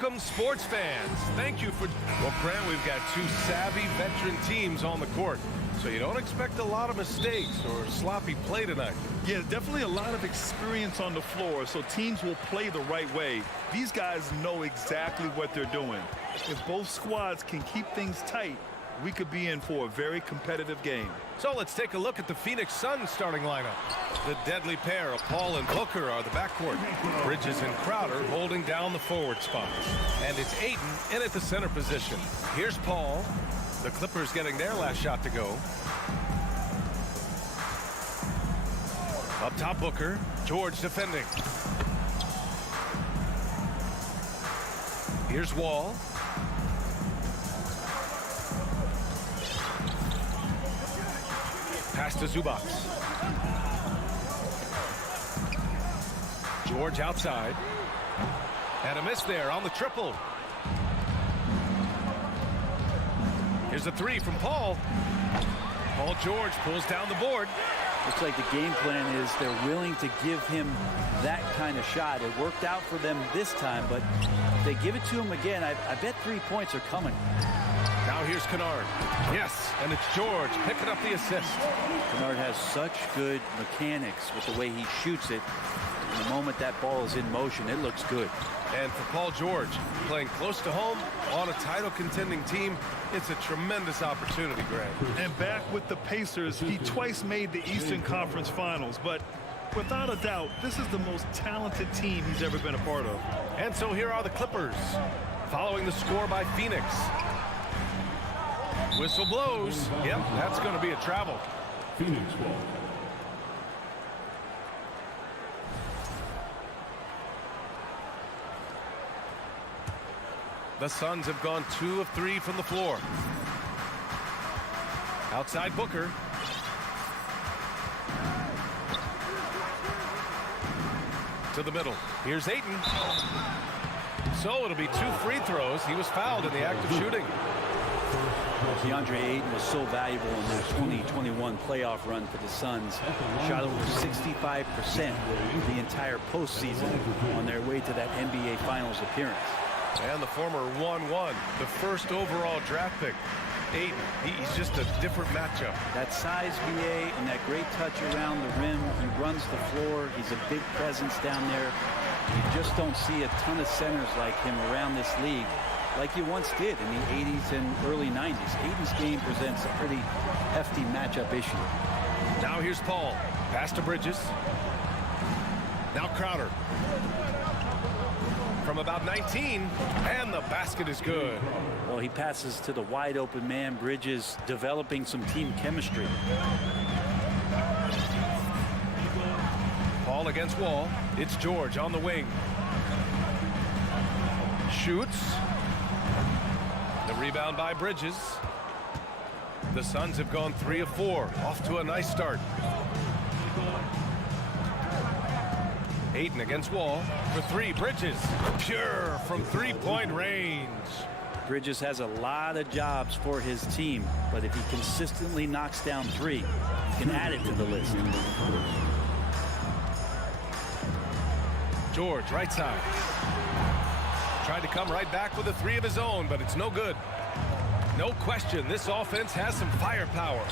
Welcome, sports fans. Thank you for... Well, Grant, we've got two savvy veteran teams on the court, so you don't expect a lot of mistakes or sloppy play tonight. Yeah, definitely a lot of experience on the floor, so teams will play the right way. These guys know exactly what they're doing. If both squads can keep things tight, we could be in for a very competitive game. So let's take a look at the Phoenix Suns starting lineup. The deadly pair of Paul and Booker are the backcourt. Bridges and Crowder holding down the forward spots. And it's Ayton in at the center position. Here's Paul. The Clippers getting their last shot to go. Up top, Booker. George defending. Here's Wall. Pass to Zubac. George outside. And a miss there on the triple. Here's a three from Paul. Paul George pulls down the board. Looks like the game plan is they're willing to give him that kind of shot. It worked out for them this time, but if they give it to him again, I bet 3 points are coming. Now here's Kennard. Yes, and it's George picking up the assist. Kennard has such good mechanics with the way he shoots it. And the moment that ball is in motion, it looks good. And for Paul George, playing close to home on a title contending team, it's a tremendous opportunity, Greg. And back with the Pacers, he twice made the Eastern Conference Finals, but without a doubt, this is the most talented team he's ever been a part of. And so here are the Clippers, following the score by Phoenix. Whistle blows. Yep, that's going to be a travel. Phoenix ball. The Suns have gone 2 of 3 from the floor. Outside Booker. To the middle. Here's Ayton. So it'll be 2 free throws. He was fouled in the act of shooting. DeAndre Ayton was so valuable in that 2021 playoff run for the Suns. Shot over 65% the entire postseason on their way to that NBA Finals appearance. And the former 1-1, the first overall draft pick. Ayton, he's just a different matchup. That size, BA, and that great touch around the rim. He runs the floor. He's a big presence down there. You just don't see a ton of centers like him around this league, like you once did in the 80s and early 90s. Ayton's game presents a pretty hefty matchup issue. Now here's Paul. Pass to Bridges. Now Crowder. From about 19, and the basket is good. Well, he passes to the wide open man. Bridges developing some team chemistry. Paul against Wall. It's George on the wing. Shoots. The rebound by Bridges. The Suns have gone 3 of 4. Off to a nice start. Ayton against Wall for 3. Bridges. Pure from 3-point range. Bridges has a lot of jobs for his team, but if he consistently knocks down 3, he can add it to the list. George, right side. Tried to come right back with a 3 of his own, but it's no good. No question, this offense has some firepower.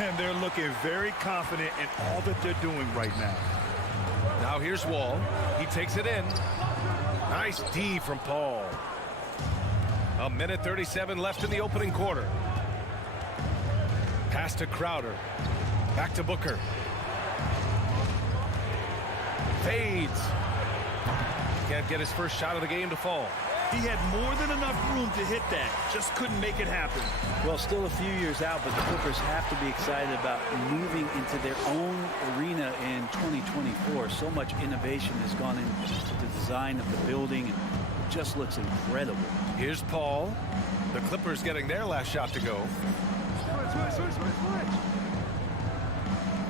And they're looking very confident in all that they're doing right now. Now here's Wall. He takes it in. Nice D from Paul. 1:37 left in the opening quarter. Pass to Crowder. Back to Booker. Fades. Can't get his first shot of the game to fall. He had more than enough room to hit that. Just couldn't make it happen. Well, still a few years out, but the Clippers have to be excited about moving into their own arena in 2024. So much innovation has gone into the design of the building, and it just looks incredible. Here's Paul. The Clippers getting their last shot to go.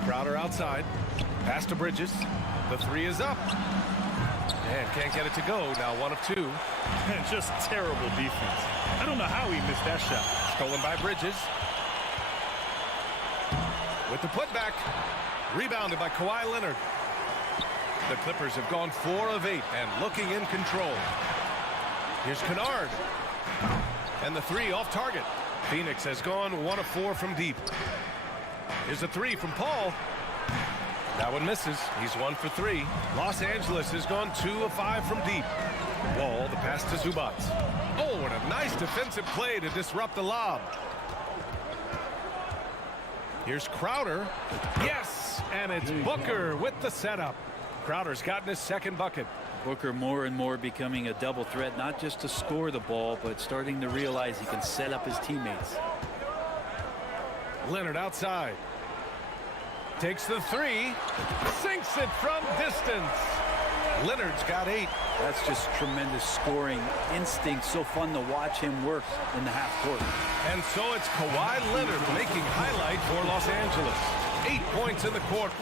Crowder outside. Pass to Bridges. The 3 is up. And can't get it to go. Now 1 of 2. Just terrible defense. I don't know how he missed that shot. Stolen by Bridges. With the putback. Rebounded by Kawhi Leonard. The Clippers have gone 4 of 8 and looking in control. Here's Kennard. And the three off target. Phoenix has gone 1 of 4 from deep. Here's a three from Paul. That one misses. He's 1 for 3. Los Angeles has gone 2 of 5 from deep. Wall, the pass to Zubac. Oh, and a nice defensive play to disrupt the lob. Here's Crowder. Yes, and it's Booker with the setup. Crowder's gotten his second bucket. Booker more and more becoming a double threat, not just to score the ball, but starting to realize he can set up his teammates. Leonard outside. Takes the three. Sinks it from distance. Leonard's got 8. That's just tremendous scoring instinct. So fun to watch him work in the half court. And so it's Kawhi Leonard making highlight for Los Angeles. 8 points in the quarter.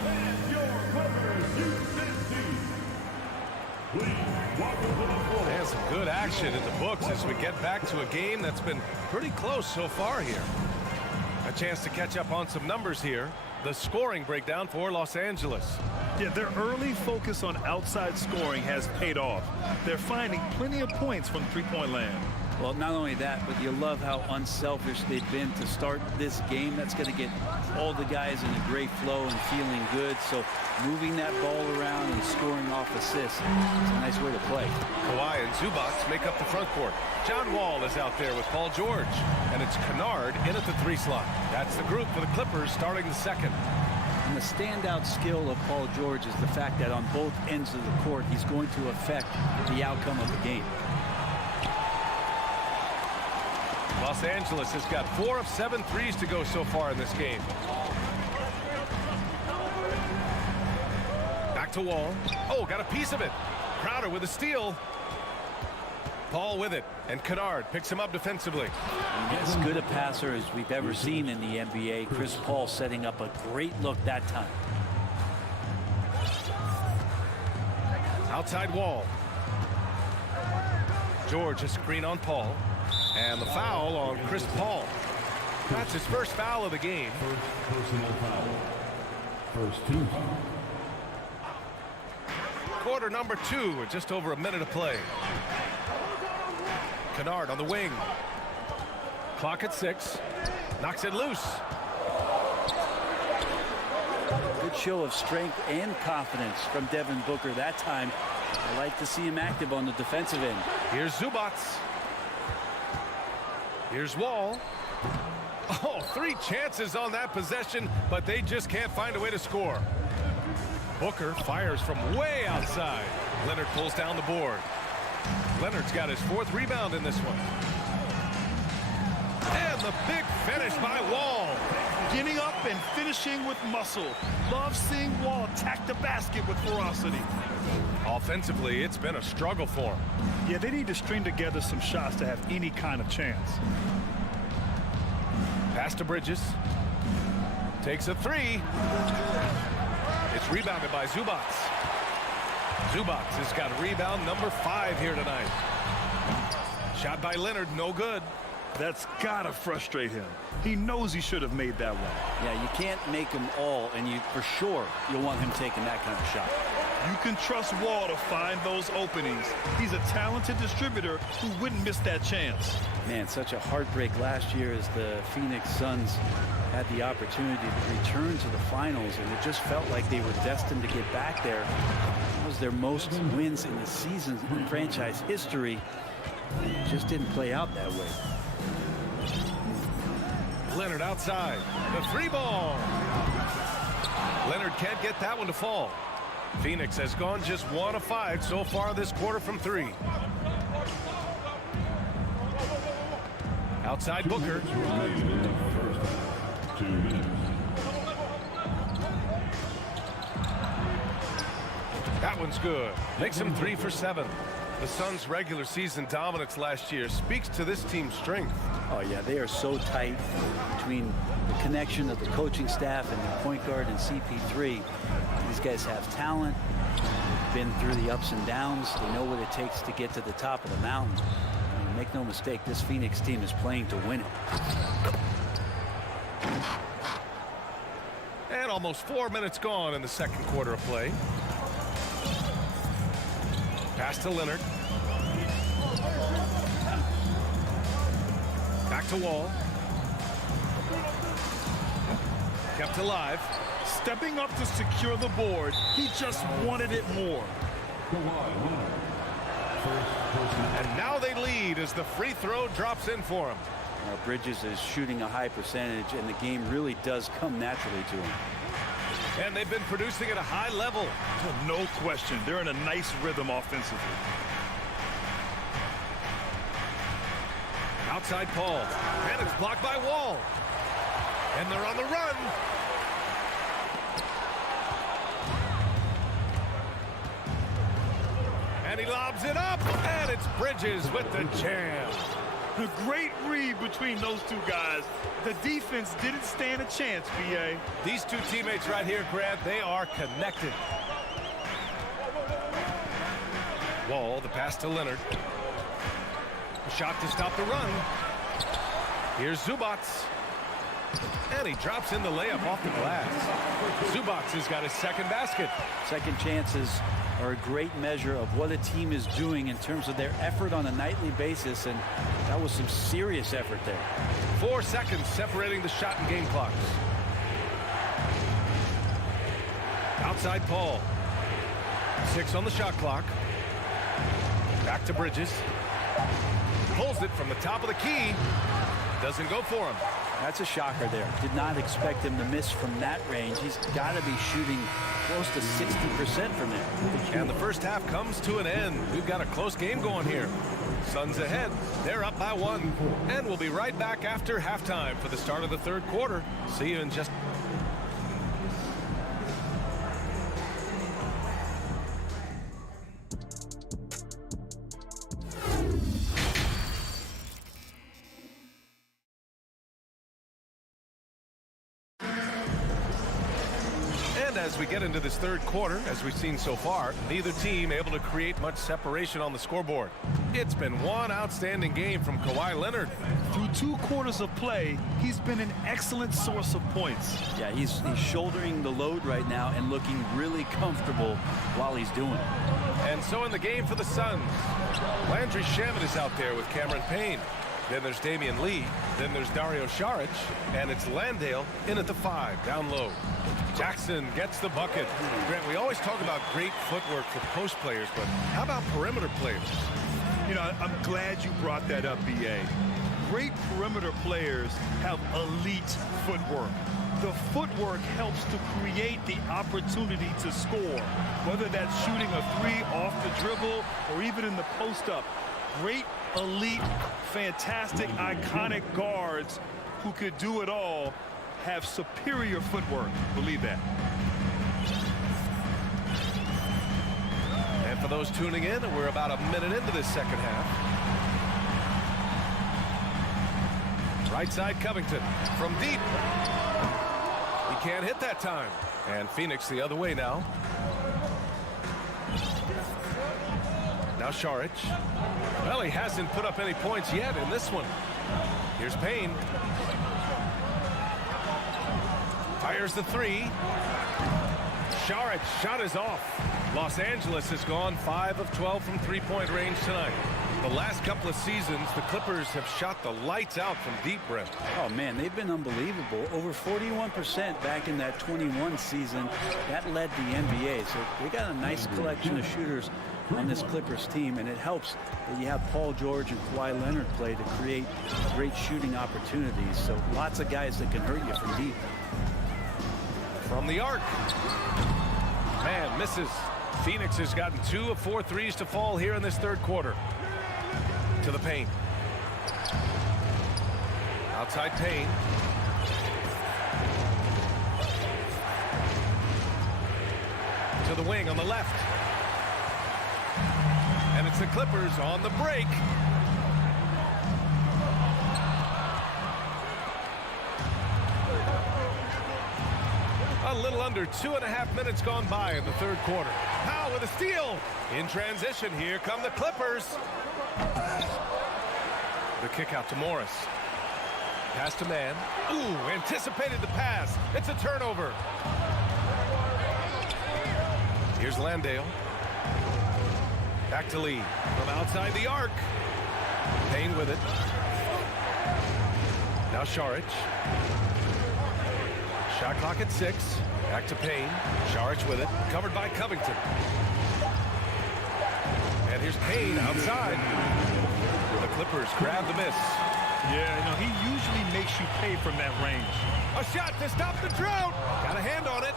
There's some good action in the books as we get back to a game that's been pretty close so far here. A chance to catch up on some numbers here. The scoring breakdown for Los Angeles. Yeah, their early focus on outside scoring has paid off. They're finding plenty of points from three-point land. Well, not only that, but you love how unselfish they've been to start this game. That's going to get all the guys in a great flow and feeling good. So moving that ball around and scoring off assists is a nice way to play. Kawhi and Zubac make up the front court. John Wall is out there with Paul George. And it's Kennard in at the 3 slot. That's the group for the Clippers starting the second. And the standout skill of Paul George is the fact that on both ends of the court, he's going to affect the outcome of the game. Los Angeles has got 4 of 7 threes to go so far in this game. Back to Wall. Oh, got a piece of it. Crowder with a steal. Paul with it, and Kennard picks him up defensively. As good a passer as we've ever seen in the NBA. Chris Paul setting up a great look that time. Outside Wall. George, a screen on Paul. And the foul on Chris Paul. That's his first foul of the game. Personal foul. First team foul. Quarter number 2 with just over a minute to play. Kennard on the wing. Clock at 6. Knocks it loose. Good show of strength and confidence from Devin Booker that time. I like to see him active on the defensive end. Here's Zubac. Here's Wall. Oh, 3 chances on that possession, but they just can't find a way to score. Booker fires from way outside. Leonard pulls down the board. Leonard's got his 4th rebound in this one. And the big finish by Wall. Getting up and finishing with muscle. Love seeing Wall attack the basket with ferocity. Offensively, it's been a struggle for him. Yeah, they need to string together some shots to have any kind of chance. Pass to Bridges. Takes a 3. It's rebounded by Zubac. Zubac has got rebound number 5 here tonight. Shot by Leonard, no good. That's gotta frustrate him. He knows he should have made that one. Yeah, you can't make them all, and for sure you'll want him taking that kind of shot. You can trust Wall to find those openings. He's a talented distributor who wouldn't miss that chance. Man, such a heartbreak last year as the Phoenix Suns had the opportunity to return to the finals, and it just felt like they were destined to get back there. It was their most wins in the season in franchise history. It just didn't play out that way. Leonard outside. The 3 ball. Leonard can't get that one to fall. Phoenix has gone just 1 of 5 so far this quarter from 3. Outside Booker. 2 minutes. That one's good. Makes him 3 for 7. The Suns' regular season dominance last year speaks to this team's strength. Oh, yeah, they are so tight between the connection of the coaching staff and the point guard and CP3. These guys have talent, been through the ups and downs. They know what it takes to get to the top of the mountain. And make no mistake, this Phoenix team is playing to win it. And almost 4 minutes gone in the second quarter of play. Pass to Leonard. Back to Wall. Kept alive. Stepping up to secure the board. He just wanted it more. And now they lead as the free throw drops in for him. Bridges is shooting a high percentage, and the game really does come naturally to him. And they've been producing at a high level. No question. They're in a nice rhythm offensively. Outside Paul. And it's blocked by Wall. And they're on the run. And he lobs it up. And it's Bridges with the jam. A great read between those two guys. The defense didn't stand a chance, B.A. These two teammates right here, Grant, they are connected. Wall, the pass to Leonard. A shot to stop the run. Here's Zubac. And he drops in the layup off the glass. Zubac has got his second basket. Second chances are a great measure of what a team is doing in terms of their effort on a nightly basis, and that was some serious effort there. 4 seconds separating the shot and game clocks. Outside Paul. 6 on the shot clock. Back to Bridges. Pulls it from the top of the key. Doesn't go for him. That's a shocker there. Did not expect him to miss from that range. He's got to be shooting close to 60% from there. And the first half comes to an end. We've got a close game going here. Suns ahead. They're up by 1. And we'll be right back after halftime for the start of the third quarter. See you in just... As we get into this third quarter, as we've seen so far, neither team able to create much separation on the scoreboard. It's been one outstanding game from Kawhi Leonard. Through 2 quarters of play, he's been an excellent source of points. Yeah, he's shouldering the load right now and looking really comfortable while he's doing it. And so in the game for the Suns, Landry Shamet is out there with Cameron Payne. Then there's Damian Lee. Then there's Dario Saric. And it's Landale in at the 5, down low. Jackson gets the bucket. Grant, we always talk about great footwork for post players, but how about perimeter players? You know, I'm glad you brought that up, B.A. Great perimeter players have elite footwork. The footwork helps to create the opportunity to score, whether that's shooting a 3 off the dribble or even in the post-up. Great, elite, fantastic, iconic guards who could do it all have superior footwork. Believe that. And for those tuning in, we're about a minute into this second half. Right side Covington from deep. He can't hit that time. And Phoenix the other way now. Now Saric. Well, he hasn't put up any points yet in this one. Here's Payne. Fires the 3. Saric shot is off. Los Angeles has gone 5 of 12 from three-point range tonight. The last couple of seasons, the Clippers have shot the lights out from deep, Brent. Oh, man, they've been unbelievable. Over 41% back in that 21 season. That led the NBA. So they got a nice collection of shooters on this Clippers team, and it helps that you have Paul George and Kawhi Leonard play to create great shooting opportunities. So lots of guys that can hurt you from deep. From the arc. Man, misses. Phoenix has gotten 2 of 4 threes to fall here in this third quarter. To the paint. Outside Payne. To the wing on the left. And it's the Clippers on the break. A little under 2.5 minutes gone by in the third quarter. Powell with a steal. In transition, here come the Clippers. The kick out to Morris. Pass to Man. Ooh, anticipated the pass. It's a turnover. Here's Landale. Back to Lee. From outside the arc. Payne with it. Now Šarić. Shot clock at 6. Back to Payne. Šarić with it. Covered by Covington. And here's Payne outside. The Clippers grab the miss. Yeah, you know, he usually makes you pay from that range. A shot to stop the drought. Got a hand on it.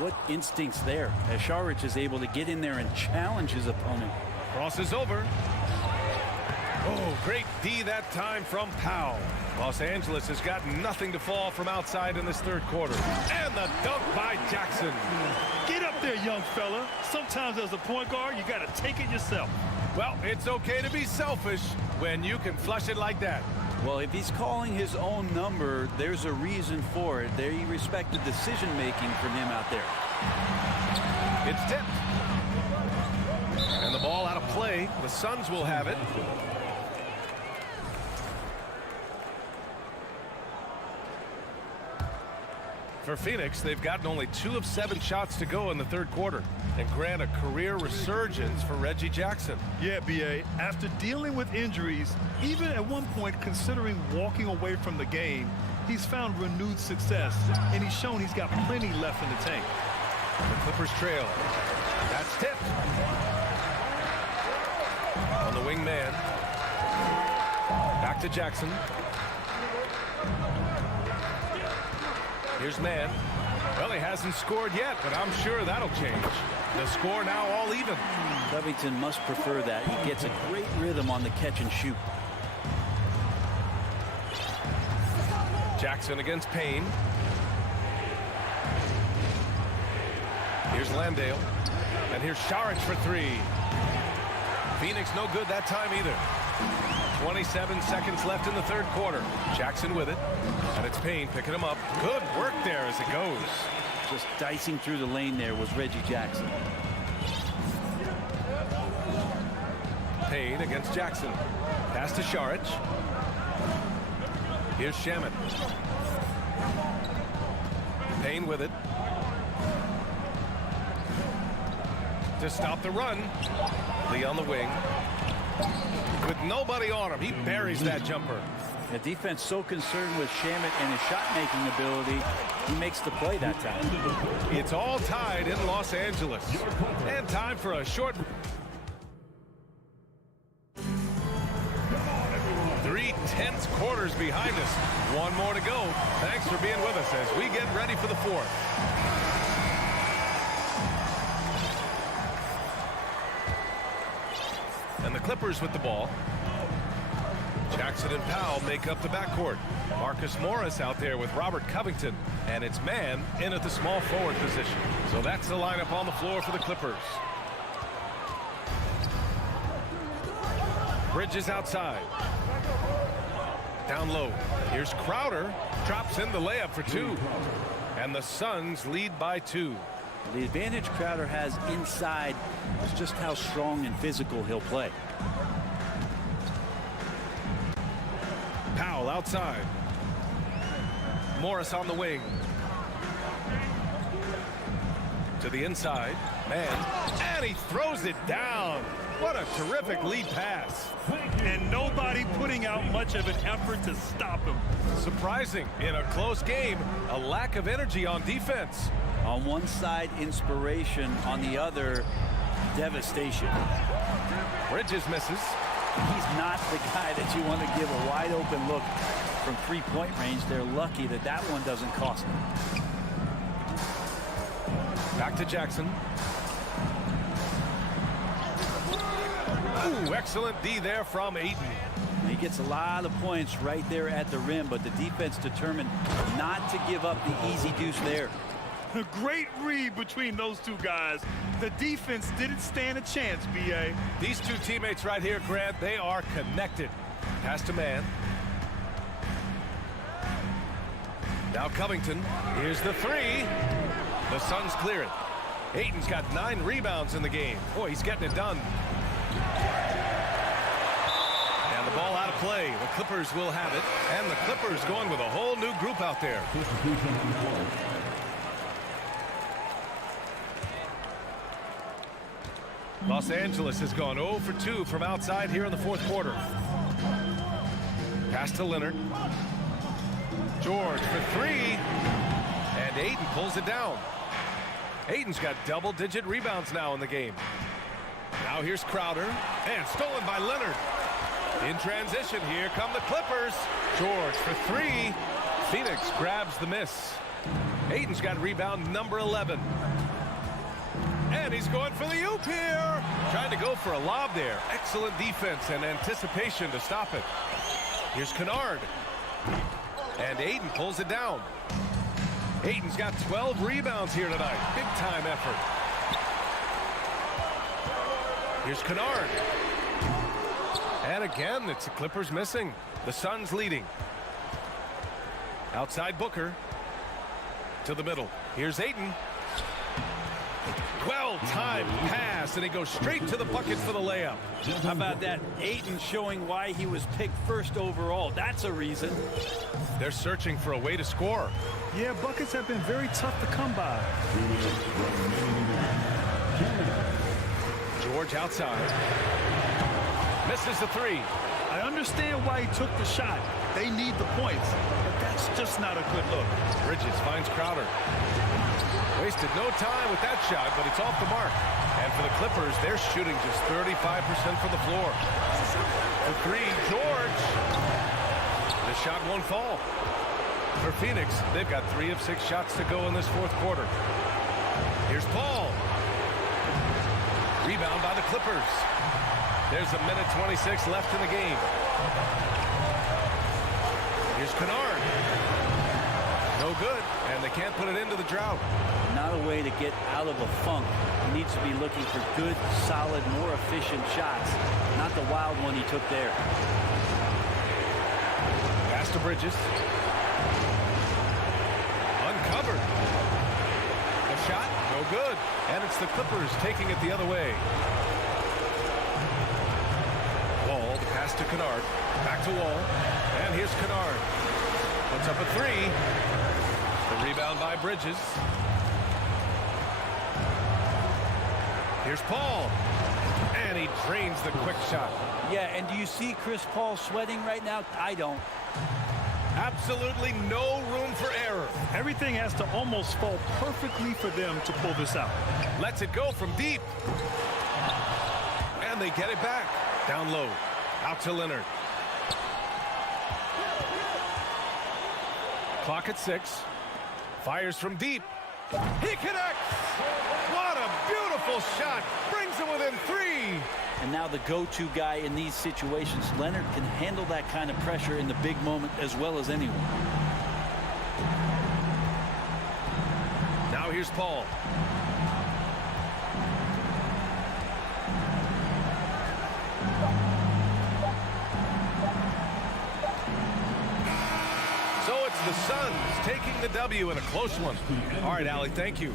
What instincts there as Šarić is able to get in there and challenge his opponent. Crosses over. Oh, great D that time from Powell. Los Angeles has got nothing to fall from outside in this third quarter. And the dunk by Jackson. Get up there, young fella. Sometimes as a point guard, you got to take it yourself. Well, it's okay to be selfish when you can flush it like that. Well, if he's calling his own number, there's a reason for it. They respect the decision-making from him out there. It's tipped. And the ball out of play. The Suns will have it. For Phoenix, they've gotten only 2 of 7 shots to go in the third quarter. And grant a career resurgence for Reggie Jackson. Yeah, B.A., after dealing with injuries, even at one point considering walking away from the game, he's found renewed success, and he's shown he's got plenty left in the tank. The Clippers trail. That's tipped. On the wing man. Back to Jackson. Here's Mann. Well, he hasn't scored yet, but I'm sure that'll change. The score now all even. Covington must prefer that. He gets a great rhythm on the catch and shoot. Jackson against Payne. Here's Landale. And here's Šarić for 3. Phoenix no good that time either. 27 seconds left in the third quarter. Jackson with it. And it's Payne picking him up. Good work there as it goes. Just dicing through the lane there was Reggie Jackson. Payne against Jackson. Pass to Šarić. Here's Shamet. Payne with it. To stop the run. Lee on the wing. With nobody on him, he buries that jumper. The defense so concerned with Shamet and his shot-making ability, he makes the play that time. It's all tied in Los Angeles. And time for a short... 3 tense quarters behind us. 1 more to go. Thanks for being with us as we get ready for the 4th. And the Clippers with the ball. Jackson and Powell make up the backcourt. Marcus Morris out there with Robert Covington. And it's Mann in at the small forward position. So that's the lineup on the floor for the Clippers. Bridges outside. Down low. Here's Crowder. Drops in the layup for 2. And the Suns lead by 2. The advantage Crowder has inside is just how strong and physical he'll play. Powell outside. Morris on the wing. To the inside. Mann. And he throws it down. What a terrific lead pass. And nobody putting out much of an effort to stop him. Surprising. In a close game, a lack of energy on defense. On one side, inspiration. On the other, devastation. Bridges misses. He's not the guy that you want to give a wide open look from 3-point range. They're lucky that that one doesn't cost them. Back to Jackson. Ooh, excellent D there from Ayton. He gets a lot of points right there at the rim, but the defense determined not to give up the easy deuce there. A great read between those two guys. The defense didn't stand a chance, B.A. These 2 teammates right here, Grant, they are connected. Pass to Mann. Now Covington. Here's the 3. The Suns clear it. Ayton's got 9 rebounds in the game. Boy, he's getting it done. And the ball out of play. The Clippers will have it. And the Clippers going with a whole new group out there. Los Angeles has gone 0 for 2 from outside here in the fourth quarter. Pass to Leonard. George for three. And Ayton pulls it down. Ayton's got double-digit rebounds now in the game. Now here's Crowder. And stolen by Leonard. In transition, here come the Clippers. George for three. Phoenix grabs the miss. Ayton's got rebound number 11. And he's going for the oop here. Trying to go for a lob there. Excellent defense and anticipation to stop it. Here's Kennard. And Ayton pulls it down. Ayton's got 12 rebounds here tonight. Big time effort. Here's Kennard. And again, it's the Clippers missing. The Suns leading. Outside Booker. To the middle. Here's Ayton. Well-timed pass, and he goes straight to the bucket for the layup. How about that? Ayton showing why he was picked first overall. That's a reason. They're searching for a way to score. Yeah, buckets have been very tough to come by. George outside. Misses the three. I understand why he took the shot. They need the points, but that's just not a good look. Bridges finds Crowder. Wasted no time with that shot, but it's off the mark. And for the Clippers, they're shooting just 35% from the floor. The three, George. The shot won't fall. For Phoenix, they've got 3 of 6 shots to go in this fourth quarter. Here's Paul. Rebound by the Clippers. There's a minute 26 left in the game. Here's Kennard. No good, and they can't put it into the drought. Not a way to get out of a funk. He needs to be looking for good, solid, more efficient shots. Not the wild one he took there. Pass to Bridges. Uncovered. A shot, no good. And it's the Clippers taking it the other way. Wall, pass to Kennard. Back to Wall. And here's Kennard. Puts up a three. The rebound by Bridges. Here's Paul. And he drains the quick shot. Yeah, and do you see Chris Paul sweating right now? I don't. Absolutely no room for error. Everything has to almost fall perfectly for them to pull this out. Lets it go from deep. And they get it back. Down low. Out to Leonard. Clock at 6. Fires from deep. He connects. What a beautiful shot. Brings him within 3. And now the go-to guy in these situations. Leonard can handle that kind of pressure in the big moment as well as anyone. Now here's Paul. So it's the Suns taking the W in a close one. All right, Allie, thank you.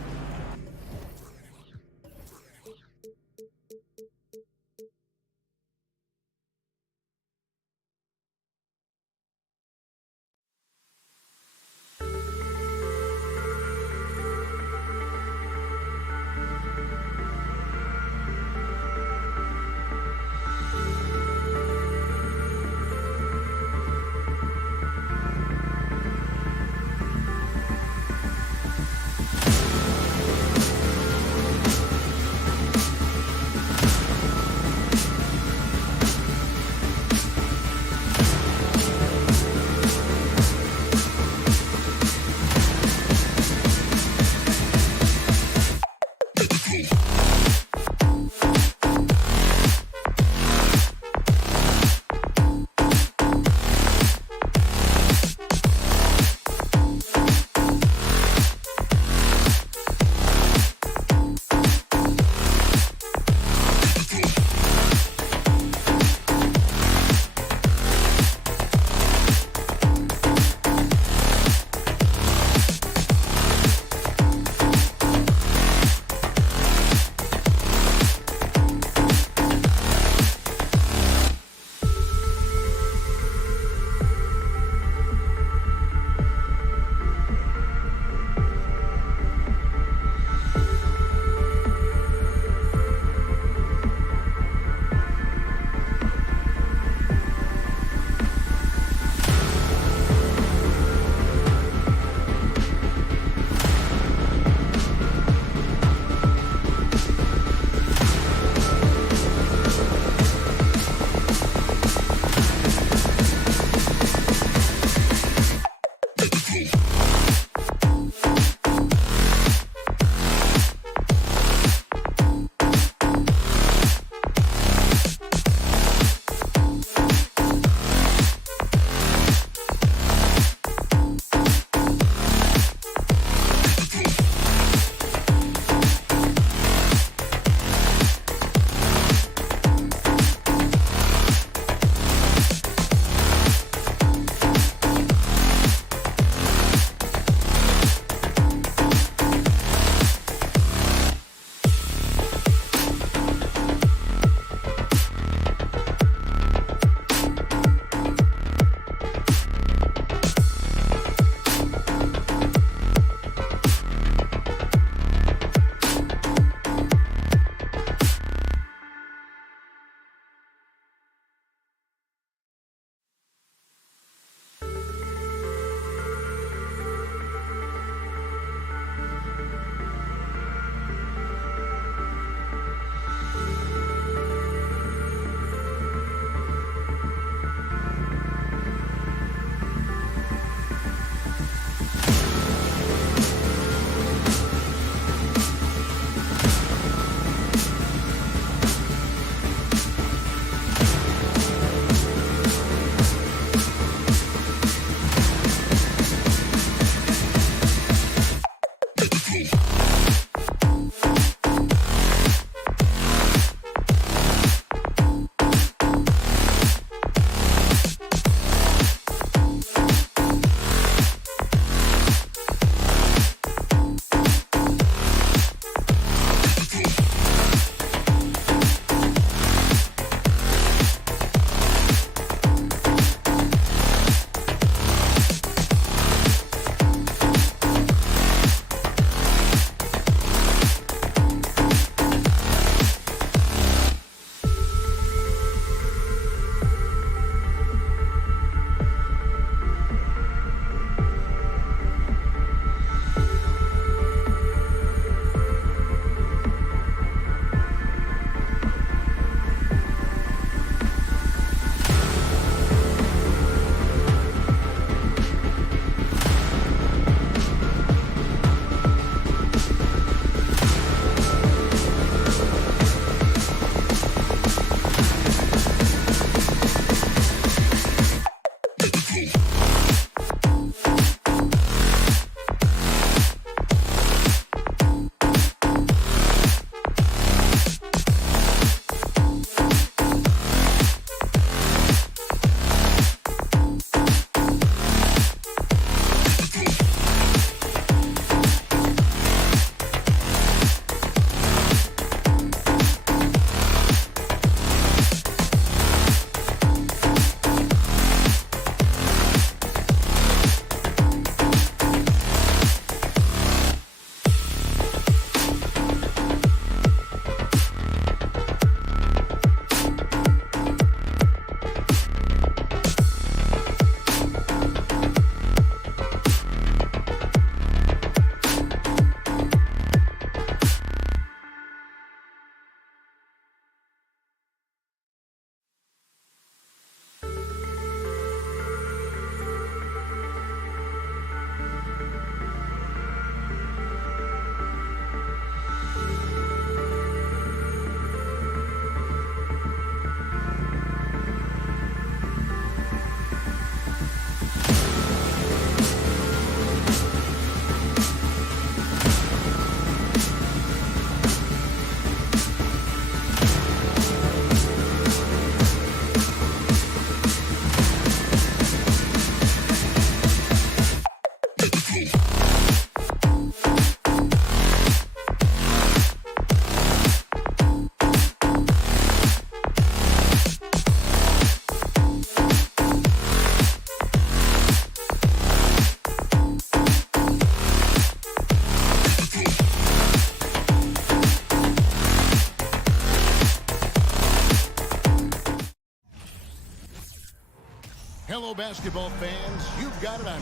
Hello, basketball fans. You've got it on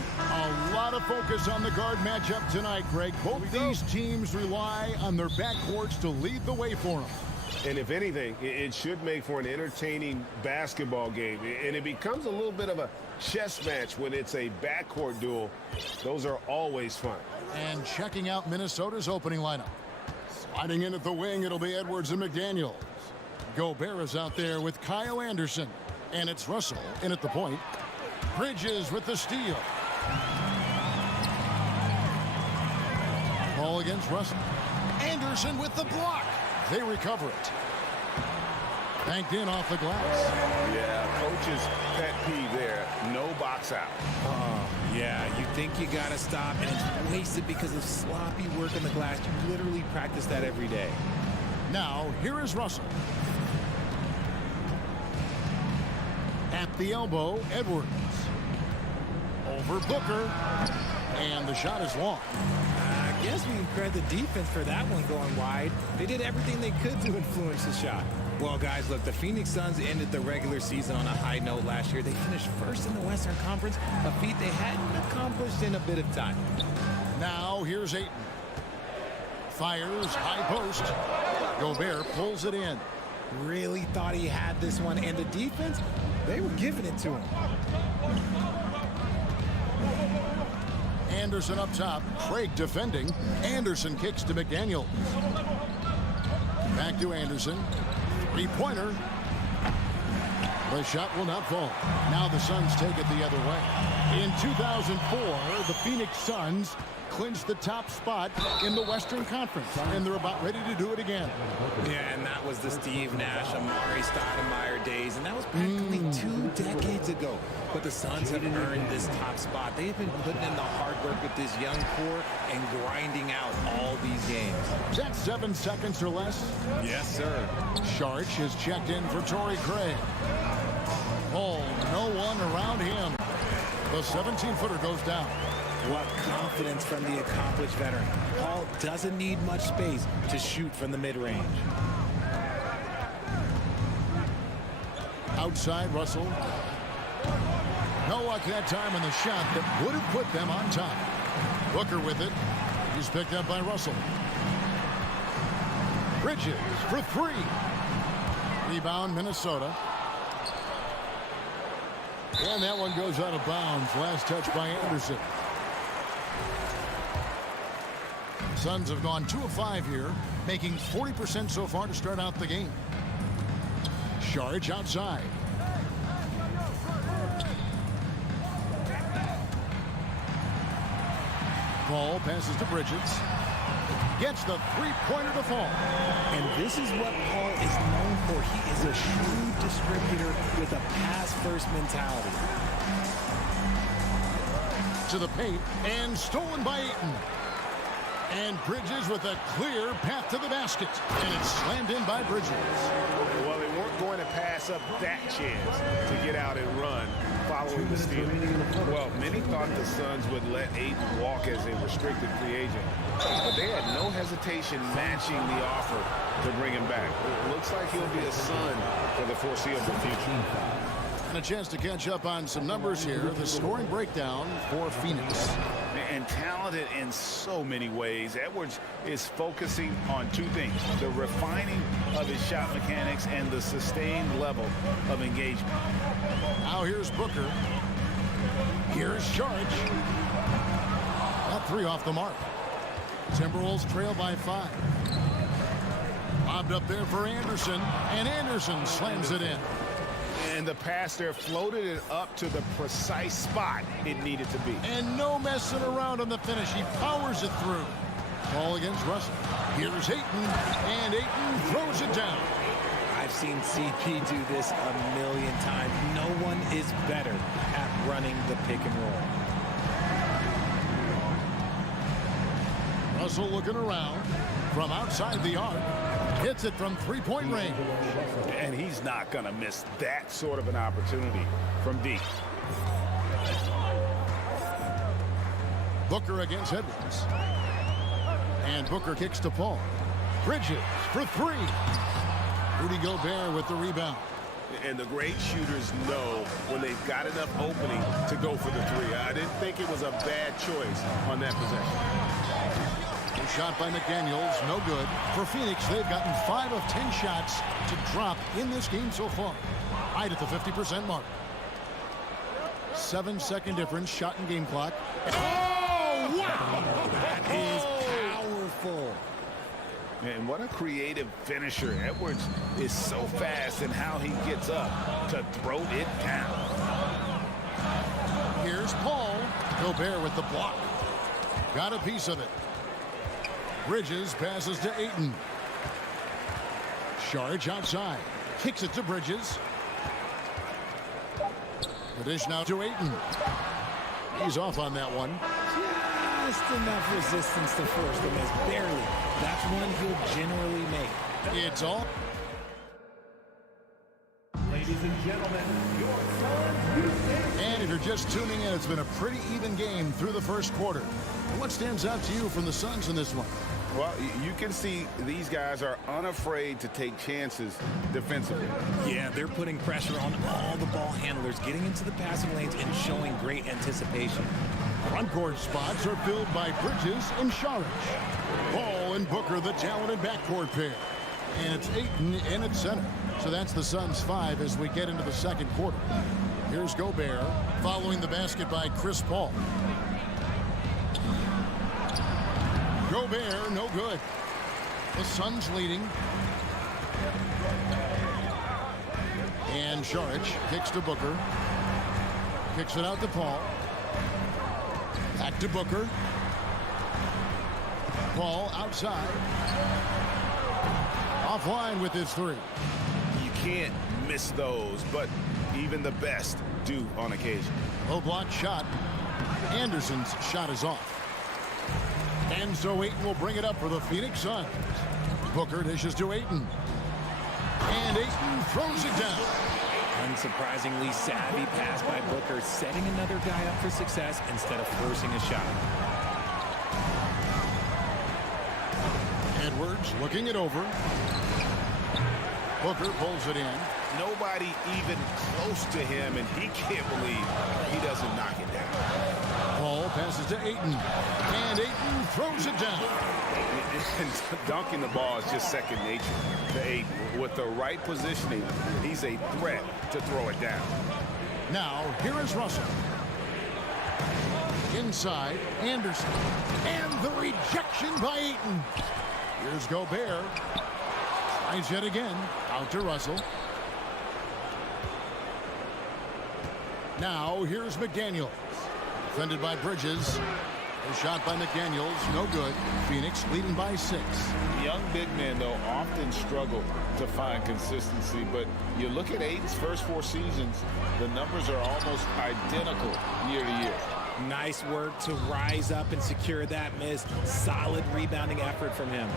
a lot of focus on the guard matchup tonight, Greg. Both these teams rely on their backcourts to lead the way for them. And if anything, it should make for an entertaining basketball game. And it becomes a little bit of a chess match when it's a backcourt duel. Those are always fun. And checking out Minnesota's opening lineup. Sliding in at the wing, it'll be Edwards and McDaniels. Gobert is out there with Kyle Anderson. And it's Russell in at the point. Bridges with the steal. Ball against Russell. Anderson with the block. They recover it. Banked in off the glass. Yeah, coach's pet peeve there. No box out. Yeah, you think you got to stop, and it's wasted because of sloppy work in the glass. You literally practice that every day. Now, here is Russell. At the elbow, Edwards. Over Booker. And the shot is long. I guess we can credit the defense for that one going wide. They did everything they could to influence the shot. Well, guys, look, the Phoenix Suns ended the regular season on a high note last year. They finished first in the Western Conference, a feat they hadn't accomplished in a bit of time. Now, here's Ayton. Fires, high post. Gobert pulls it in. Really thought he had this one, and the defense, they were giving it to him. Anderson up top. Craig defending. Anderson kicks to McDaniels. Back to Anderson. Three-pointer. The shot will not fall. Now the Suns take it the other way. In 2004, the Phoenix Suns clinched the top spot in the Western Conference, and they're about ready to do it again. Yeah, and that was the Steve Nash, Amari Stoudemire days, and that was practically 2 decades ago. But the Suns have earned this top spot. They've been putting in the hard work with this young core and grinding out all these games. Is that 7 seconds or less? Yes, sir. Sharch is checked in for Torrey Craig. Oh, no one around him. The 17-footer goes down. What confidence from the accomplished veteran. Paul doesn't need much space to shoot from the mid-range. Outside, Russell. No luck that time on the shot that would have put them on top. Booker with it. He's picked up by Russell. Bridges for 3. Rebound, Minnesota. And that one goes out of bounds. Last touch by Anderson. Suns have gone 2 of 5 here, making 40% so far to start out the game. Sharge outside. Paul passes to Bridges. Gets the three-pointer to fall. And this is what Paul is known for. He is a shrewd distributor with a pass-first mentality. To the paint, and stolen by Ayton. And Bridges with a clear path to the basket. And it's slammed in by Bridges. Well, they weren't going to pass up that chance to get out and run following the steal. Well, many thought the Suns would let Ayton walk as a restricted free agent. But they had no hesitation matching the offer to bring him back. It looks like he'll be a Sun for the foreseeable future. And a chance to catch up on some numbers here. The scoring breakdown for Phoenix. And talented in so many ways. Edwards is focusing on 2 things: the refining of his shot mechanics and the sustained level of engagement. Now here's Booker. Here's Sharge. That 3 off the mark. Timberwolves trail by 5. Lobbed up there for Anderson, and Anderson slams it in. And the pass there floated it up to the precise spot it needed to be. And no messing around on the finish. He powers it through. Ball against Russell. Here's Ayton, and Ayton throws it down. I've seen CP do this a million times. No one is better at running the pick and roll. Russell looking around from outside the arc. Hits it from three-point range. And he's not going to miss that sort of an opportunity from deep. Booker against Edwards. And Booker kicks to Paul. Bridges for 3. Rudy Gobert with the rebound. And the great shooters know when they've got enough opening to go for the three. I didn't think it was a bad choice on that possession. A shot by McDaniels, no good. For Phoenix, they've gotten 5 of 10 shots to drop in this game so far. Right at the 50% mark. 7-second difference, shot and game clock. Oh, wow! That is powerful. And what a creative finisher. Edwards is so fast in how he gets up to throw it down. Here's Paul. Gobert with the block. Got a piece of it. Bridges passes to Ayton. Saric outside. Kicks it to Bridges. The dish now to Ayton. He's off on that one. Just enough resistance to force the miss. Barely. That's one he'll generally make. It's all. Ladies and gentlemen, your Suns. And if you're just tuning in, it's been a pretty even game through the first quarter. What stands out to you from the Suns in this one? Well, you can see these guys are unafraid to take chances defensively. Yeah, they're putting pressure on all the ball handlers, getting into the passing lanes and showing great anticipation. Front court spots are filled by Bridges and Saric. Paul and Booker, the talented backcourt pair. And it's Ayton in at center. So that's the Suns' 5 as we get into the second quarter. Here's Gobert following the basket by Chris Paul. Gobert, no good. The Suns leading. And Saric kicks to Booker. Kicks it out to Paul. Back to Booker. Paul outside. Offline with his 3. You can't miss those, but even the best do on occasion. Low block shot. Anderson's shot is off. And so Ayton will bring it up for the Phoenix Suns. Booker dishes to Ayton. And Ayton throws it down. Unsurprisingly savvy pass by Booker, setting another guy up for success instead of forcing a shot. Edwards looking it over. Booker pulls it in. Nobody even close to him, and he can't believe he doesn't knock it down. Paul passes to Ayton. And Ayton throws it down. And dunking the ball is just second nature to Ayton. With the right positioning, he's a threat to throw it down. Now, here is Russell. Inside, Anderson. And the rejection by Ayton. Here's Gobert. Tries yet again. Out to Russell. Now, here's McDaniels. Defended by Bridges. A shot by McDaniels, no good. Phoenix leading by 6. Young big men, though, often struggle to find consistency, but you look at Ayton's first 4 seasons, the numbers are almost identical year to year. Nice work to rise up and secure that miss. Solid rebounding effort from him.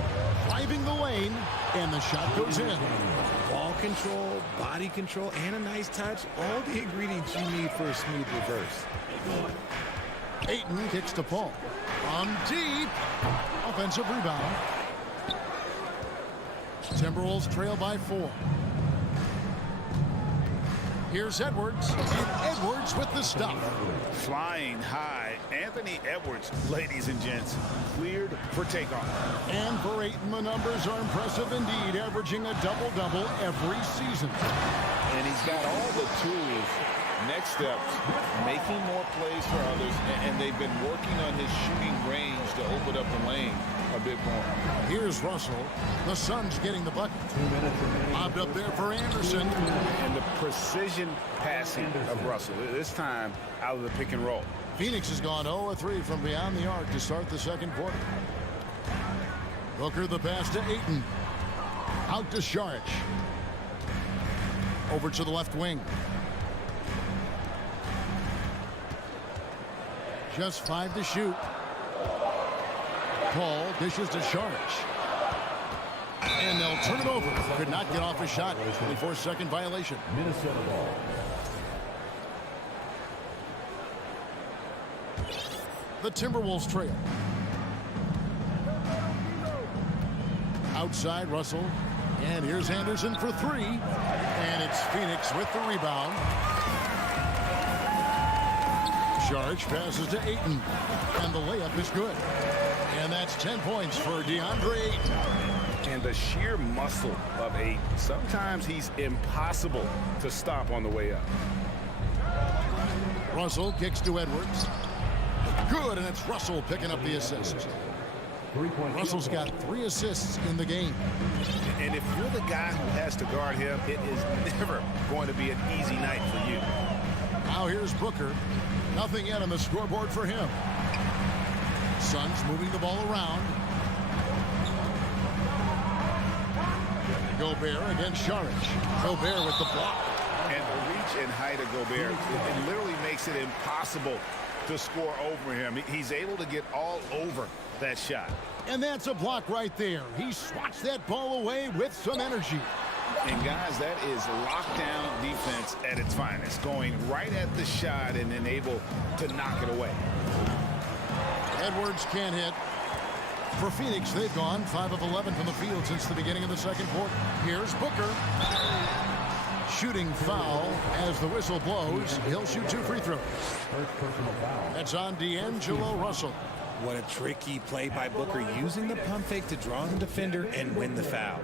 Driving the lane, and the shot goes in. Ball control, body control, and a nice touch. All the ingredients you need for a smooth reverse. Ayton kicks to Paul. From deep. Offensive rebound. Timberwolves trail by 4. Here's Edwards. And Edwards with the stop. Flying high, Anthony Edwards, ladies and gents, cleared for takeoff. And for Ayton, the numbers are impressive indeed, averaging a double-double every season. And he's got all the tools. Next steps, making more plays for others, and they've been working on his shooting range to open up the lane a bit more. Here's Russell. The Suns getting the bucket. Lobbed up there for Anderson. And the precision passing of Russell, this time out of the pick and roll. Phoenix has gone 0-3 from beyond the arc to start the second quarter. Booker the pass to Ayton. Out to Saric. Over to the left wing. Just 5 to shoot. Paul dishes to Saric. And they'll turn it over. Could not get off a shot. 24-second violation. Minnesota ball. The Timberwolves trail. Outside, Russell. And here's Anderson for three. And it's Phoenix with the rebound. Sharge passes to Ayton. And the layup is good. And that's 10 points for DeAndre Ayton. And the sheer muscle of Ayton. Sometimes he's impossible to stop on the way up. Russell kicks to Edwards. Good, and it's Russell picking up the assist. Russell's got 3 assists in the game. And if you're the guy who has to guard him, it is never going to be an easy night for you. Now here's Booker. Nothing yet on the scoreboard for him. Suns moving the ball around. Gobert against Saric. Gobert with the block. And the reach and height of Gobert, it literally makes it impossible to score over him. He's able to get all over that shot. And that's a block right there. He swats that ball away with some energy. And guys, that is lockdown defense at its finest. Going right at the shot and then able to knock it away. Edwards can't hit. For Phoenix, they've gone 5 of 11 from the field since the beginning of the second quarter. Here's Booker. Shooting foul as the whistle blows. He'll shoot 2 free throws. That's on D'Angelo Russell. What a tricky play by Booker, using the pump fake to draw the defender and win the foul.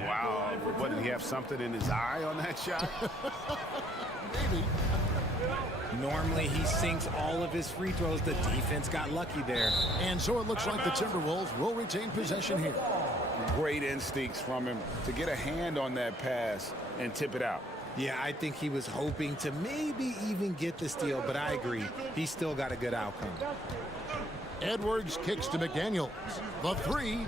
Wow. What, did he have something in his eye on that shot? Maybe. Normally he sinks all of his free throws. The defense got lucky there. And so it looks like the Timberwolves will retain possession here. Great instincts from him to get a hand on that pass and tip it out. Yeah, I think he was hoping to maybe even get the steal, but I agree. He still got a good outcome. Edwards kicks to McDaniels. The 3.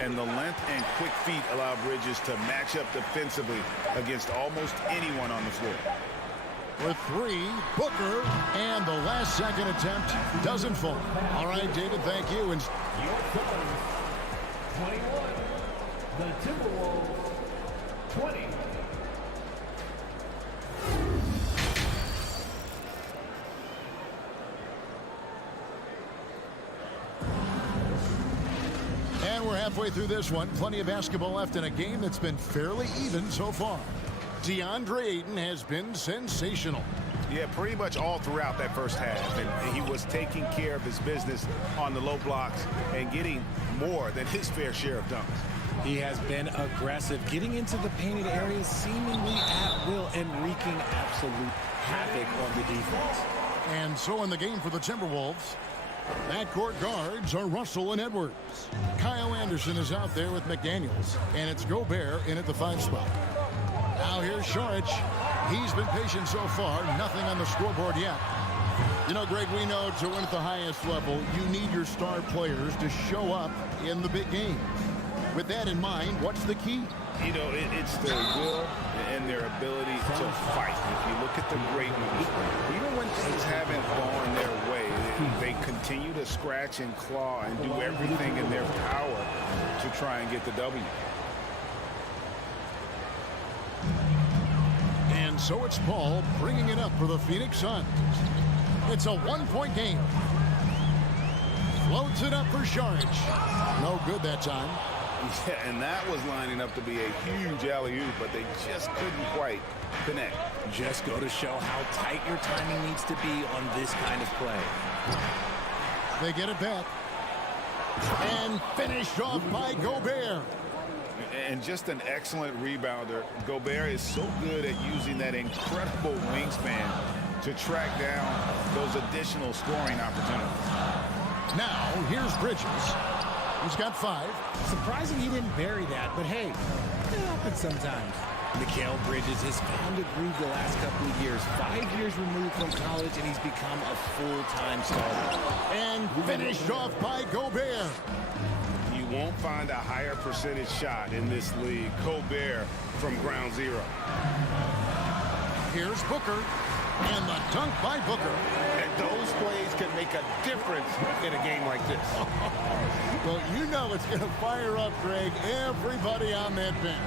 And the length and quick feet allow Bridges to match up defensively against almost anyone on the floor. For 3, Booker, and the last second attempt doesn't fall. All right, David, thank you. And 21, the Timberwolves, 20. And we're halfway through this one. Plenty of basketball left in a game that's been fairly even so far. DeAndre Ayton has been sensational. Yeah, pretty much all throughout that first half. And he was taking care of his business on the low blocks and getting more than his fair share of dunks. He has been aggressive, getting into the painted areas seemingly at will and wreaking absolute havoc on the defense. And so in the game for the Timberwolves, backcourt guards are Russell and Edwards. Kyle Anderson is out there with McDaniels, and it's Gobert in at the 5 spot. Now here's Saric. He's been patient so far. Nothing on the scoreboard yet. You know, Greg, we know to win at the highest level, you need your star players to show up in the big game. With that in mind, what's the key? You know, it's their will and their ability to fight. If you look at the great moves, even when things haven't gone their way, they continue to scratch and claw and do everything in their power to try and get the W. And so it's Paul bringing it up for the Phoenix Suns. It's a 1-point game. Floats it up for Saric. No good that time. Yeah, and that was lining up to be a huge alley-oop, but they just couldn't quite connect. Just go to show how tight your timing needs to be on this kind of play. They get it back. And finished off by Gobert. And just an excellent rebounder. Gobert is so good at using that incredible wingspan to track down those additional scoring opportunities. Now, here's Bridges. He's got 5. Surprising he didn't bury that, but hey, it happens sometimes. Mikal Bridges has found a groove the last couple of years. 5 years removed from college, and he's become a full-time starter. And finished off by Gobert. You won't find a higher percentage shot in this league. Gobert from ground zero. Here's Booker. And the dunk by Booker. And those plays can make a difference in a game like this. Well, you know it's going to fire up, Greg, everybody on that bench.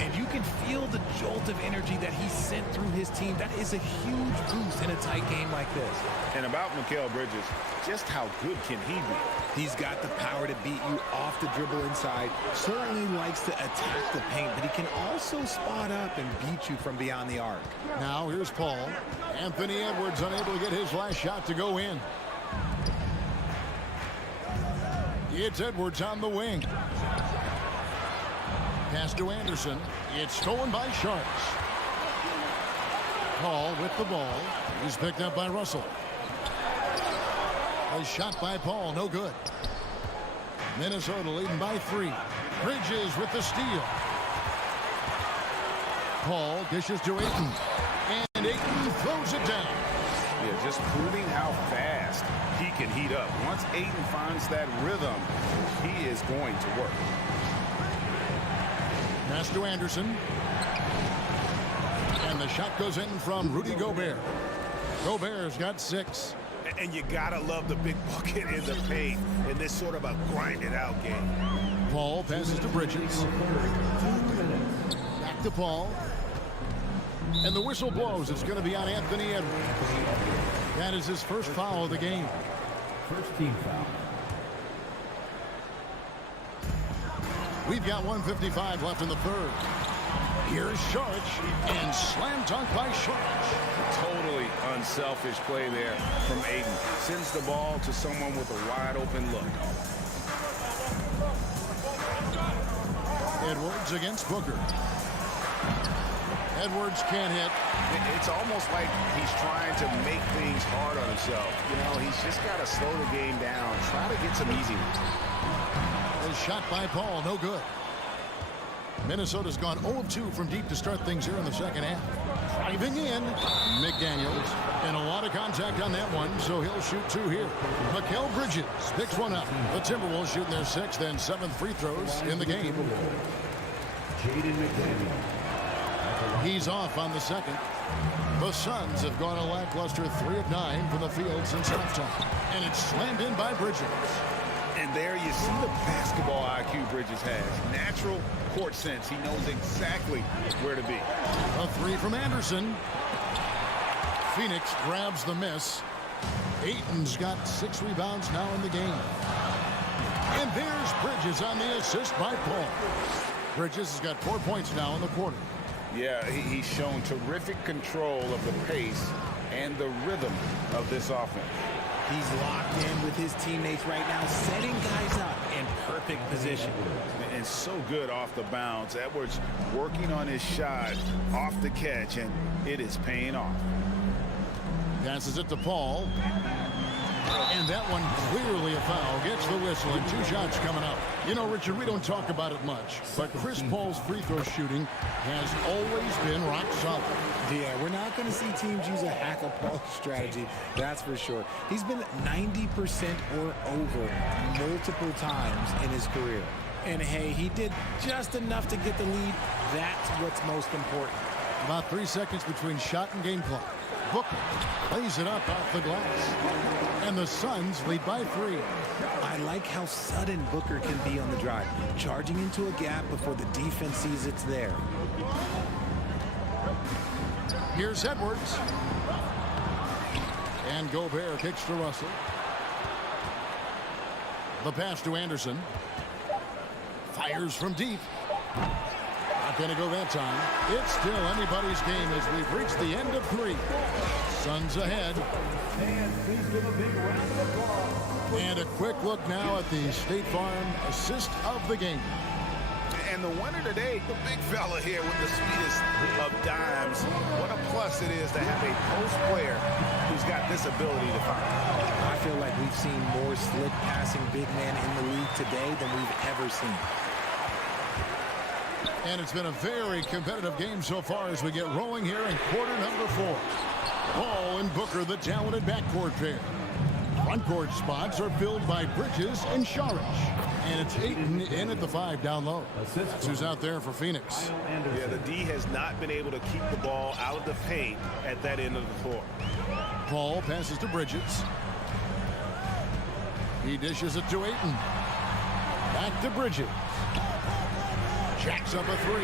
And you can feel the jolt of energy that he sent through his team, that is a huge boost in a tight game like this. And about Mikal Bridges, just how good can he be? He's got the power to beat you off the dribble inside, certainly likes to attack the paint, but he can also spot up and beat you from beyond the arc. Now here's Paul. Anthony Edwards unable to get his last shot to go in. It's Edwards on the wing. Pass to Anderson. It's stolen by Sharks. Paul with the ball. He's picked up by Russell. A shot by Paul, no good. Minnesota leading by 3. Bridges with the steal. Paul dishes to Ayton. And Ayton throws it down. Yeah, just proving how fast he can heat up. Once Ayton finds that rhythm, he is going to work. Pass to Anderson. And the shot goes in from Rudy Gobert. Gobert's got 6. And you gotta love the big bucket in the paint in this sort of a grind-it-out game. Paul passes to Bridges. Back to Paul. And the whistle blows. It's going to be on Anthony Edwards. That is his first foul of the game. First team foul. We've got 1:55 left in the third. Here's Sharch, and slam dunk by Sharch. Totally unselfish play there from Ayton. Sends the ball to someone with a wide-open look. Edwards against Booker. Edwards can't hit. It's almost like he's trying to make things hard on himself. You know, he's just got to slow the game down, try to get some easy ones. A shot by Paul, no good. Minnesota's gone 0 of 2 from deep to start things here in the second half. Driving in, McDaniels. And a lot of contact on that one, so he'll shoot 2 here. Mikal Bridges picks one up. The Timberwolves shooting their 6th and 7th free throws in the game. Jaden McDaniel. He's off on the second. The Suns have gone a lackluster 3 of 9 from the field since halftime. And it's slammed in by Bridges. And there you see the basketball IQ Bridges has. Natural court sense. He knows exactly where to be. A 3 from Anderson. Phoenix grabs the miss. Ayton's got 6 rebounds now in the game. And there's Bridges on the assist by Paul. Bridges has got 4 points now in the quarter. Yeah, he's shown terrific control of the pace and the rhythm of this offense. He's locked in with his teammates right now, setting guys up in perfect position. And so good off the bounce. Edwards working on his shot off the catch, and it is paying off. Passes it to Paul. And that one clearly a foul. Gets the whistle and 2 shots coming up. You know, Richard, we don't talk about it much, but Chris Paul's free throw shooting has always been rock solid. Yeah, we're not going to see teams use a hack-a-Paul strategy, that's for sure. He's been 90% or over multiple times in his career. And hey, he did just enough to get the lead. That's what's most important. About 3 seconds between shot and game clock. Booker lays it up off the glass. And the Suns lead by 3. I like how sudden Booker can be on the drive, charging into a gap before the defense sees it's there. Here's Edwards. And Gobert kicks to Russell. The pass to Anderson. Fires from deep. Not going to go that time. It's still anybody's game as we've reached the end of 3. Suns ahead. And a quick look now at the State Farm assist of the game. And the winner today, the big fella here with the sweetest of dimes. What a plus it is to have a post player who's got this ability to find. I feel like we've seen more slick passing big men in the league today than we've ever seen. And it's been a very competitive game so far as we get rolling here in quarter number 4. Paul and Booker, the talented backcourt pair. Frontcourt spots are filled by Bridges and Sharch. And it's Ayton in at the 5 down low. That's who's out there for Phoenix. Yeah, the D has not been able to keep the ball out of the paint at that end of the floor. Paul passes to Bridges. He dishes it to Ayton. Back to Bridges. Jacks up a 3.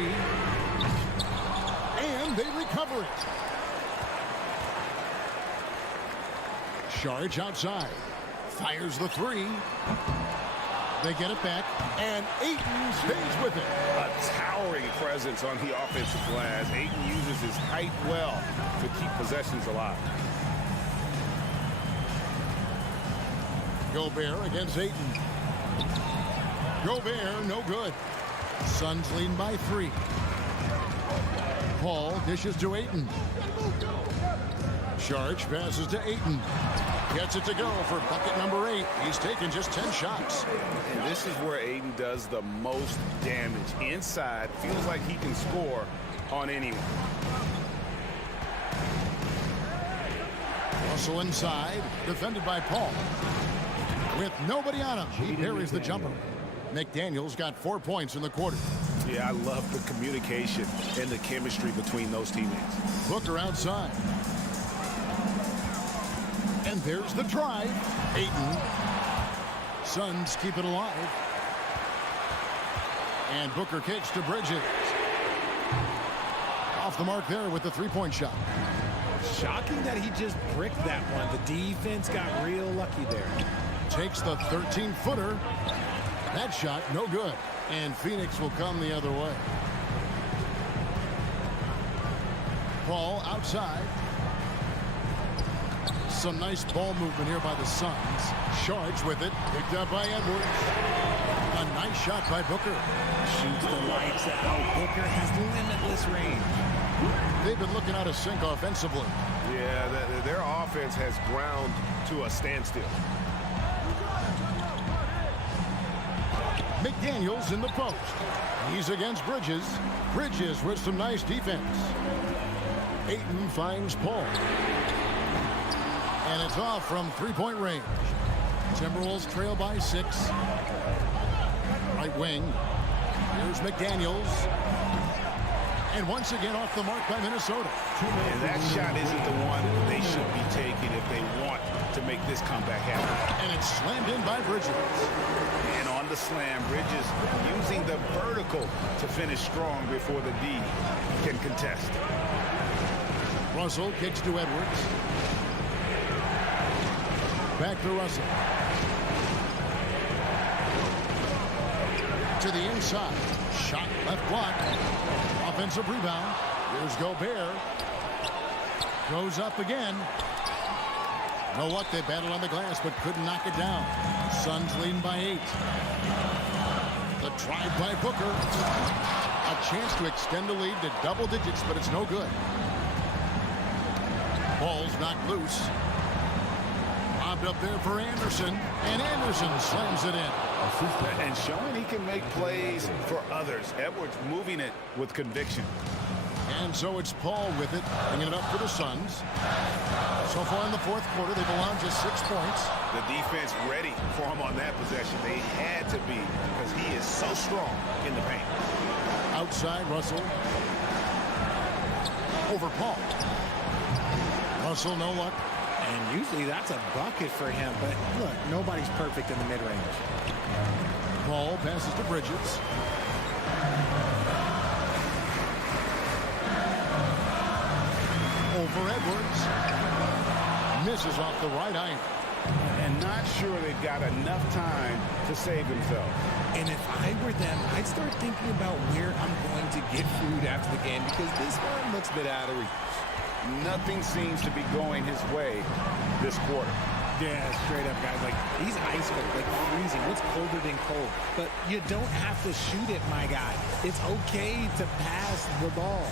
And Edwards. Charge outside. Fires the three. They get it back, and Ayton stays with it. A towering presence on the offensive glass. Ayton uses his height well to keep possessions alive. Gobert against Ayton. Gobert, no good. Suns leading by 3. Paul dishes to Ayton. Charge passes to Ayton. Gets it to go for bucket number 8. He's taken just 10 shots. And this is where Ayton does the most damage. Inside, feels like he can score on anyone. Russell inside, defended by Paul. With nobody on him, he parries the jumper. McDaniels got 4 points in the quarter. Yeah, I love the communication and the chemistry between those teammates. Booker outside. And there's the drive. Ayton. Suns keep it alive. And Booker kicks to Bridges. Off the mark there with the three-point shot. Shocking that he just bricked that one. The defense got real lucky there. Takes the 13-footer. That shot, no good. And Phoenix will come the other way. Paul outside. Some nice ball movement here by the Suns. Charge with it. Picked up by Edwards. A nice shot by Booker. Shoots the lights out. Booker has limitless range. They've been looking out of sync offensively. Yeah, their offense has ground to a standstill. McDaniels in the post. He's against Bridges. Bridges with some nice defense. Ayton finds Paul. And it's off from three-point range. Timberwolves trail by 6. Right wing. Here's McDaniels. And once again off the mark by Minnesota. And that shot isn't the one they should be taking if they want to make this comeback happen. And it's slammed in by Bridges. And on the slam, Bridges using the vertical to finish strong before the D can contest. Russell kicks to Edwards. Back to Russell. To the inside. Shot left block. Offensive rebound. Here's Gobert. Goes up again. No luck. They battled on the glass but couldn't knock it down. Suns leading by 8. The drive by Booker. A chance to extend the lead to double digits, but it's no good. Ball's knocked loose. Lobbed up there for Anderson. And Anderson slams it in. And showing he can make plays for others. Edwards moving it with conviction. And so it's Paul with it, bringing it up for the Suns. So far in the fourth quarter, they've allowed just 6 points. The defense ready for him on that possession. They had to be because he is so strong in the paint. Outside, Russell. Over Paul. Russell, no luck. And usually that's a bucket for him. But look, nobody's perfect in the mid-range. Paul passes to Bridges. Over Edwards. Misses off the right iron. And not sure they've got enough time to save themselves. And if I were them, I'd start thinking about where I'm going to get food after the game because this one looks a bit out of reach. Nothing seems to be going his way this quarter. Yeah, straight up, guys. Like, he's ice cold, like freezing. What's colder than cold? But you don't have to shoot it, my guy. It's okay to pass the ball.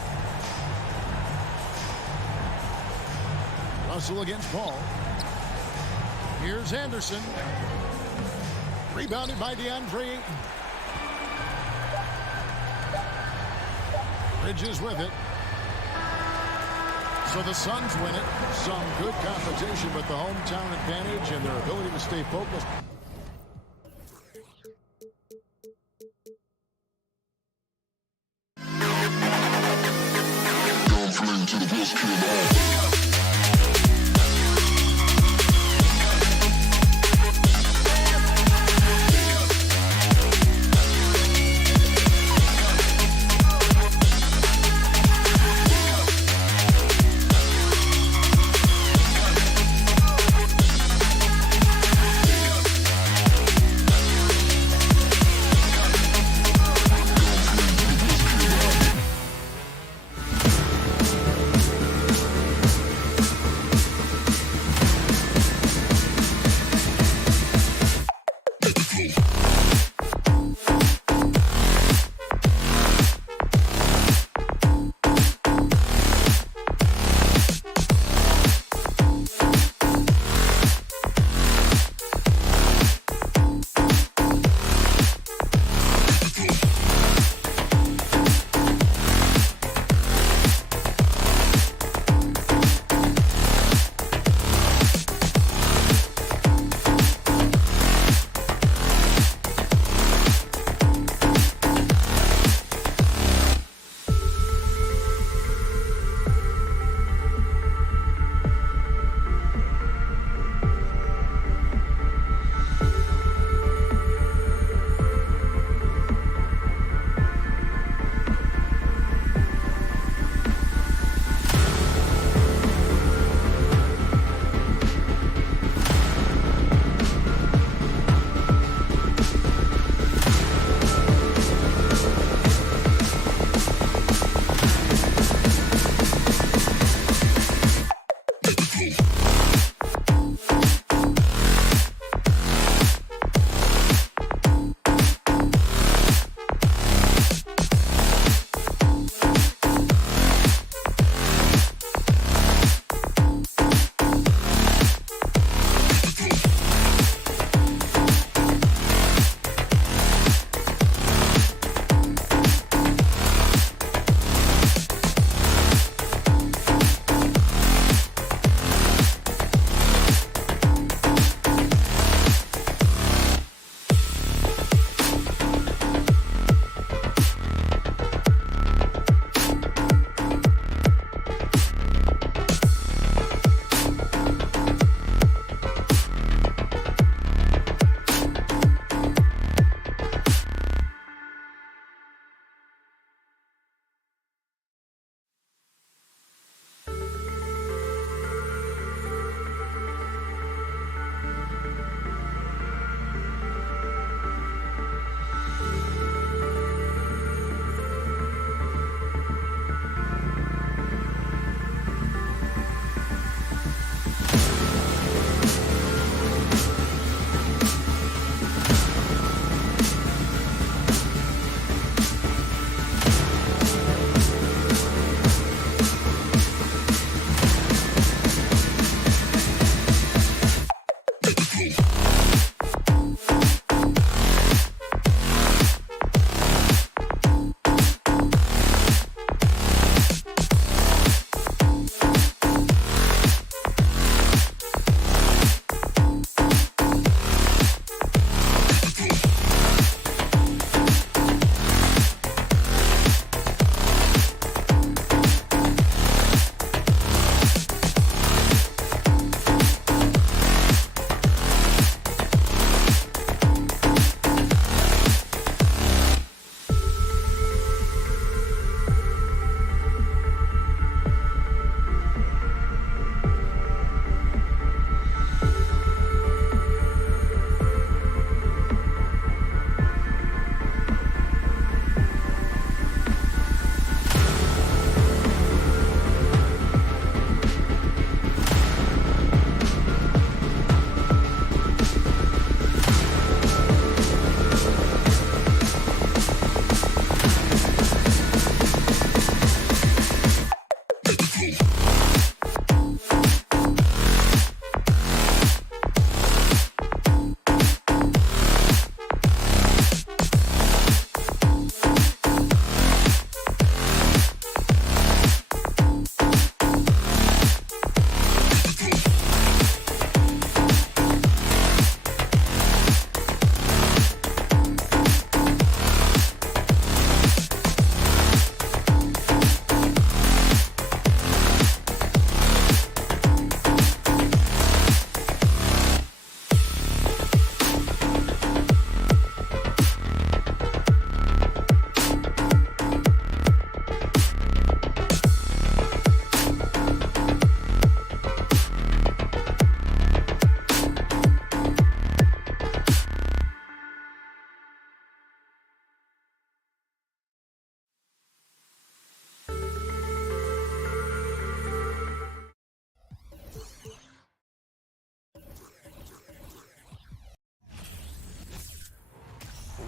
Russell against Paul. Here's Anderson. Rebounded by DeAndre Ayton. Bridges with it. So the Suns win it. Some good compensation with the hometown advantage and their ability to stay focused.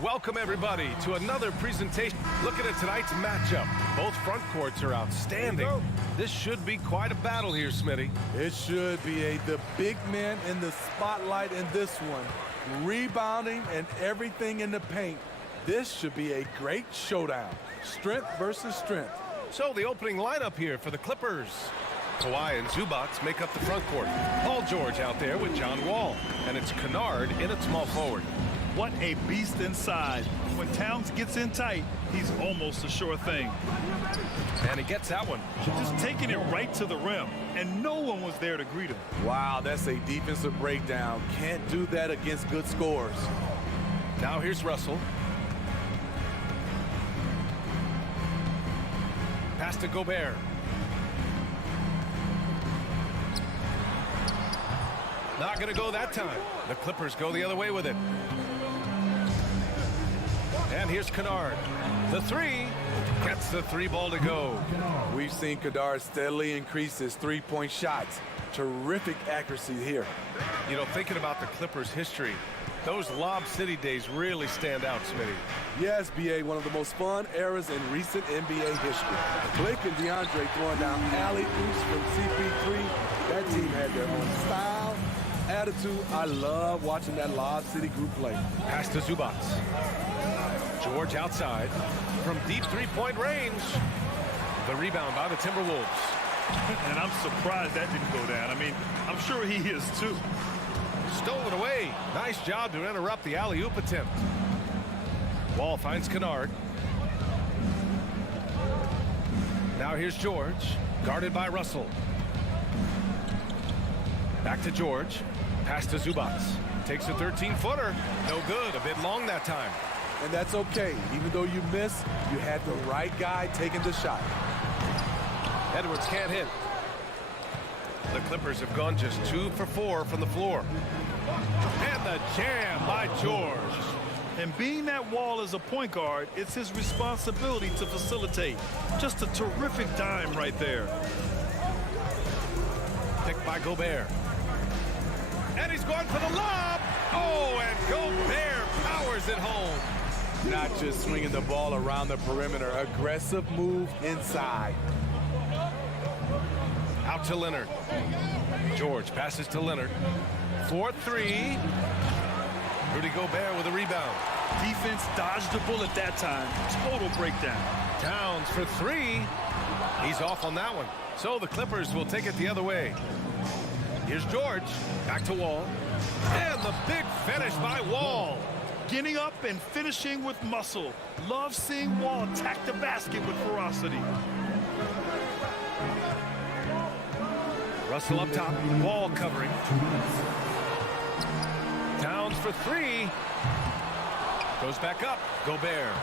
Welcome, everybody, to another presentation. Looking at tonight's matchup. Both front courts are outstanding. This should be quite a battle here, Smitty. It should be the big men in the spotlight in this one. Rebounding and everything in the paint. This should be a great showdown. Strength versus strength. So the opening lineup here for the Clippers. Kawhi and Zubac make up the front court. Paul George out there with John Wall. And it's Kennard in at small forward. What a beast inside. When Towns gets in tight, he's almost a sure thing. And he gets that one. Just taking it right to the rim, and no one was there to greet him. Wow, that's a defensive breakdown. Can't do that against good scores. Now here's Russell. Pass to Gobert. Not going to go that time. The Clippers go the other way with it. And here's Kennard. The three. Gets the three ball to go. We've seen Kennard steadily increase his three-point shots. Terrific accuracy here. You know, thinking about the Clippers' history, those Lob City days really stand out, Smitty. Yes, B.A., one of the most fun eras in recent NBA history. Blake and DeAndre throwing down alley-oops from CP3. That team had their own style, attitude. I love watching that Lob City group play. Pass to Zubac. George outside from deep three-point range. The rebound by the Timberwolves. And I'm surprised that didn't go down. I mean, I'm sure he is too. Stolen away. Nice job to interrupt the alley-oop attempt. Wall finds Kennard. Now here's George, guarded by Russell. Back to George. Pass to Zubac. Takes a 13-footer. No good. A bit long that time. And that's okay. Even though you miss, you had the right guy taking the shot. Edwards can't hit. The Clippers have gone just 2 for 4 from the floor. And the jam by George. And being that Wall is a point guard, it's his responsibility to facilitate. Just a terrific dime right there. Picked by Gobert. And he's going for the lob. Oh, and Gobert powers it home. Not just swinging the ball around the perimeter. Aggressive move inside. Out to Leonard. George passes to Leonard. 4-3. Rudy Gobert with a rebound. Defense dodged the bullet that time. Total breakdown. Towns for 3. He's off on that one. So the Clippers will take it the other way. Here's George. Back to Wall. And the big finish by Wall. Getting up and finishing with muscle. Love seeing Wall attack the basket with ferocity. Russell up top. Wall covering. Towns for 3. Goes back up. Gobert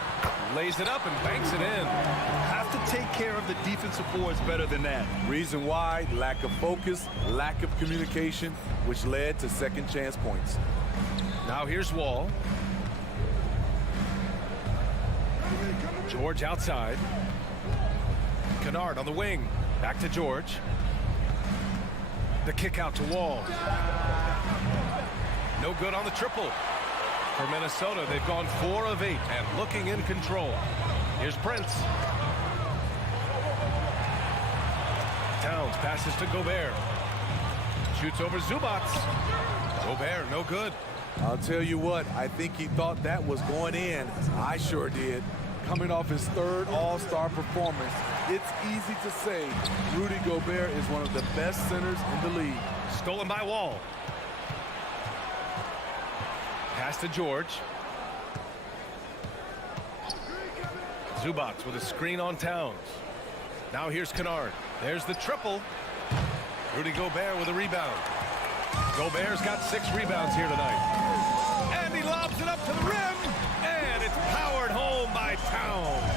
lays it up and banks it in. Have to take care of the defensive boards better than that. Reason why: lack of focus, lack of communication, which led to second chance points. Now here's Wall. George outside. Kennard on the wing. Back to George. The kick out to Wall. No good on the triple. For Minnesota, they've gone 4 of 8 and looking in control. Here's Prince. Towns passes to Gobert. Shoots over Zubac. Gobert, no good. I'll tell you what, I think he thought that was going in. I sure did. Coming off his 3rd All-Star performance, it's easy to say Rudy Gobert is one of the best centers in the league. Stolen by Wall. Pass to George. Zubac with a screen on Towns. Now here's Kennard. There's the triple. Rudy Gobert with a rebound. Gobert's got 6 rebounds here tonight. And he lobs it up to the rim. And it's powered home by Towns.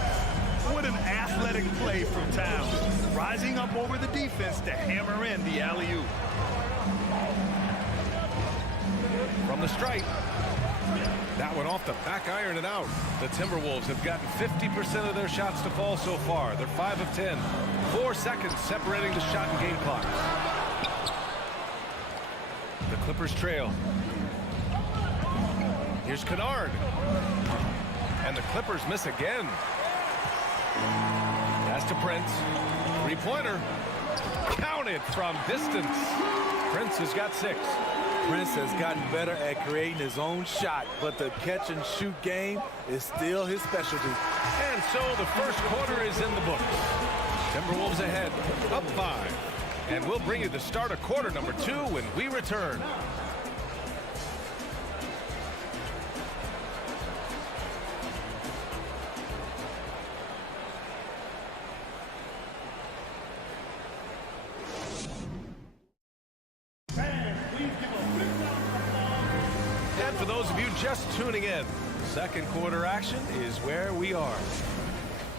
What an athletic play from Towns. Rising up over the defense to hammer in the alley-oop. From the stripe. That one off the back iron and out. The Timberwolves have gotten 50% of their shots to fall so far. They're 5 of 10. 4 seconds separating the shot and game clock. The Clippers trail. Here's Kennard. And the Clippers miss again. Pass to Prince. Three-pointer. Counted from distance. Prince has got 6. Prince has gotten better at creating his own shot, but the catch-and-shoot game is still his specialty. And so the first quarter is in the books. Timberwolves ahead, up 5. And we'll bring you the start of quarter number 2 when we return. And for those of you just tuning in, second quarter action is where we are.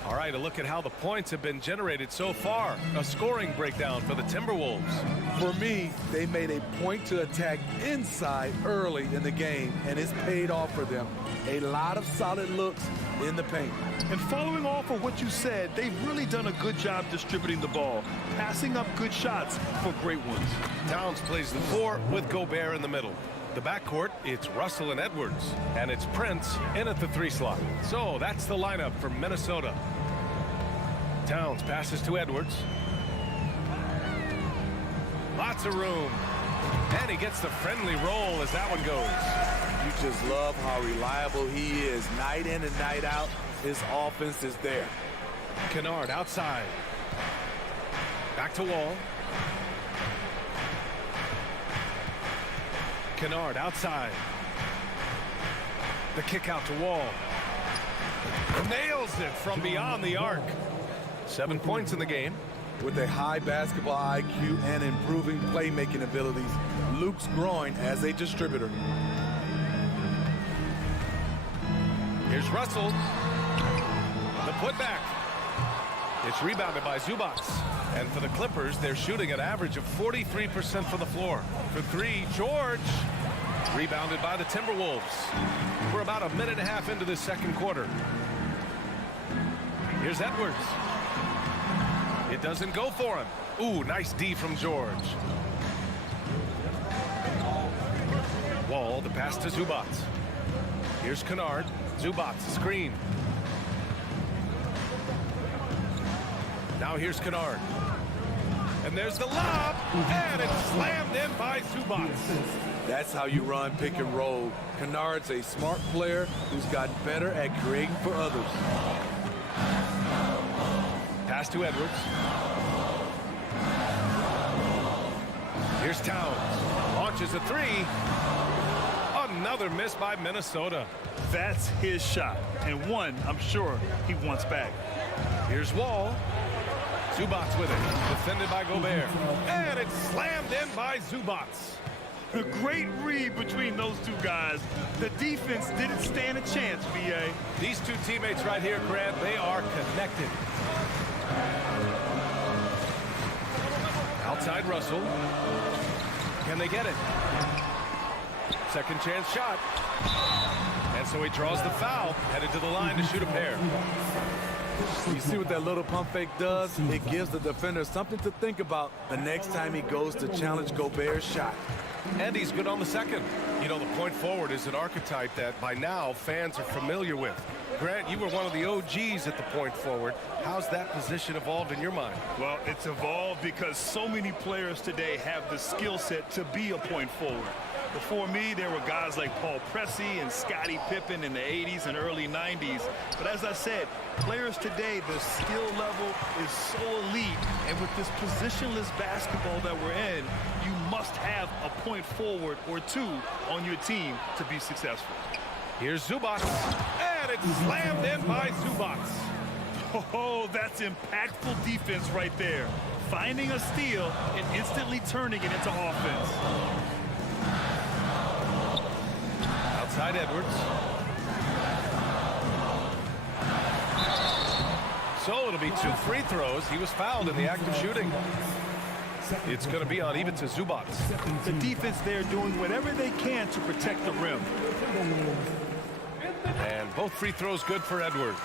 All right, a look at how the points have been generated so far. A scoring breakdown for the Timberwolves. For me, they made a point to attack inside early in the game, and it's paid off for them. A lot of solid looks in the paint. And following off of what you said, they've really done a good job distributing the ball, passing up good shots for great ones. Towns plays the 4 with Gobert in the middle. The backcourt, it's Russell and Edwards, and it's Prince in at the 3 slot. So that's the lineup for Minnesota. Towns passes to Edwards. Lots of room. And he gets the friendly roll as that one goes. You just love how reliable he is. Night in and night out, his offense is there. Kennard outside. Back to Wall. Kennard outside. The kick out to Wall. Nails it from beyond the arc. 7 points in the game. With a high basketball IQ and improving playmaking abilities, Luke's growing as a distributor. Here's Russell. The putback. It's rebounded by Zubac. And for the Clippers, they're shooting an average of 43% from the floor. For 3, George. Rebounded by the Timberwolves. We're about a minute and a half into this second quarter. Here's Edwards. It doesn't go for him. Ooh, nice D from George. Wall, the pass to Zubac. Here's Kennard. Zubac, screen. Now here's Kennard. And there's the lob. And it's slammed in by Zubac. That's how you run pick and roll. Kennard's a smart player who's gotten better at creating for others. Pass to Edwards. Here's Towns. Launches a 3. Another miss by Minnesota. That's his shot, and one I'm sure he wants back. Here's Wall. Zubac with it. Defended by Gobert. And it's slammed in by Zubac. A great read between those two guys. The defense didn't stand a chance, VA. These two teammates right here, Grant, they are connected. Outside Russell. Can they get it? Second chance shot. And so he draws the foul, headed to the line to shoot a pair. You see what that little pump fake does? It gives the defender something to think about the next time he goes to challenge Gobert's shot. And he's good on the second. You know, the point forward is an archetype that by now fans are familiar with. Grant, you were one of the OGs at the point forward. How's that position evolved in your mind? Well, it's evolved because so many players today have the skill set to be a point forward. Before me, there were guys like Paul Pressey and Scottie Pippen in the 80s and early 90s. But as I said, players today, the skill level is so elite. And with this positionless basketball that we're in, you must have a point forward or two on your team to be successful. Here's Zubac. And it's slammed in by Zubac. Oh, that's impactful defense right there. Finding a steal and instantly turning it into offense. Outside Edwards. So it'll be 2 free throws. He was fouled in the act of shooting. It's going to be on even to Zubac. The defense there doing whatever they can to protect the rim. And both free throws good for Edwards.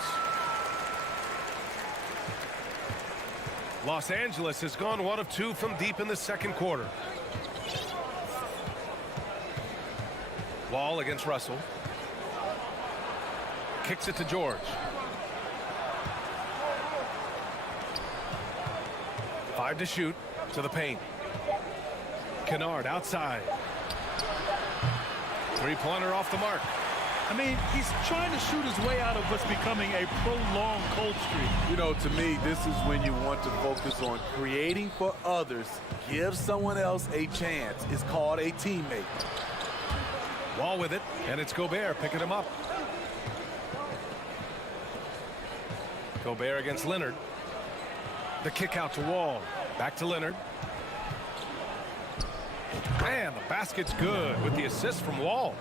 Los Angeles has gone 1 of 2 from deep in the second quarter. Wall against Russell. kicks it to George. Five to shoot to the paint. Kennard outside. Three-pointer off the mark. I mean, he's trying to shoot his way out of what's becoming a prolonged cold streak. You know, to me, this is when you want to focus on creating for others. Give someone else a chance. It's called a teammate. Wall with it, and it's Gobert picking him up. Gobert against Leonard. The kick out to Wall. Back to Leonard. Man, the basket's good with the assist from Wall.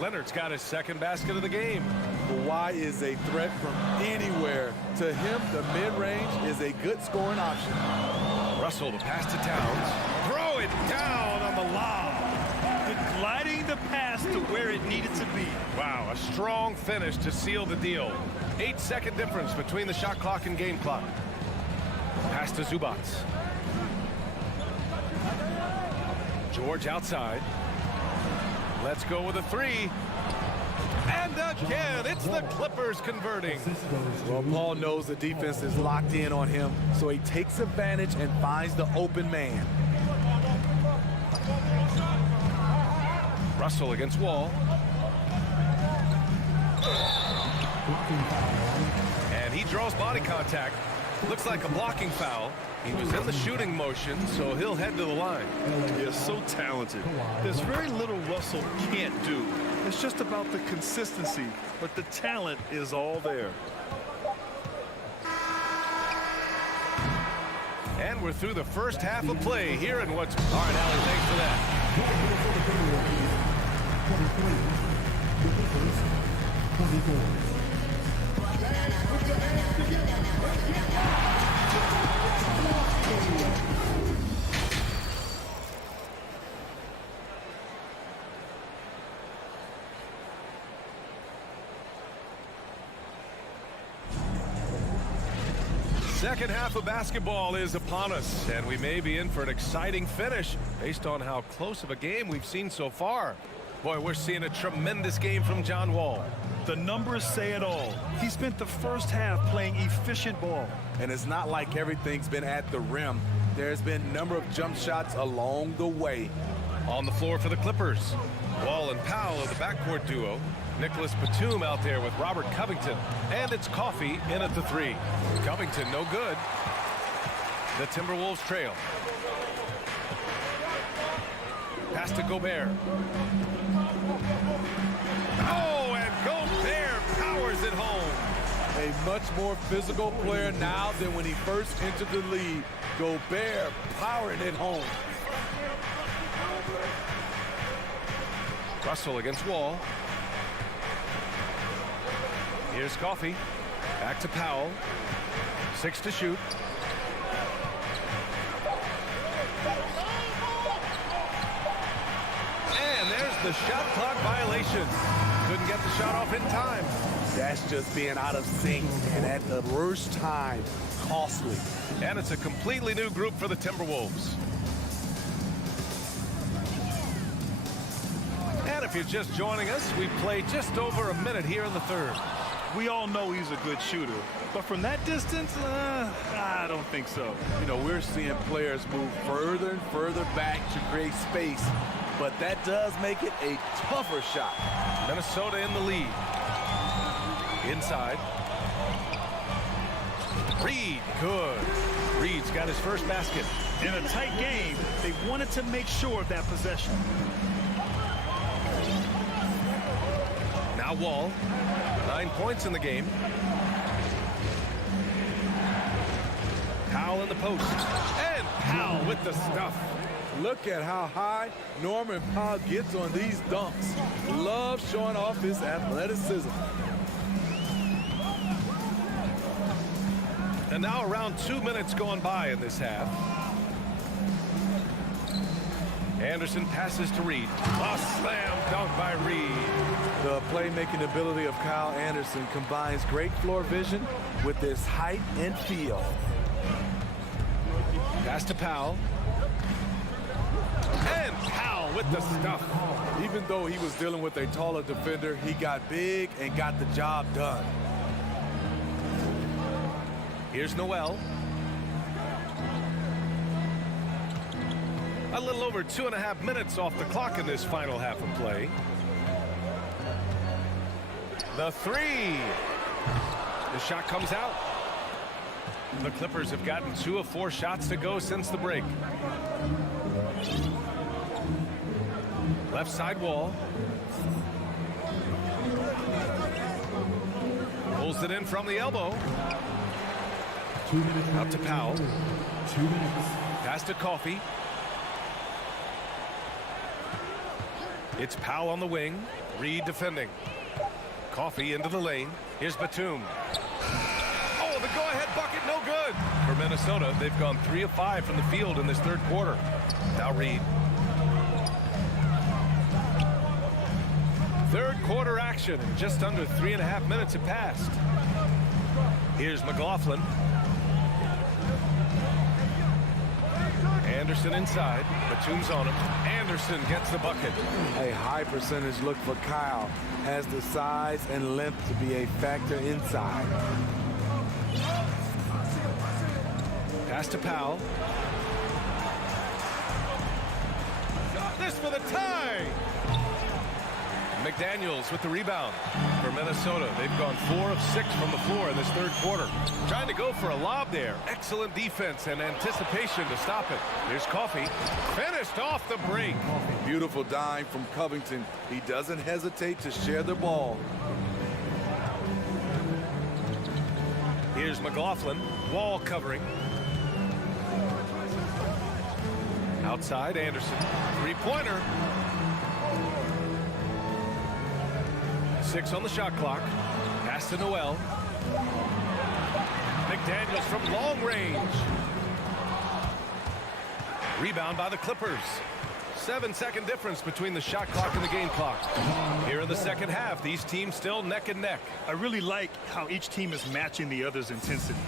Leonard's got his second basket of the game. Kawhi is a threat from anywhere. To him, the mid-range is a good scoring option. Russell, the pass to Towns. Throw it down on the lob. Gliding the pass to where it needed to be. Wow, a strong finish to seal the deal. 8-second difference between the shot clock and game clock. Pass to Zubac. George outside. Let's go with a three. And again, it's the Clippers converting. Well, Paul knows the defense is locked in on him, so he takes advantage and finds the open man. Russell against Wall. And he draws body contact. Looks like a blocking foul. He was in the shooting motion, so he'll head to the line. They're so talented. There's very little Russell can't do. It's just about the consistency, but the talent is all there. And we're through the first half of play here in what's... All right, Allie, thanks for that. Second half of basketball is upon us, and we may be in for an exciting finish based on how close of a game we've seen so far. Boy, we're seeing a tremendous game from John Wall. The numbers say it all. He spent the first half playing efficient ball. And it's not like everything's been at the rim. There's been a number of jump shots along the way. On the floor for the Clippers, Wall and Powell are the backcourt duo. Nicholas Batum out there with Robert Covington. And it's Coffey in at the three. Covington no good. The Timberwolves trail. Pass to Gobert. Oh, and Gobert powers it home. A much more physical player now than when he first entered the league. Gobert powering it home. Russell against Wall. Here's Coffey. Back to Powell. 6 to shoot. And there's the shot clock violation. Couldn't get the shot off in time. That's just being out of sync and at the worst time. Costly. And it's a completely new group for the Timberwolves. And if you're just joining us, we've played just over a minute here in the third. We all know he's a good shooter, but from that distance, I don't think so. You know, we're seeing players move further and further back to create space, but that does make it a tougher shot. Minnesota in the lead. Inside. Reed, good. Reed's got his first basket. In a tight game, they wanted to make sure of that possession. Now Wall. 9 points in the game. Powell in the post. And Powell with the stuff. Look at how high Norman Powell gets on these dunks. Loves showing off his athleticism. And now around 2 minutes gone by in this half. Anderson passes to Reed. A slam dunk by Reed. The playmaking ability of Kyle Anderson combines great floor vision with his height and feel. Pass to Powell. And Powell with the stuff. Even though he was dealing with a taller defender, he got big and got the job done. Here's Noel. A little over 2.5 minutes off the clock in this final half of play. The three. The shot comes out. The Clippers have gotten 2 of 4 shots to go since the break. Left side wall. Pulls it in from the elbow. 2 minutes. Out to Powell. 2 minutes. Pass to Coffey. It's Powell on the wing. Reed defending. Coffey into the lane. Here's Batum. Oh, the go-ahead bucket, no good. For Minnesota, they've gone 3 of 5 from the field in this third quarter. Now Reed. Third quarter action. Just under 3.5 minutes have passed. Here's McLaughlin. Anderson inside. Batum's on him. Anderson gets the bucket. A high percentage look for Kyle. Has the size and length to be a factor inside. Pass to Powell. This for the tie. McDaniels with the rebound for Minnesota. They've gone 4 of 6 from the floor in this third quarter. Trying to go for a lob there. Excellent defense and anticipation to stop it. Here's Coffey. Finished off the break. Beautiful dime from Covington. He doesn't hesitate to share the ball. Here's McLaughlin. Wall covering. Outside, Anderson. Three-pointer. 6 on the shot clock. Pass to Noel. McDaniels from long range. Rebound by the Clippers. 7-second difference between the shot clock and the game clock. Here in the second half, these teams still neck and neck. I really like how each team is matching the other's intensity.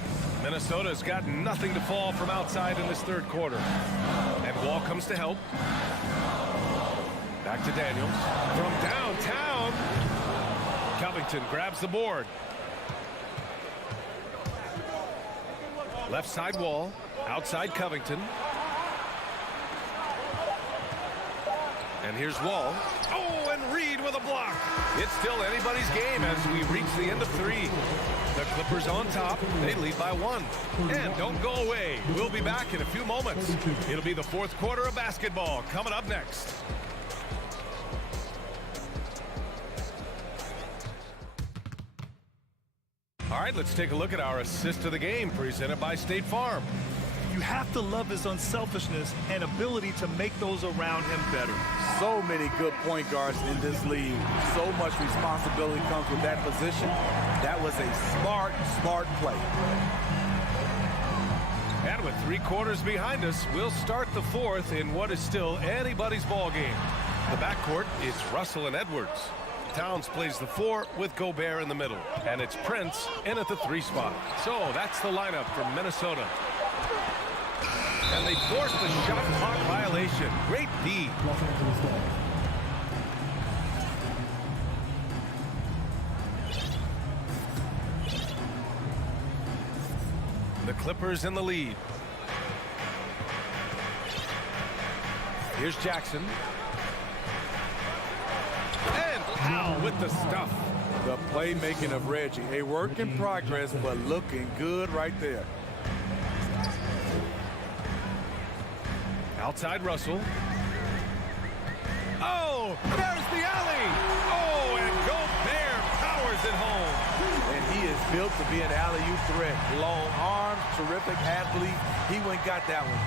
Minnesota's got nothing to fall from outside in this third quarter. And Wall comes to help. Back to Daniels. From downtown. Covington grabs the board. Left side Wall. Outside Covington. And here's Wall. Oh, and Reed with a block. It's still anybody's game as we reach the end of 3. The Clippers on top. They lead by 1. And don't go away. We'll be back in a few moments. It'll be the fourth quarter of basketball coming up next. All right, let's take a look at our assist of the game presented by State Farm. You have to love his unselfishness and ability to make those around him better. So many good point guards in this league. So much responsibility comes with that position. That was a smart play. And with 3 quarters behind us, we'll start the fourth in what is still anybody's ball game. The backcourt is Russell and Edwards. Towns plays the 4 with Gobert in the middle. And it's Prince in at the 3 spot. So that's the lineup from Minnesota. And they forced the shot clock violation. Great D. The Clippers in the lead. Here's Jackson. And Powell with the stuff. The playmaking of Reggie. A work in progress, but looking good right there. Outside Russell. Oh, there's the alley. Oh, and Gobert powers it home. And he is built to be an alley-oop threat. Long arms, terrific athlete. He went and got that one.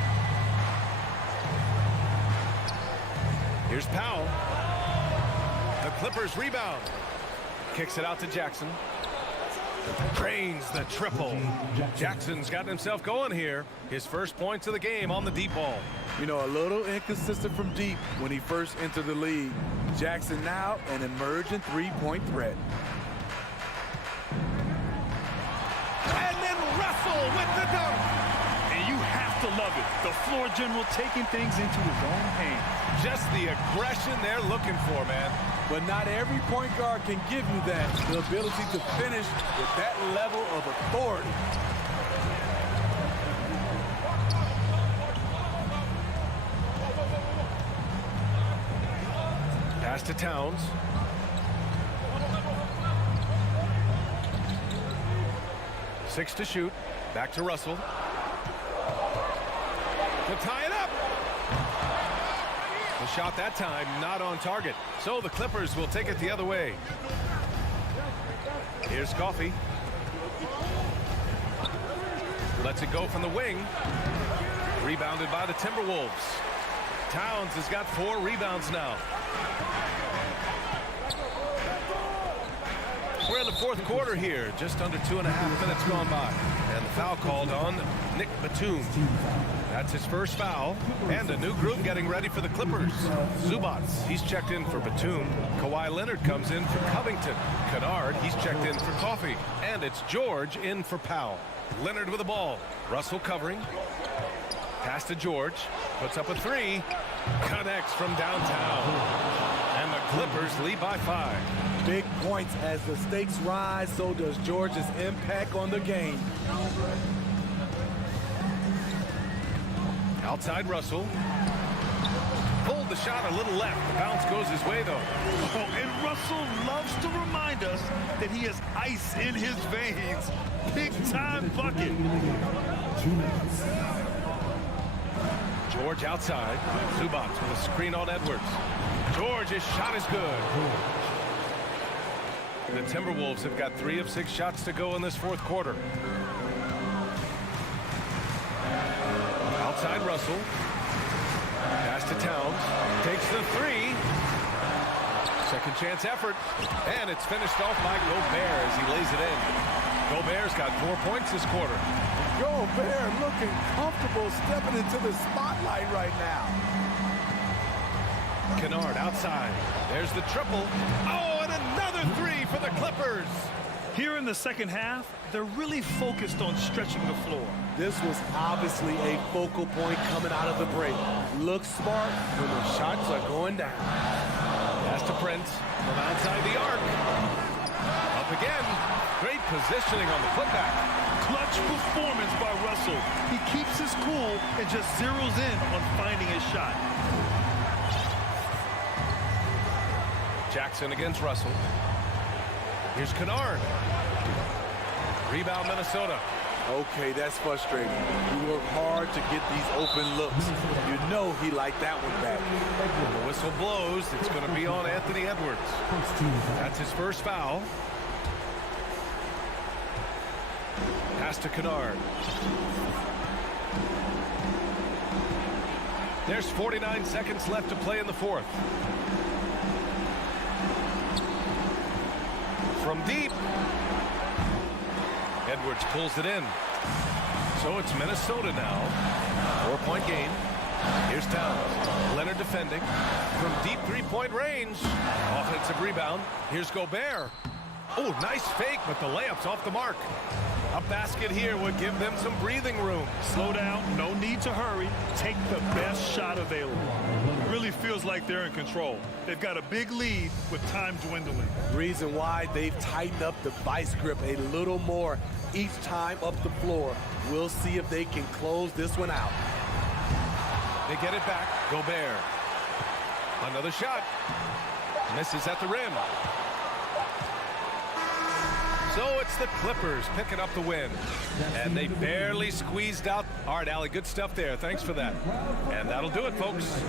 Here's Powell. The Clippers rebound. Kicks it out to Jackson. Drains the triple. Jackson's gotten himself going here. His first points of the game on the deep ball. You know, a little inconsistent from deep when he first entered the league. Jackson now an emerging three-point threat. And then Russell with the dunk. And you have to love it. The floor general taking things into his own hands. Just the aggression they're looking for, man. But not every point guard can give you that. The ability to finish with that level of authority. Pass to Towns. Six to shoot. Back to Russell. To tie it up. The shot that time not on target. So the Clippers will take it the other way. Here's Coffey. Lets it go from the wing. Rebounded by the Timberwolves. Towns has got 4 rebounds now. We're in the fourth quarter here. Just under 2.5 minutes gone by. And the foul called on Nick Batum. That's his first foul. And a new group getting ready for the Clippers. Zubats, he's checked in for Batum. Kawhi Leonard comes in for Covington. Kennard, he's checked in for Coffey. And it's George in for Powell. Leonard with the ball. Russell covering. Pass to George. Puts up a 3. Connects from downtown. And the Clippers lead by 5. Big points as the stakes rise, so does George's impact on the game. Outside Russell. Pulled the shot a little left. The bounce goes his way, though. Oh, and Russell loves to remind us that he has ice in his veins. Big-time bucket. 2 minutes. George outside. Zubats with a screen on Edwards. George's shot is good. The Timberwolves have got 3 of 6 shots to go in this fourth quarter. Outside Russell. Pass to Towns. Takes the 3. Second chance effort. And it's finished off by Gobert as he lays it in. Gobert's got 4 points this quarter. Gobert looking comfortable stepping into the spotlight right now. Kennard outside. There's the triple. Oh, and another 3 for the Clippers. Here in the second half, they're really focused on stretching the floor. This was obviously a focal point coming out of the break. Look smart when the shots are going down. Pass to Prince from outside the arc. Up again. Great positioning on the putback. Clutch performance by Russell. He keeps his cool and just zeroes in on finding his shot. Jackson against Russell. Here's Kennard. Rebound Minnesota. Okay, that's frustrating. You work hard to get these open looks. You know he liked that one back. The whistle blows. It's going to be on Anthony Edwards. That's his first foul. Pass to Kennard. There's 49 seconds left to play in the fourth. From deep. Edwards pulls it in. So it's Minnesota now. 4-point game. Here's Towns. Leonard defending. From deep 3-point range. Offensive rebound. Here's Gobert. Oh, nice fake, but the layup's off the mark. A basket here would give them some breathing room. Slow down, no need to hurry. Take the best shot available. Really feels like they're in control. They've got a big lead with time dwindling. Reason why they've tightened up the vice grip a little more each time up the floor. We'll see if they can close this one out. They get it back. Gobert. Another shot. Misses at the rim. So it's the Clippers picking up the win. And they barely squeezed out. All right, Allie, good stuff there. Thanks for that. And that'll do it, folks.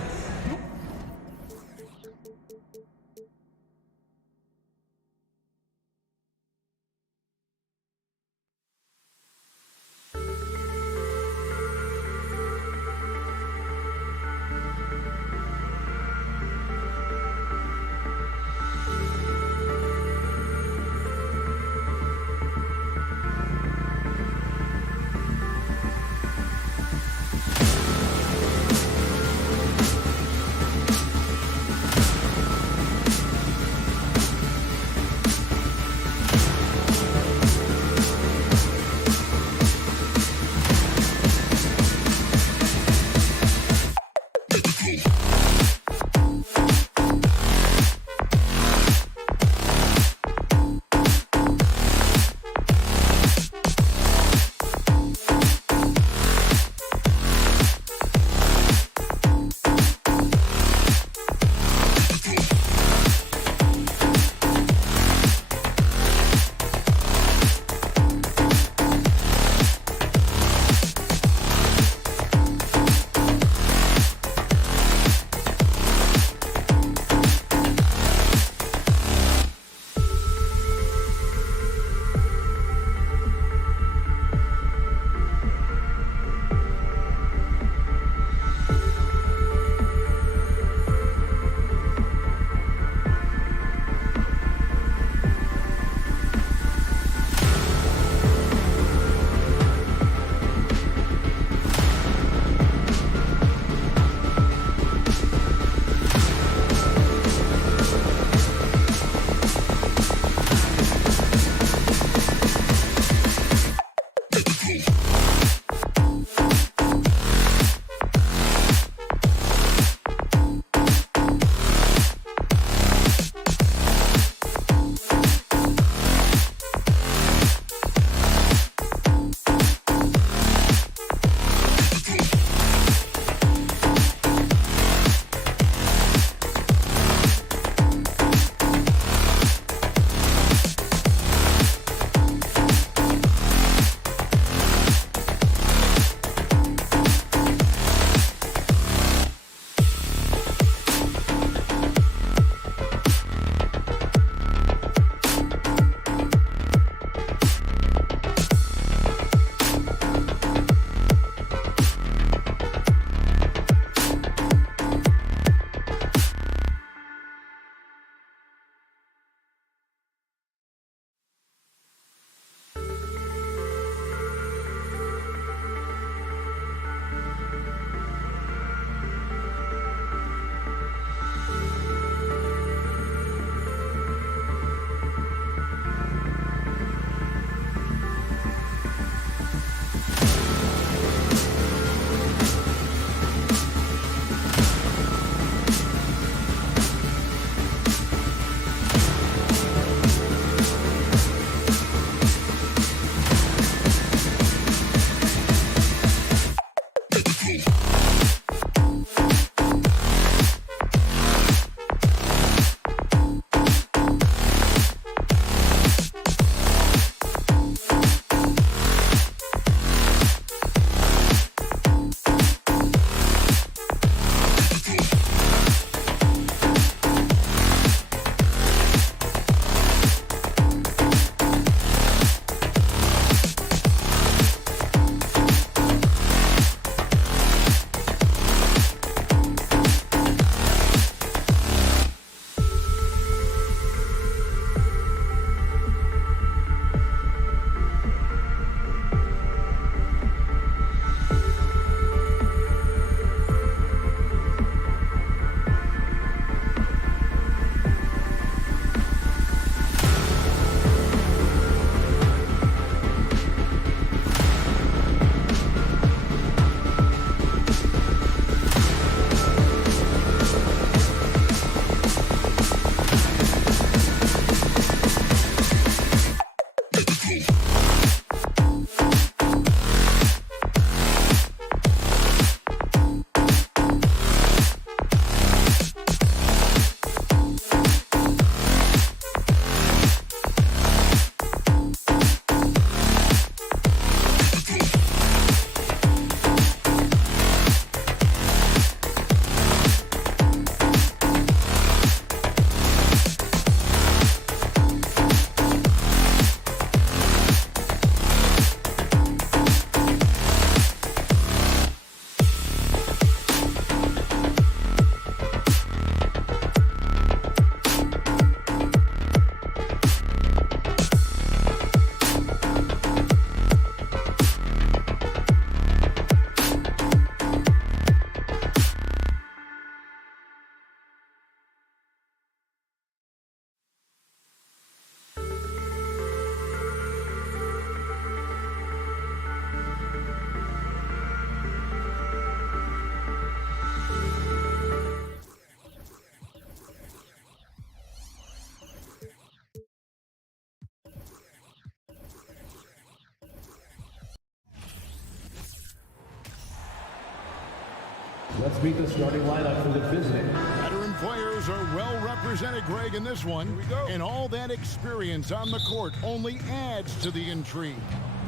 Let's meet the starting lineup for the visiting. Veteran players are well represented, Greg, in this one. And all that experience on the court only adds to the intrigue.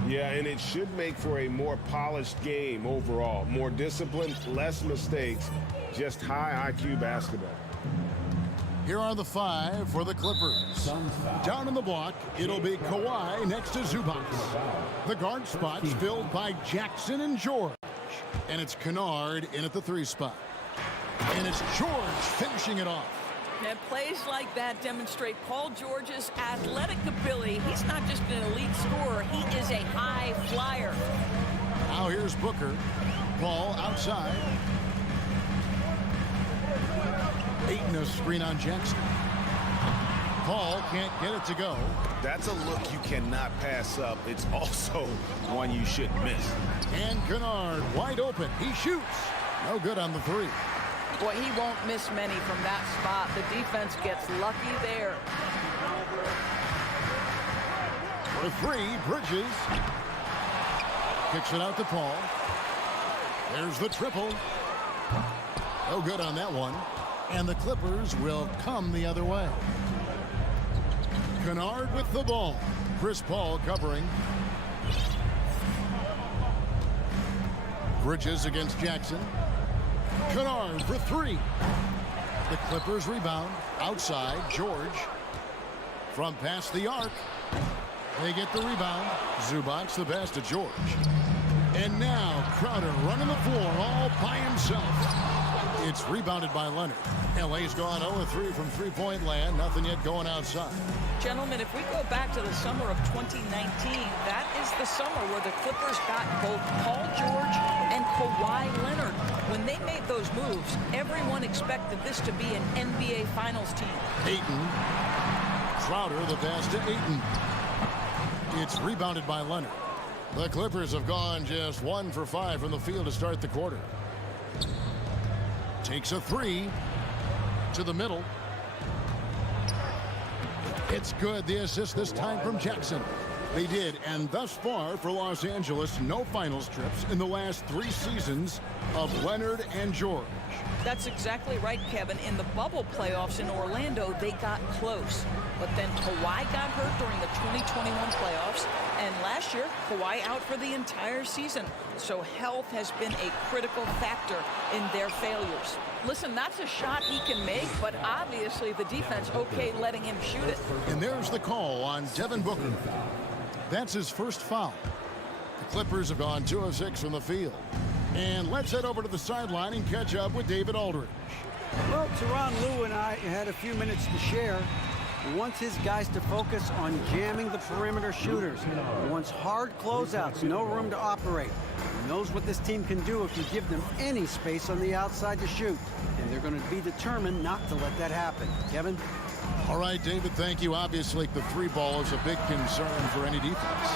Yeah, and it should make for a more polished game overall. More disciplined, less mistakes, just high IQ basketball. Here are the 5 for the Clippers. Down in the block, it'll be Kawhi next to Zubac. The guard spot's filled by Jackson and George. And it's Kennard in at the 3 spot. And it's George finishing it off. And plays like that demonstrate Paul George's athletic ability. He's not just an elite scorer, he is a high flyer. Now here's Booker. Paul outside. Ayton a screen on Jackson. Paul can't get it to go. That's a look you cannot pass up. It's also one you shouldn't miss. And Kennard wide open. He shoots. No good on the 3. Boy, he won't miss many from that spot. The defense gets lucky there. For 3, Bridges. Kicks it out to Paul. There's the triple. No good on that one. And the Clippers will come the other way. Kennard with the ball. Chris Paul covering. Bridges against Jackson. Kennard for 3. The Clippers rebound. Outside, George. From past the arc. They get the rebound. Zubac the pass to George. And now Crowder running the floor all by himself. It's rebounded by Leonard. LA's gone 0-3 from three-point land. Nothing yet going outside. Gentlemen, if we go back to the summer of 2019, that is the summer where the Clippers got both Paul George and Kawhi Leonard. When they made those moves, everyone expected this to be an NBA Finals team. Ayton. Crowder the pass to Ayton. It's rebounded by Leonard. The Clippers have gone just 1 for 5 from the field to start the quarter. Takes a 3 to the middle. It's good. The assist this time from Jackson. They did, and thus far for Los Angeles, no finals trips in the last 3 seasons of Leonard and George. That's exactly right, Kevin. In the bubble playoffs in Orlando, they got close. But then Kawhi got hurt during the 2021 playoffs, and last year, Kawhi out for the entire season. So health has been a critical factor in their failures. Listen, that's a shot he can make, but obviously the defense okay letting him shoot it. And there's the call on Devin Booker. That's his first foul. The Clippers have gone 2 of 6 from the field. And let's head over to the sideline and catch up with David Aldridge. Well, Tyronn Lue and I had a few minutes to share. He wants his guys to focus on jamming the perimeter shooters. He wants hard closeouts, no room to operate. He knows what this team can do if you give them any space on the outside to shoot. And they're going to be determined not to let that happen. Kevin? All right, David, thank you. Obviously, the 3 ball is a big concern for any defense.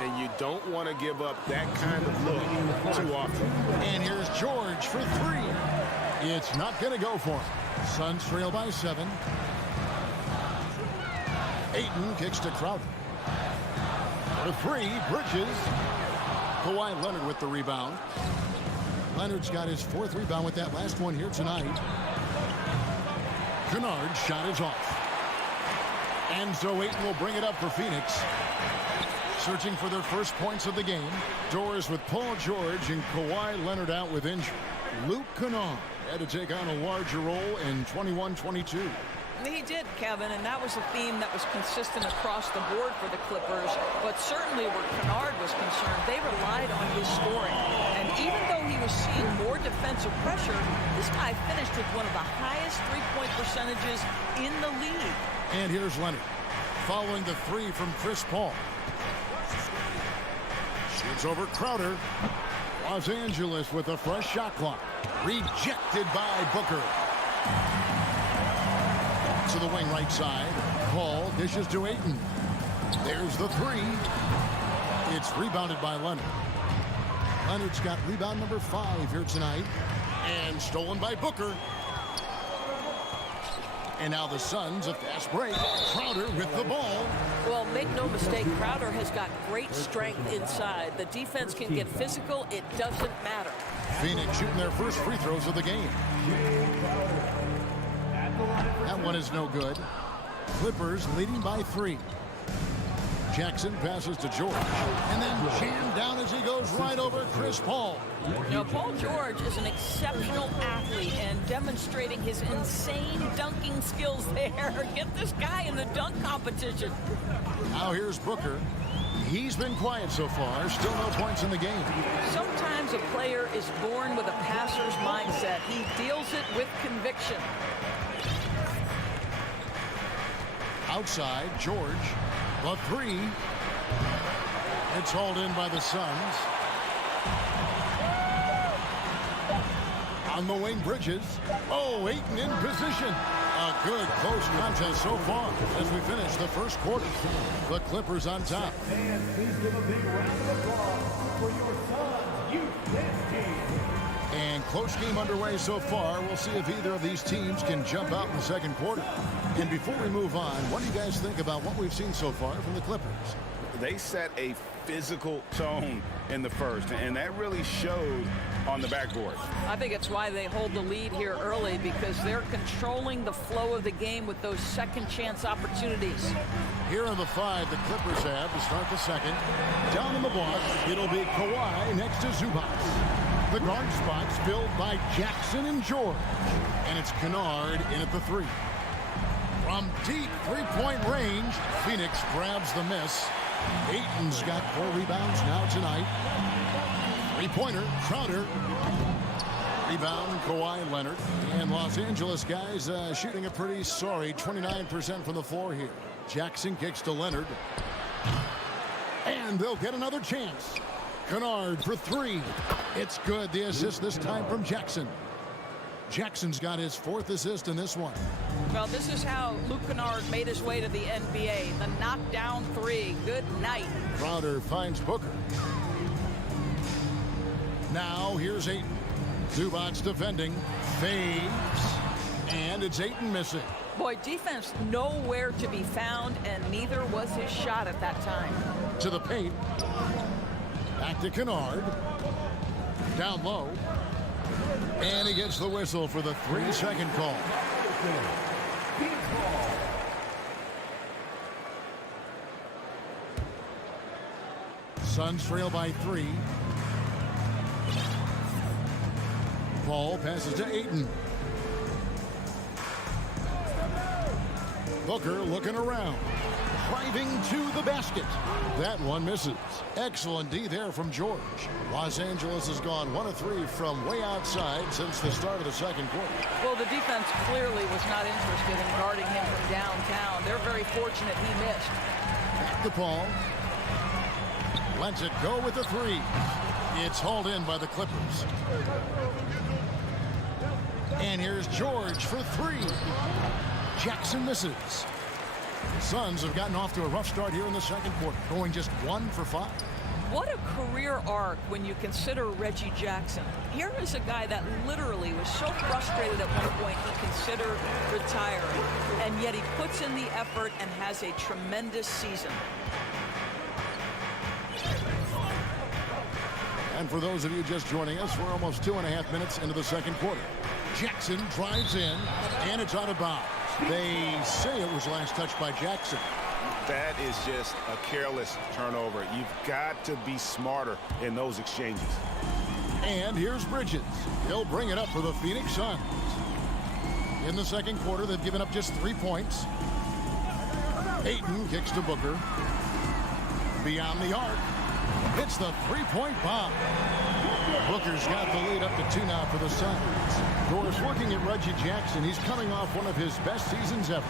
And you don't want to give up that kind of look too often. And here's George for 3. It's not going to go for him. Suns trail by 7. Ayton kicks to Crowder. For 3, Bridges. Kawhi Leonard with the rebound. Leonard's got his 4th rebound with that last one here tonight. Kennard's shot is off. And so Ayton will bring it up for Phoenix. Searching for their first points of the game. Doors with Paul George and Kawhi Leonard out with injury. Luke Kennard had to take on a larger role in 21-22. He did, Kevin, and that was a theme that was consistent across the board for the Clippers. But certainly where Kennard was concerned, they relied on his scoring. And even though he was seeing more defensive pressure, this guy finished with one of the highest three-point percentages in the league. And here's Leonard, following the 3 from Chris Paul. Shoots over Crowder. Los Angeles with a fresh shot clock. Rejected by Booker. To the wing right side. Paul dishes to Ayton. There's the 3. It's rebounded by Leonard. Leonard's got rebound number 5 here tonight. And stolen by Booker. And now the Suns, a fast break. Crowder with the ball. Well, make no mistake, Crowder has got great strength inside. The defense can get physical. It doesn't matter. Phoenix shooting their first free throws of the game. That one is no good. Clippers leading by 3. Jackson passes to George, and then jammed down as he goes right over Chris Paul. Now, Paul George is an exceptional athlete and demonstrating his insane dunking skills there. Get this guy in the dunk competition. Now here's Booker. He's been quiet so far. Still no points in the game. Sometimes a player is born with a passer's mindset. He deals it with conviction. Outside, George. The 3. It's hauled in by the Suns. On the wing, Bridges. Oh, Ayton in position. A good close contest so far as we finish the first quarter. The Clippers on top. And please give a big round of applause for your Suns Youth Dance Team. And close game underway so far. We'll see if either of these teams can jump out in the second quarter. And before we move on, what do you guys think about what we've seen so far from the Clippers? They set a physical tone in the first, and that really showed on the backboard. I think it's why they hold the lead here early, because they're controlling the flow of the game with those second chance opportunities. Here are the 5 the Clippers have to start the second. Down in the block, it'll be Kawhi next to Zubac. The guard spots filled by Jackson and George. And it's Kennard in at the 3. From deep three-point range, Phoenix grabs the miss. Ayton's got 4 rebounds now tonight. Three-pointer, Crowder. Rebound, Kawhi Leonard. And Los Angeles guys shooting a pretty sorry 29% from the floor here. Jackson kicks to Leonard. And they'll get another chance. Kennard for 3. It's good. The assist this time from Jackson. Jackson's got his 4th assist in this one. Well, this is how Luke Kennard made his way to the NBA. The knockdown 3. Good night. Crowder finds Booker. Now here's Ayton. Zubac's defending. Fades. And it's Ayton missing. Boy, defense nowhere to be found, and neither was his shot at that time. To the paint. Back to Kennard. Down low. And he gets the whistle for the 3-second call. Suns trail by 3. Paul passes to Ayton. Booker looking around. Driving to the basket. That one misses. Excellent D there from George. Los Angeles has gone 1 of 3 from way outside since the start of the second quarter. Well, the defense clearly was not interested in guarding him from downtown. They're very fortunate he missed. Back to Paul. Lets it go with the 3. It's hauled in by the Clippers. And here's George for 3. Jackson misses. The Suns have gotten off to a rough start here in the second quarter, going just 1 for 5. What a career arc when you consider Reggie Jackson. Here is a guy that literally was so frustrated at one point he considered retiring, and yet he puts in the effort and has a tremendous season. And for those of you just joining us, we're almost 2.5 minutes into the second quarter. Jackson drives in, and it's out of bounds. They say it was last touched by Jackson. That is just a careless turnover. You've got to be smarter in those exchanges. And here's Bridges. He'll bring it up for the Phoenix Suns. In the second quarter, they've given up just 3 points. Ayton kicks to Booker. Beyond the arc. Hits the three-point bomb. Booker's got the lead up to 2 now for the Suns. Of course, looking at Reggie Jackson, he's coming off one of his best seasons ever.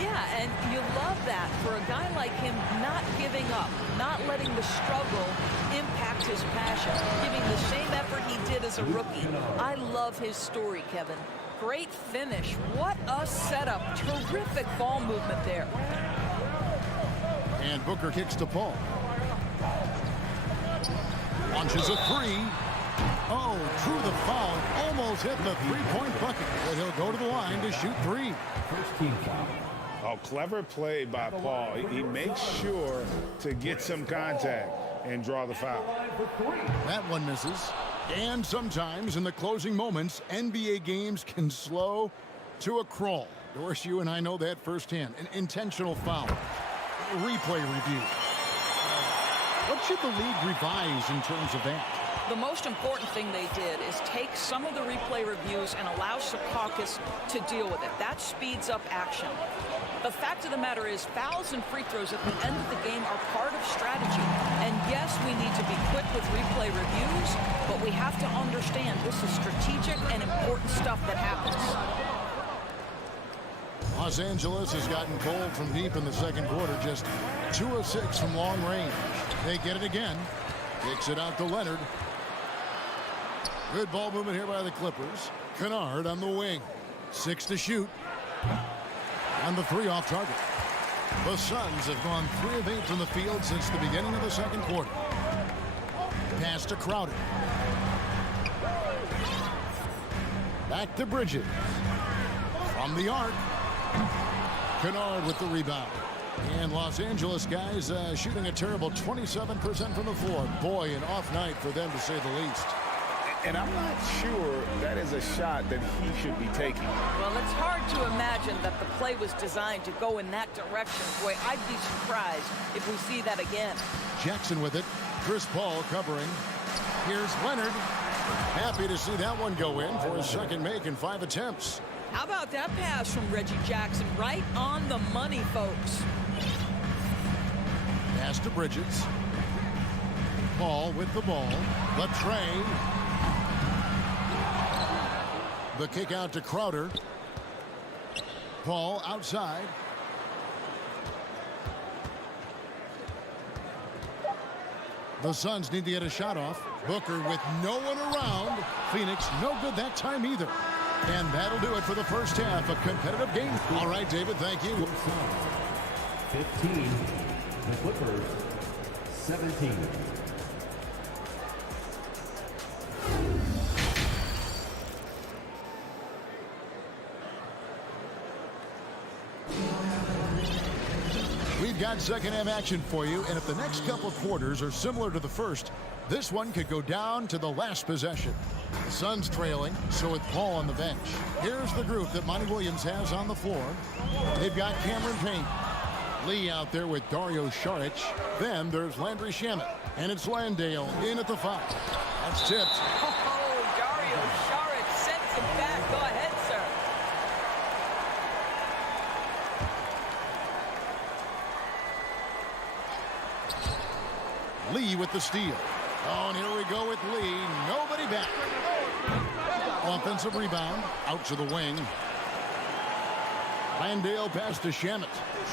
Yeah, and you love that for a guy like him, not giving up, not letting the struggle impact his passion, giving the same effort he did as a rookie. I love his story, Kevin. Great finish. What a setup. Terrific ball movement there. And Booker kicks to Paul. Launches a 3. Oh, through the foul. Almost hit the three-point bucket. But he'll go to the line to shoot 3. First team foul. Oh, clever play by Paul. He makes sure to get some contact and draw the foul. That one misses. And sometimes in the closing moments, NBA games can slow to a crawl. Doris, you and I know that firsthand. An intentional foul. Replay review. What should the league revise in terms of that? The most important thing they did is take some of the replay reviews and allow Secaucus to deal with it. That speeds up action. The fact of the matter is fouls and free throws at the end of the game are part of strategy. And yes, we need to be quick with replay reviews, but we have to understand this is strategic and important stuff that happens. Los Angeles has gotten cold from deep in the second quarter, just 2 of 6 from long range. They get it again. Kicks it out to Leonard. Good ball movement here by the Clippers. Kennard on the wing. 6 to shoot. And the 3 off target. The Suns have gone 3 of 8 from the field since the beginning of the second quarter. Pass to Crowder. Back to Bridges. From the arc. Kennard with the rebound. And Los Angeles guys shooting a terrible 27% from the floor. Boy, an off night for them to say the least. And I'm not sure that is a shot that he should be taking. Well, it's hard to imagine that the play was designed to go in that direction. Boy, I'd be surprised if we see that again. Jackson with it. Chris Paul covering. Here's Leonard. Happy to see that one go in for his second make in 5 attempts. How about that pass from Reggie Jackson? Right on the money, folks. Pass to Bridges. Paul with the ball. Latrey. The kick out to Crowder. Paul outside. The Suns need to get a shot off. Booker with no one around. Phoenix no good that time either. And that'll do it for the first half. A competitive game. All right, David, thank you. 15. The Clippers, 17. We've got second half action for you, and if the next couple quarters are similar to the first, this one could go down to the last possession. The Suns trailing, so with Paul on the bench. Here's the group that Monty Williams has on the floor. They've got Cameron Payne. Lee out there with Dario Saric. Then there's Landry Shamet. And it's Landale in at the 5. That's tipped. Oh, Dario Saric sends it back. Go ahead, sir. Lee with the steal. Oh, and here we go with Lee. Nobody back. Offensive rebound. Out to the wing. Landale pass to Shamet.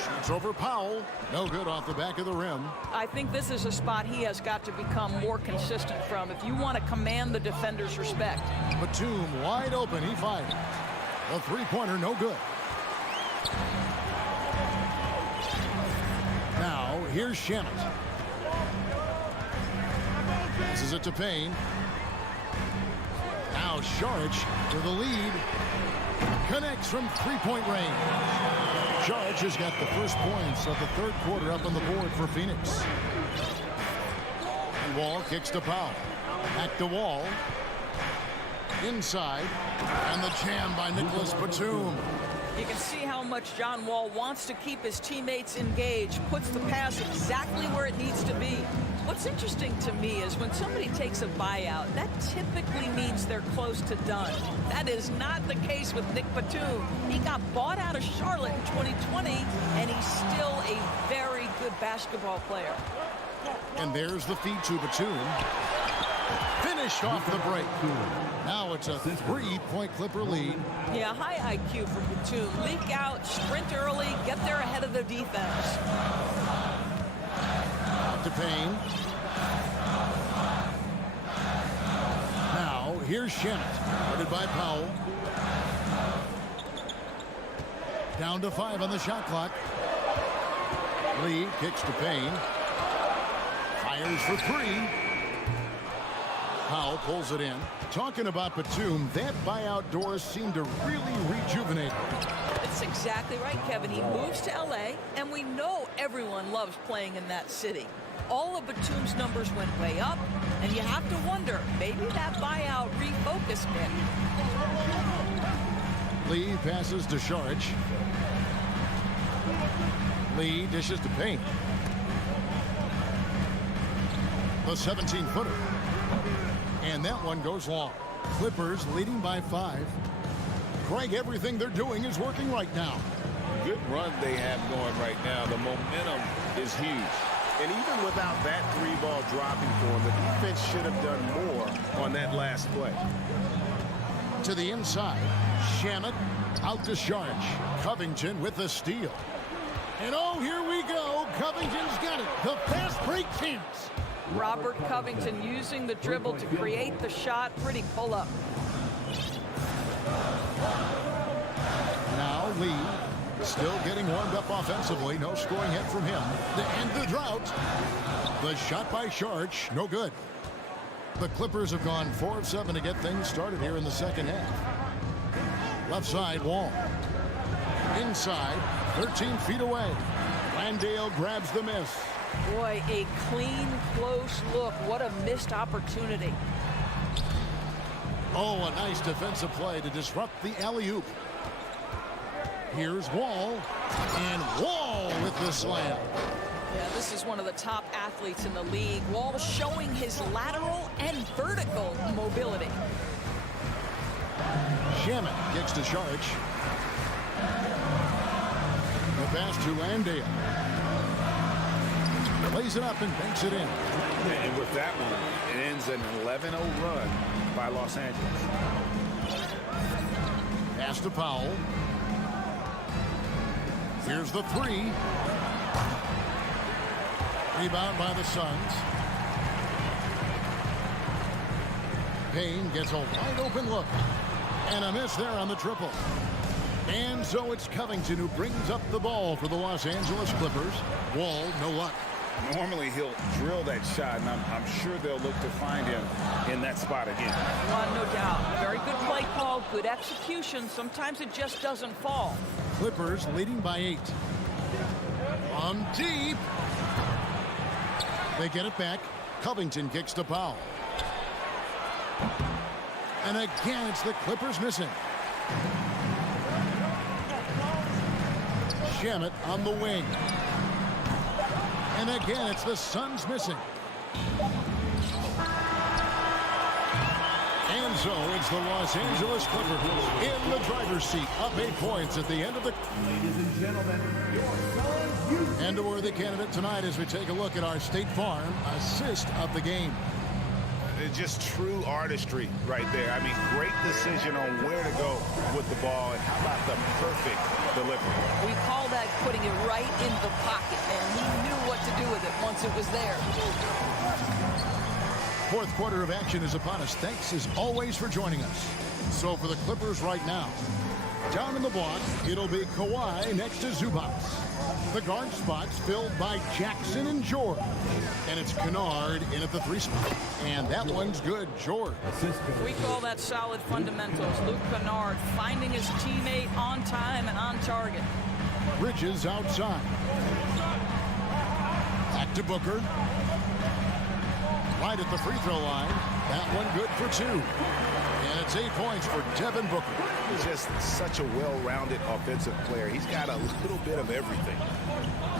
Shoots over Powell. No good off the back of the rim. I think this is a spot he has got to become more consistent from if you want to command the defender's respect. Batum wide open. He fired. A three-pointer, no good. Now, here's Shamet. Passes it to Payne. Now Saric for the lead. Connects from three-point range. Saric has got the first points of the third quarter up on the board for Phoenix. And Wall kicks to Powell. Back to Wall. Inside. And the jam by Nicholas Batum. You can see how much John Wall wants to keep his teammates engaged, puts the pass exactly where it needs to be. What's interesting to me is when somebody takes a buyout, that typically means they're close to done. That is not the case with Nick Batum. He got bought out of Charlotte in 2020, and he's still a very good basketball player. And there's the feed to Batum. Finished off the break. Now it's a 3-point Clipper lead. Yeah, high IQ for Batum. Leak out, sprint early, get there ahead of the defense. To Payne. Now, here's Shamet. Guarded by Powell. Down to 5 on the shot clock. Lee kicks to Payne. Fires for 3. Powell pulls it in. Talking about Batum, that buyout doors seem to really rejuvenate him. That's exactly right, Kevin. He moves to L.A., and we know everyone loves playing in that city. All of Batum's numbers went way up, and you have to wonder, maybe that buyout refocused him. Lee passes to Saric. Lee dishes to Payne. The 17-footer. And that one goes long. Clippers leading by 5. Craig, everything they're doing is working right now. Good run they have going right now. The momentum is huge. And even without that 3-ball dropping for him, the defense should have done more on that last play. To the inside. Shamet out to Saric. Covington with the steal. And oh, here we go. Covington's got it. The fast break chance. Robert Covington using the dribble to create the shot. Pretty pull-up. Now Lee still getting warmed up offensively. No scoring hit from him to end the drought. The shot by Saric, no good. The Clippers have gone 4 of 7 to get things started here in the second half. Left side, Wall. Inside, 13 feet away. Landale grabs the miss. Boy, a clean, close look. What a missed opportunity. Oh, a nice defensive play to disrupt the alley-oop. Here's Wall, and Wall with the slam. Yeah, this is one of the top athletes in the league. Wall showing his lateral and vertical mobility. Shamet kicks to Saric. The pass to Landale. Plays it up and banks it in. And with that one, it ends an 11-0 run by Los Angeles. Pass to Powell. Here's the 3. Rebound by the Suns. Payne gets a wide open look. And a miss there on the triple. And so it's Covington who brings up the ball for the Los Angeles Clippers. Wall, no luck. Normally he'll drill that shot, and I'm sure they'll look to find him in that spot again. Well, no doubt. Very good play call, good execution. Sometimes it just doesn't fall. Clippers leading by 8. On deep. They get it back. Covington kicks to Powell. And again, it's the Clippers missing. Shamet on the wing. And again, it's the Suns missing. And so it's the Los Angeles Clippers in the driver's seat, up 8 points at the end of the... Ladies and gentlemen, your Suns youth. And a worthy candidate tonight as we take a look at our State Farm assist of the game. It's just true artistry right there. I mean, great decision on where to go with the ball, and how about the perfect delivery? We call that putting it right in the pocket, and he knew what to do with it once it was there. Fourth quarter of action is upon us. Thanks as always for joining us. So for the Clippers right now, down in the block, it'll be Kawhi next to Zubac. The guard spots filled by Jackson and George. And it's Kennard in at the 3 spot. And that one's good, George. We call that solid fundamentals. Luke Kennard finding his teammate on time and on target. Bridges outside. Back to Booker. Right at the free throw line. That one good for 2. And it's 8 points for Devin Booker. He's just such a well-rounded offensive player. He's got a little bit of everything.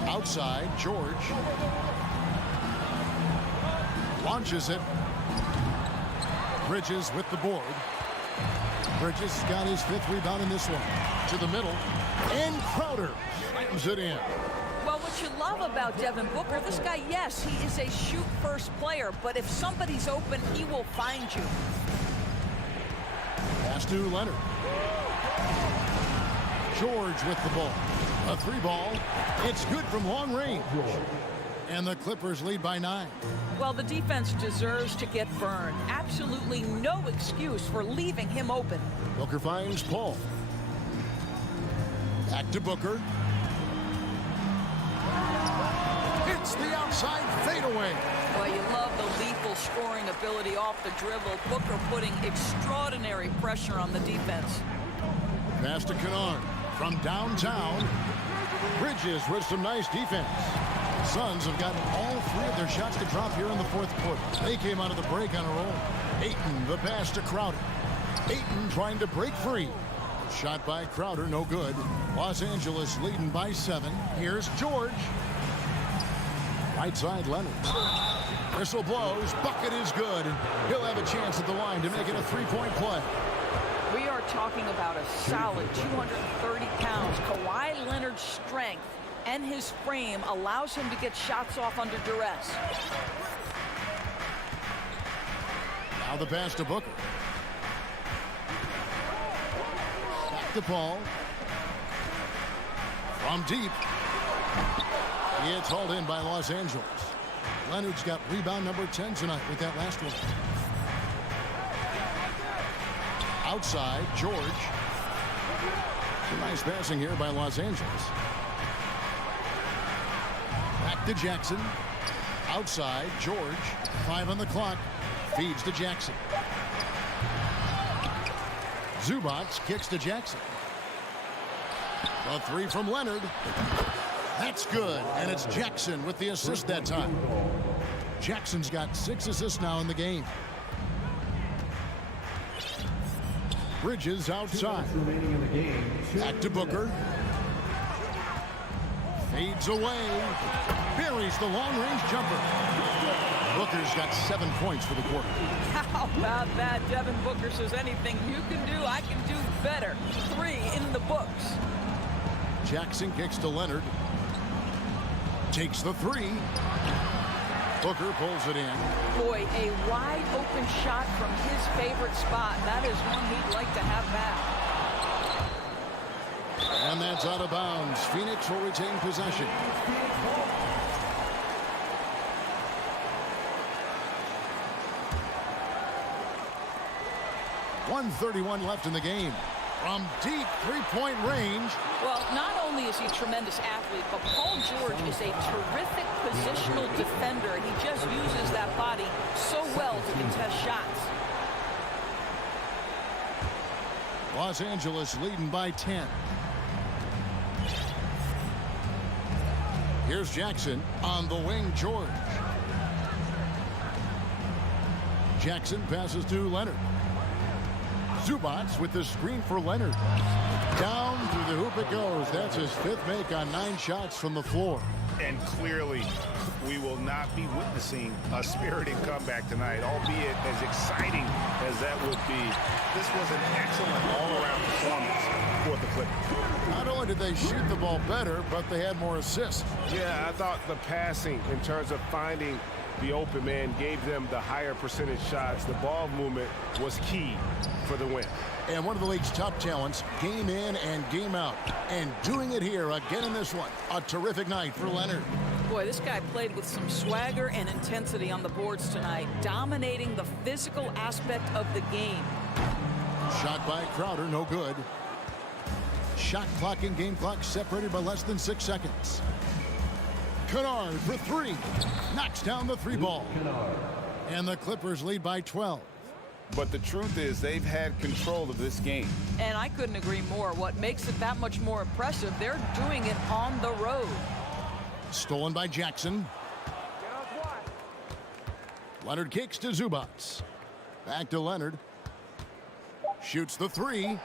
Outside, George. Launches it. Bridges with the board. Bridges got his 5th rebound in this one. To the middle. And Crowder slams it in. Well, what you love about Devin Booker, this guy, yes, he is a shoot-first player, but if somebody's open, he will find you. Pass to Leonard. George with the ball. A 3-ball. It's good from long range. And the Clippers lead by 9. Well, the defense deserves to get burned. Absolutely no excuse for leaving him open. Booker finds Paul. Back to Booker. hits the outside fadeaway. Well, you love the lethal scoring ability off the dribble. Booker putting extraordinary pressure on the defense. Pass to Kennard from downtown. Bridges with some nice defense. Suns have gotten all three of their shots to drop here in the fourth quarter. They came out of the break on a roll. Ayton, the pass to Crowder. Ayton trying to break free. Shot by Crowder, no good. Los Angeles leading by 7. Here's George. Right side, Leonard. Whistle blows. Bucket is good. He'll have a chance at the line to make it a three-point play. We are talking about a solid 230 pounds. Kawhi Leonard's strength and his frame allows him to get shots off under duress. Now the pass to Booker. Back to Paul. From deep. It's hauled in by Los Angeles. Leonard's got rebound number 10 tonight with that last one. Outside, George. Some nice passing here by Los Angeles. Back to Jackson. Outside, George. 5 on the clock. Feeds to Jackson. Zubac kicks to Jackson. A 3 from Leonard. That's good, and it's Jackson with the assist that time. Jackson's got 6 assists now in the game. Bridges outside. Back to Booker. Fades away. Buries the long-range jumper. Booker's got 7 points for the quarter. How about that? Devin Booker says anything you can do, I can do better. 3 in the books. Jackson kicks to Leonard. Takes the 3. Booker pulls it in. Boy, a wide open shot from his favorite spot. That is one he'd like to have back. And that's out of bounds. Phoenix will retain possession. .131 left in the game. From deep three-point range. Well, not only is he a tremendous athlete, but Paul George is a terrific positional defender. He just uses that body so well to contest shots. Los Angeles leading by 10. Here's Jackson on the wing, George. Jackson passes to Leonard. Zubac with the screen for Leonard. Down through the hoop it goes. That's his 5th make on 9 shots from the floor. And clearly, we will not be witnessing a spirited comeback tonight, albeit as exciting as that would be. This was an excellent all-around performance for the Clippers. Not only did they shoot the ball better, but they had more assists. Yeah, I thought the passing in terms of finding the open man gave them the higher percentage shots. The ball movement was key for the win. And one of the league's top talents, game in and game out. And doing it here again in this one. A terrific night for Leonard. Boy, this guy played with some swagger and intensity on the boards tonight, dominating the physical aspect of the game. Shot by Crowder, no good. Shot clock and game clock separated by less than 6 seconds. Kennard for 3. Knocks down the 3 ball. And the Clippers lead by 12. But the truth is they've had control of this game. And I couldn't agree more. What makes it that much more impressive, they're doing it on the road. Stolen by Jackson. Leonard kicks to Zubac. Back to Leonard. Shoots the 3.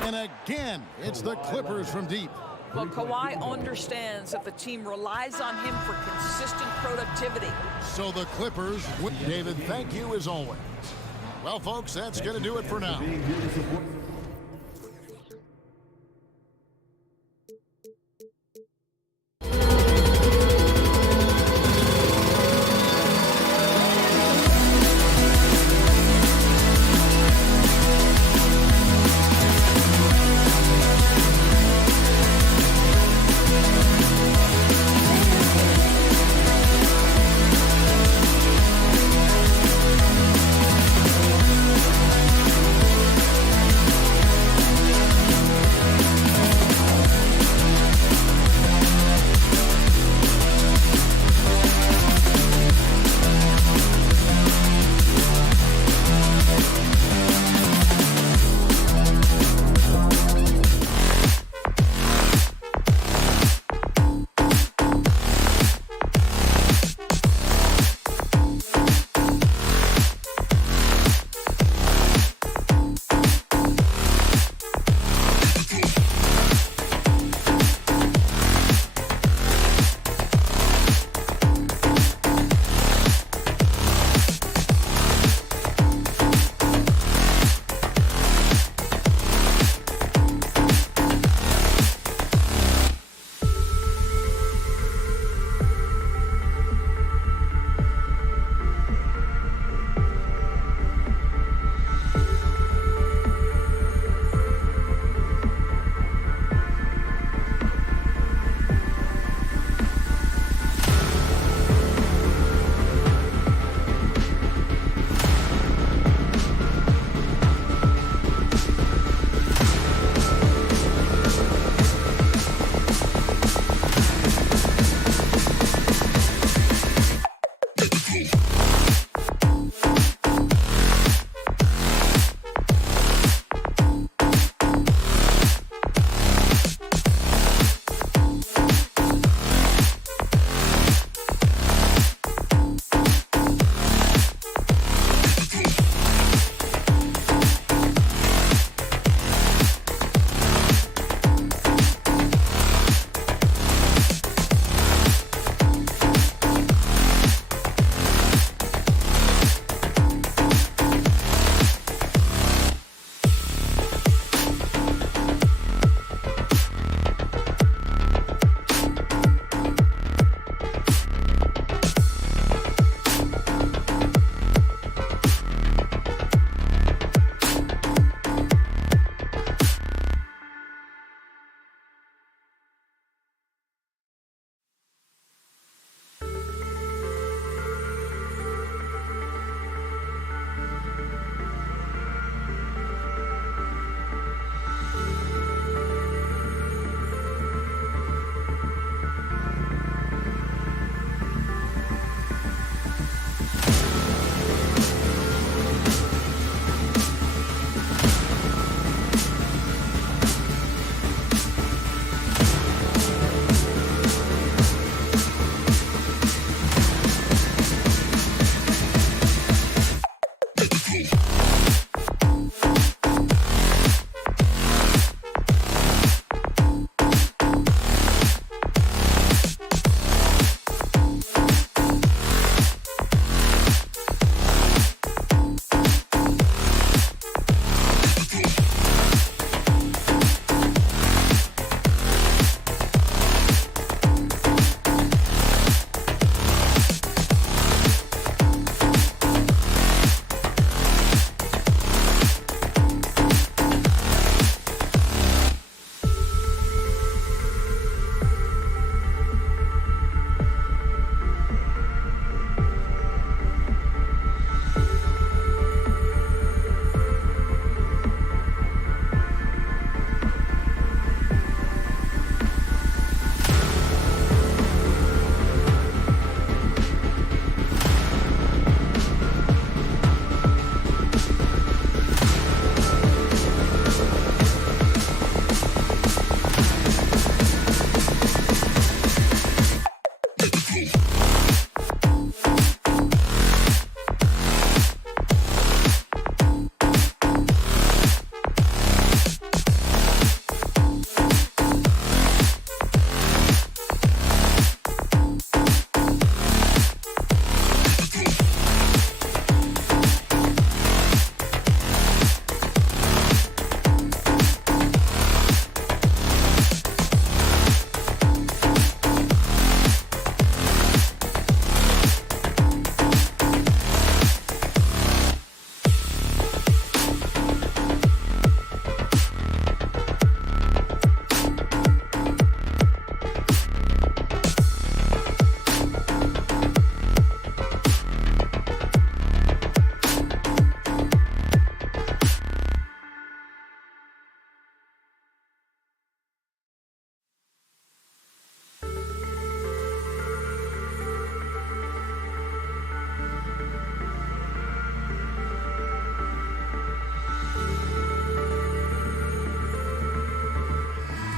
And again, it's the Clippers from deep. Well, Kawhi understands that the team relies on him for consistent productivity. So the Clippers win. David, thank you as always. Well, folks, that's going to do it for now.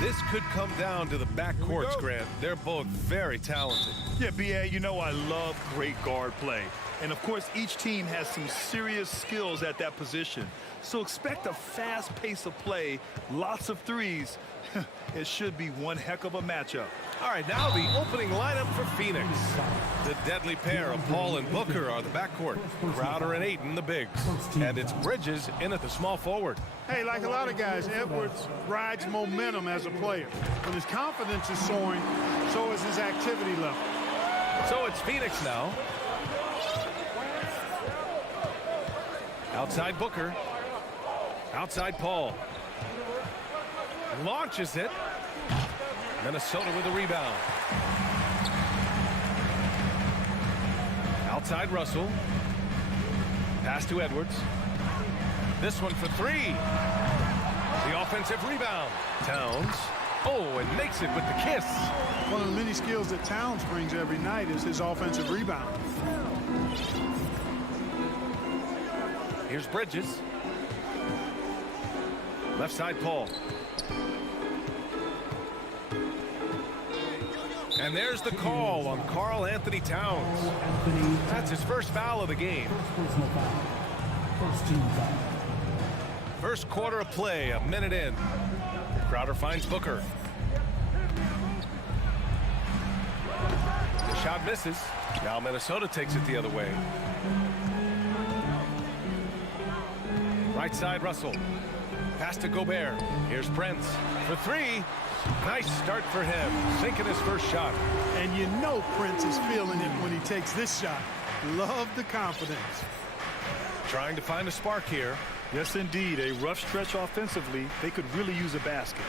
This could come down to the backcourts, Grant. They're both very talented. Yeah, B.A., you know I love great guard play. And, of course, each team has some serious skills at that position. So expect a fast pace of play, lots of threes. It should be one heck of a matchup. All right, now the opening lineup for Phoenix. The deadly pair of Paul and Booker are the backcourt. Crowder and Ayton, the bigs. And it's Bridges in at the small forward. Hey, like a lot of guys, Edwards rides momentum as a player. When his confidence is soaring, so is his activity level. So it's Phoenix now. Outside Booker. Outside Paul. Launches it. Minnesota with the rebound. Outside Russell. Pass to Edwards. This one for three. The offensive rebound. Towns. Oh, and makes it with the kiss. One of the many skills that Towns brings every night is his offensive rebound. Here's Bridges. Left side Paul. And there's the call on Karl Anthony Towns. That's his first foul of the game. First quarter of play, a minute in. Crowder finds Booker. The shot misses. Now Minnesota takes it the other way. Right side Russell. Pass to Gobert. Here's Prince for three. Nice start for him, sinking his first shot. And you know Prince is feeling it when he takes this shot. Love the confidence. Trying to find a spark here. Yes, indeed. A rough stretch offensively. They could really use a basket.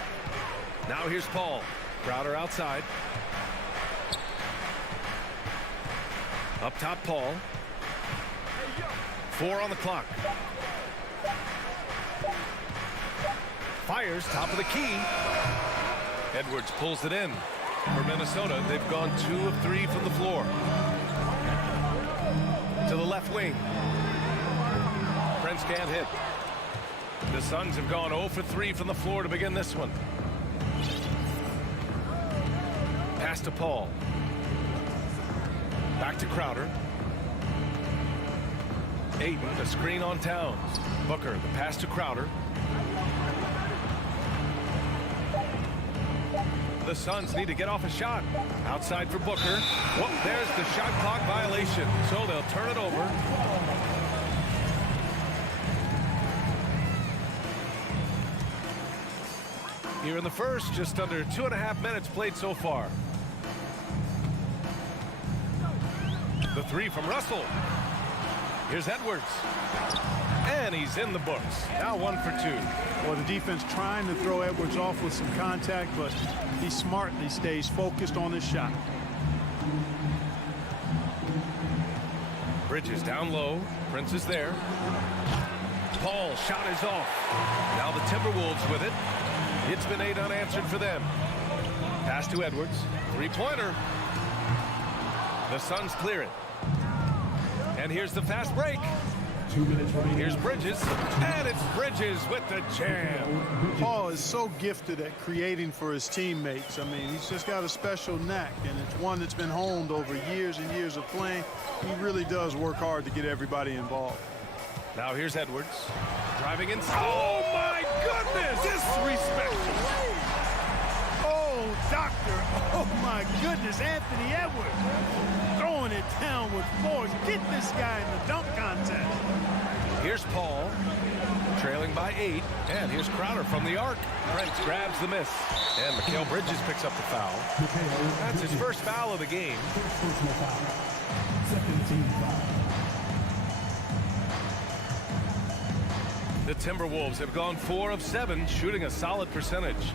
Now here's Paul. Crowder outside. Up top, Paul. 4 on the clock. Fires, top of the key. Edwards pulls it in. For Minnesota, they've gone 2 of 3 from the floor. To the left wing. Prince can't hit. The Suns have gone 0 for 3 from the floor to begin this one. Pass to Paul. Back to Crowder. Ayton, the screen on Towns. Booker, the pass to Crowder. The Suns need to get off a shot. Outside for Booker. Well, there's the shot clock violation, so they'll turn it over. Here in the first, just under 2.5 minutes played so far. The three from Russell. Here's Edwards. And he's in the books. Now 1 for 2. Well, the defense trying to throw Edwards off with some contact, but he smartly stays focused on his shot. Bridges down low. Prince is there. Paul shot is off. Now the Timberwolves with it. It's been 8 unanswered for them. Pass to Edwards. Three-pointer. The Suns clear it. And here's the fast break. Here's Bridges, and it's Bridges with the jam. Paul is so gifted at creating for his teammates. I mean, he's just got a special knack, and it's one that's been honed over years and years of playing. He really does work hard to get everybody involved. Now here's Edwards, driving in. Oh, my goodness! Disrespectful. Oh, doctor. Oh, my goodness, Anthony Edwards. Throwing it down with force. Get this guy in the dunk contest. Here's Paul, trailing by 8. And here's Crowder from the arc. Prince grabs the miss. And Mikal Bridges picks up the foul. That's his first foul of the game. The Timberwolves have gone 4 of 7, shooting a solid percentage.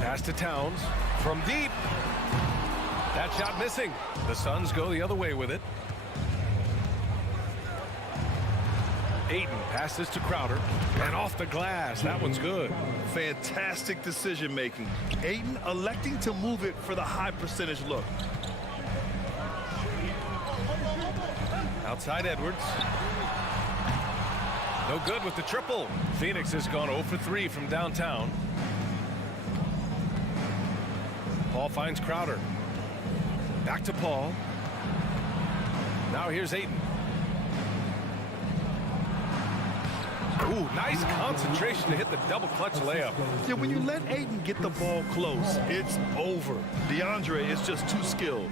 Pass to Towns from deep. That shot missing. The Suns go the other way with it. Ayton passes to Crowder. And off the glass. That one's good. Fantastic decision making. Ayton electing to move it for the high percentage look. Outside Edwards. No good with the triple. Phoenix has gone 0 for 3 from downtown. Paul finds Crowder. Back to Paul. Now here's Ayton. Ooh, nice concentration to hit the double clutch layup. Yeah, when you let Ayton get the ball close, it's over. DeAndre is just too skilled.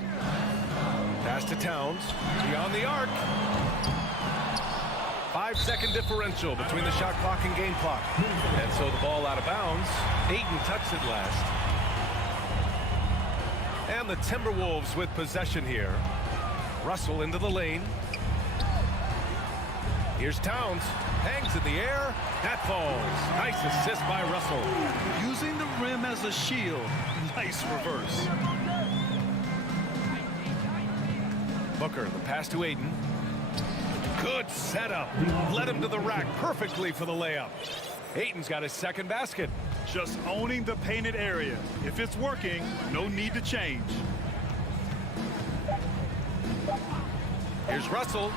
Pass to Towns. Beyond the arc. 5-second differential between the shot clock and game clock. And so the ball out of bounds. Ayton touched it last. And the Timberwolves with possession here. Russell into the lane. Here's Towns. Hangs in the air. That falls. Nice assist by Russell. Using the rim as a shield. Nice reverse. Booker, the pass to Ayton. Good setup. Led him to the rack perfectly for the layup. Ayton's got his second basket. Just owning the painted area. If it's working, no need to change. Here's Russell.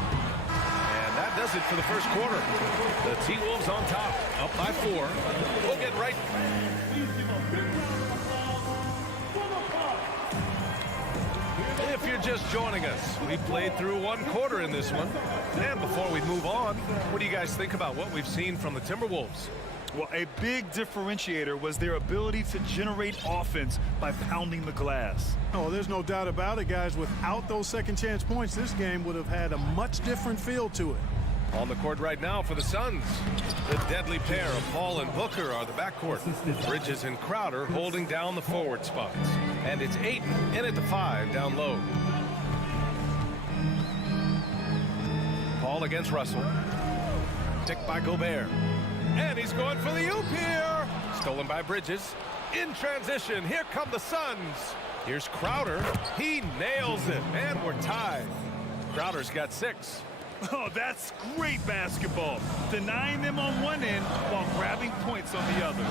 And that does it for the first quarter. The T-Wolves on top, up by 4. We'll get right. If you're just joining us, we played through 1 quarter in this one. And before we move on, what do you guys think about what we've seen from the Timberwolves? Well, a big differentiator was their ability to generate offense by pounding the glass. Oh, there's no doubt about it, guys. Without those second chance points, this game would have had a much different feel to it. On the court right now for the Suns, the deadly pair of Paul and Booker are the backcourt. Bridges and Crowder holding down the forward spots. And it's Ayton in at the 5 down low. Paul against Russell. Ticked by Gobert. And he's going for the oop here. Stolen by Bridges. In transition, here come the Suns. Here's Crowder. He nails it. And we're tied. Crowder's got 6. Oh, that's great basketball. Denying them on one end while grabbing points on the other.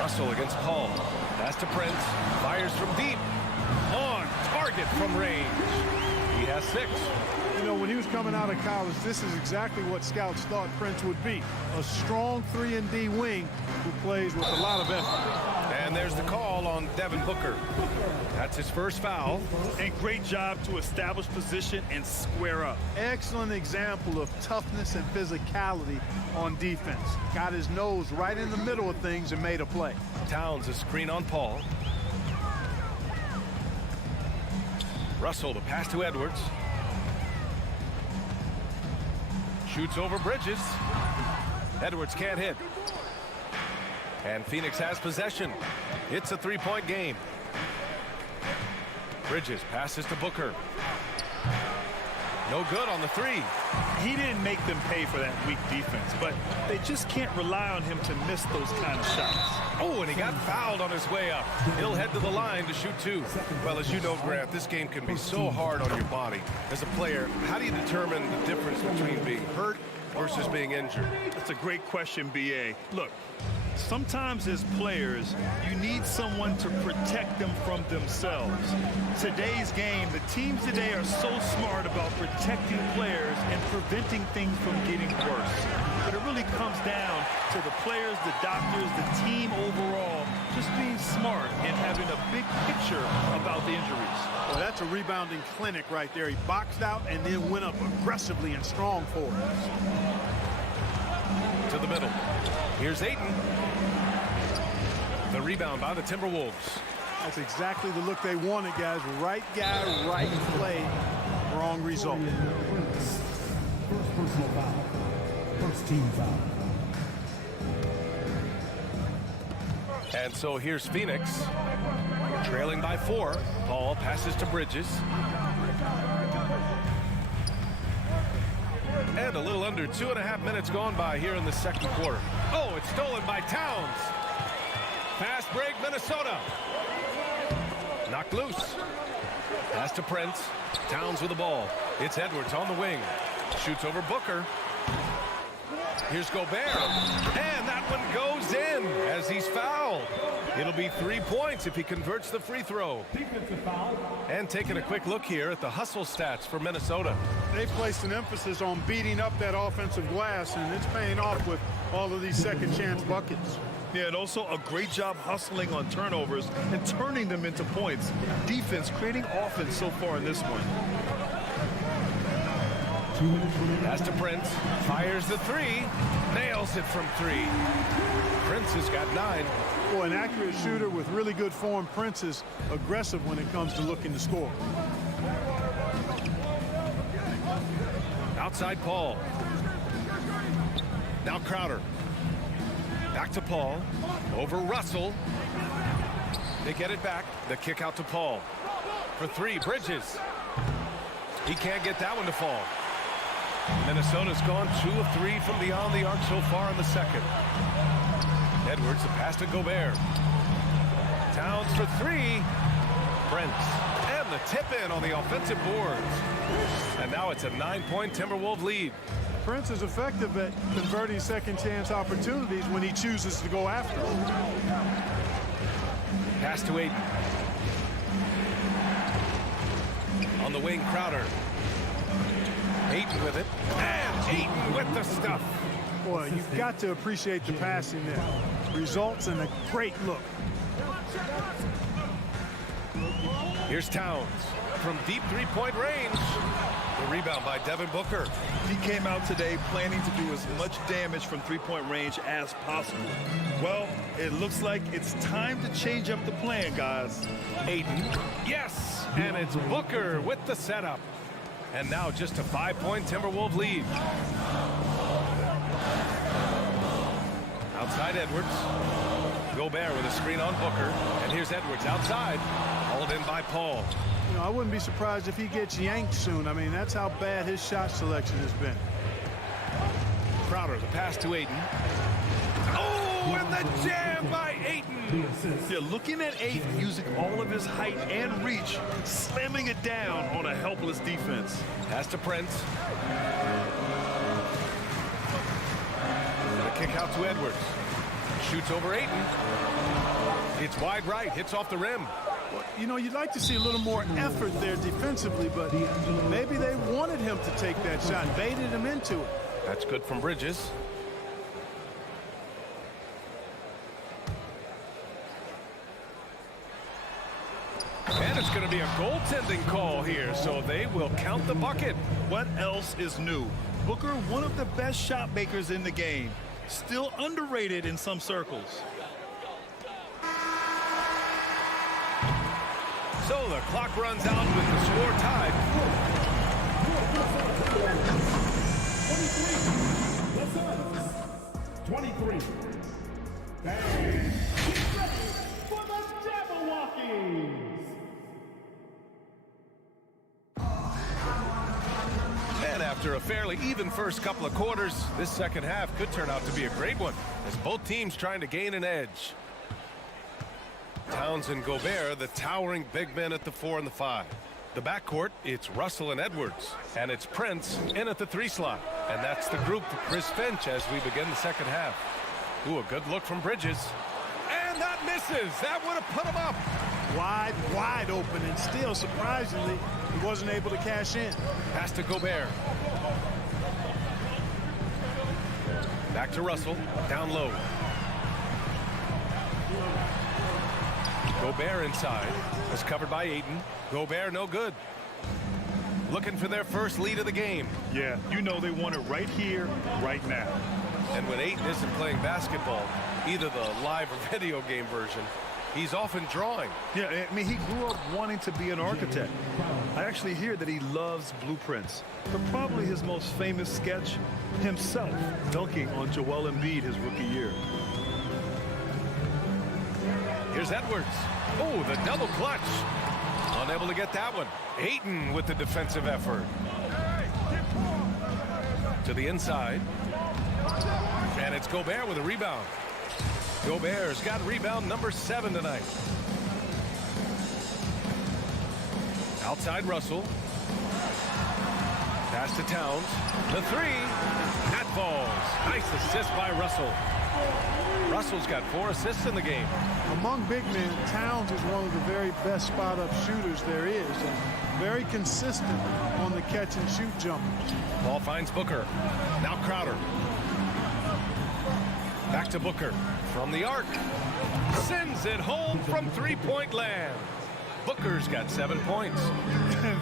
Russell against Paul. Pass to Prince. Fires from deep. On target from range. He has 6. You know, when he was coming out of college, this is exactly what scouts thought Prince would be. A strong 3-and-D wing who plays with a lot of effort. And there's the call on Devin Booker. That's his first foul. And great job to establish position and square up. Excellent example of toughness and physicality on defense. Got his nose right in the middle of things and made a play. Towns a screen on Paul. Russell, the pass to Edwards. Shoots over Bridges. Edwards can't hit. And Phoenix has possession. It's a 3-point game. Bridges passes to Booker. No good on the 3. He didn't make them pay for that weak defense, but they just can't rely on him to miss those kind of shots. Oh, and he got fouled on his way up. He'll head to the line to shoot 2. Well, as you know, Grant, this game can be so hard on your body. As a player, how do you determine the difference between being hurt versus being injured? That's a great question, B.A. Look, sometimes as players, you need someone to protect them from themselves. Today's game, the teams today are so smart about protecting players and preventing things from getting worse. But it really comes down to the players, the doctors, the team overall, just being smart and having a big picture about the injuries. Well, that's a rebounding clinic right there. He boxed out and then went up aggressively and strong for it. To the middle. Here's Ayton. The rebound by the Timberwolves. That's exactly the look they wanted, guys. Right guy, right play, wrong result. First personal foul. First team foul. And so here's Phoenix. Trailing by 4. Paul passes to Bridges. And a little under 2.5 minutes gone by here in the second quarter. Oh, it's stolen by Towns. Fast break, Minnesota. Knocked loose. Pass to Prince. Towns with the ball. It's Edwards on the wing. Shoots over Booker. Here's Gobert. And that one goes in as he's fouled. It'll be 3 points if he converts the free throw. And taking a quick look here at the hustle stats for Minnesota. They've placed an emphasis on beating up that offensive glass, and it's paying off with all of these second chance buckets. Yeah, and also a great job hustling on turnovers and turning them into points. Defense creating offense so far in this one. Pass to Prince. Fires the three. Nails it from three. Prince has got 9. Boy, an accurate shooter with really good form. Prince is aggressive when it comes to looking to score. Outside Paul. Now Crowder. Back to Paul. Over Russell. They get it back. The kick out to Paul. For 3, Bridges. He can't get that one to fall. Minnesota's gone 2 of 3 from beyond the arc so far in the second. Edwards, the pass to Gobert. Towns for 3. Prince. And the tip in on the offensive boards. And now it's a 9-point Timberwolves lead. Prince is effective at converting second chance opportunities when he chooses to go after them. Pass to Ayton. On the wing, Crowder. Ayton with it. And Ayton with the stuff. Boy, you've got to appreciate the passing there. Results in a great look. Here's Towns from deep three-point range. The rebound by Devin Booker. He came out today planning to do as much damage from three-point range as possible. Well, it looks like it's time to change up the plan, guys. Ayton. Yes! And it's Booker with the setup. And now just a 5-point Timberwolves lead. Outside Edwards. Gobert with a screen on Booker. And here's Edwards outside. Hauled in by Paul. You know, I wouldn't be surprised if he gets yanked soon. I mean, that's how bad his shot selection has been. Crowder, the pass to Ayton. Oh, and the jam by Ayton. Yeah, looking at Ayton using all of his height and reach, slamming it down on a helpless defense. Pass to Prince. The kick out to Edwards. Shoots over Ayton. It's wide right, hits off the rim. Well, you know, you'd like to see a little more effort there defensively, but maybe they wanted him to take that shot and baited him into it. That's good from Bridges. And it's going to be a goaltending call here, so they will count the bucket. What else is new? Booker, one of the best shot makers in the game. Still underrated in some circles. So the clock runs out with the score tied. 23. Bang. Get ready for the Jabberwockies. And after a fairly even first couple of quarters, this second half could turn out to be a great one, as both teams trying to gain an edge. Towns and Gobert, the towering big men at the 4 and the 5. The backcourt, it's Russell and Edwards. And it's Prince in at the 3 slot. And that's the group for Chris Finch as we begin the second half. Ooh, a good look from Bridges. And that misses. That would have put him up. Wide open, and still, surprisingly, he wasn't able to cash in. Pass to Gobert. Back to Russell. Down low. Gobert inside. Was covered by Ayton. Gobert no good. Looking for their first lead of the game. Yeah, you know they want it right here, right now. And when Ayton isn't playing basketball, either the live or video game version, he's often drawing. Yeah, I mean, he grew up wanting to be an architect. I actually hear that he loves blueprints. But probably his most famous sketch, himself dunking on Joel Embiid his rookie year. Here's Edwards. Oh, the double clutch. Unable to get that one. Ayton with the defensive effort. To the inside. And it's Gobert with a rebound. Gobert's got rebound number 7 tonight. Outside Russell. Pass to Towns. The 3. That falls. Nice assist by Russell. Russell's got 4 assists in the game. Among big men, Towns is one of the very best spot-up shooters there is, and very consistent on the catch-and-shoot jumper. Ball finds Booker. Now Crowder. Back to Booker. From the arc. Sends it home from three-point land. Booker's got 7 points.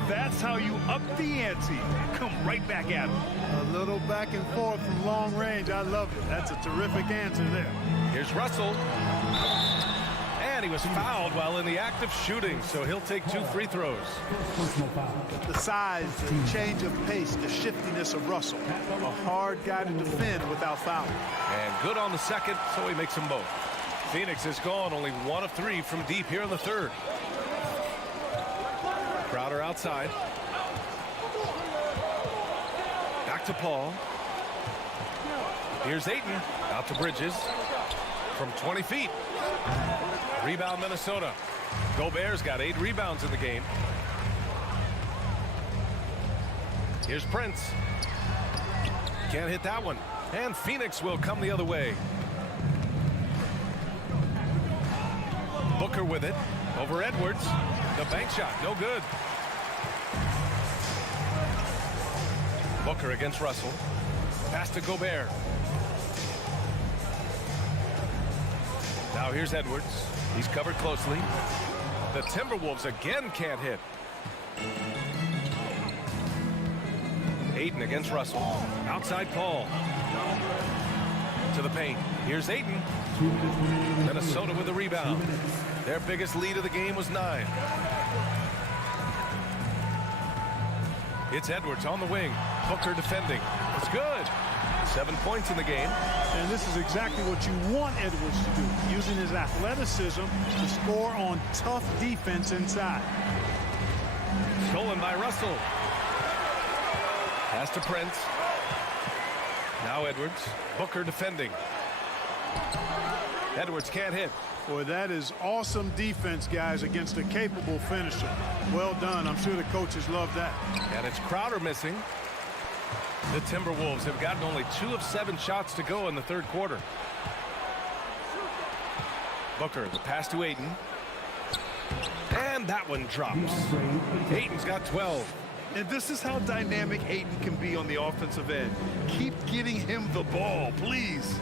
That's how you up the ante. Come right back at him. A little back and forth from long range. I love it. That's a terrific answer there. Here's Russell. And he was fouled while in the act of shooting, so he'll take 2 free throws. The size, the change of pace, the shiftiness of Russell. A hard guy to defend without fouling. And good on the second, so he makes them both. Phoenix has gone only 1 of 3 from deep here in the third. Crowder outside. Back to Paul. Here's Ayton. Out to Bridges. From 20 feet. Rebound Minnesota. Gobert's got 8 rebounds in the game. Here's Prince. Can't hit that one. And Phoenix will come the other way. Booker with it. Over Edwards. The bank shot. No good. Booker against Russell. Pass to Gobert. Now here's Edwards. He's covered closely. The Timberwolves again can't hit. Ayton against Russell. Outside Paul. To the paint. Here's Ayton. Minnesota with the rebound. Their biggest lead of the game was 9. It's Edwards on the wing. Booker defending. It's good. 7 points in the game. And this is exactly what you want Edwards to do, using his athleticism to score on tough defense inside. Stolen by Russell. Pass to Prince. Now Edwards. Booker defending. Edwards can't hit. Boy, that is awesome defense, guys, against a capable finisher. Well done. I'm sure the coaches love that. And it's Crowder missing. The Timberwolves have gotten only 2 of 7 shots to go in the third quarter. Booker, the pass to Ayton. And that one drops. Ayton's got 12. And this is how dynamic Ayton can be on the offensive end. Keep getting him the ball, please.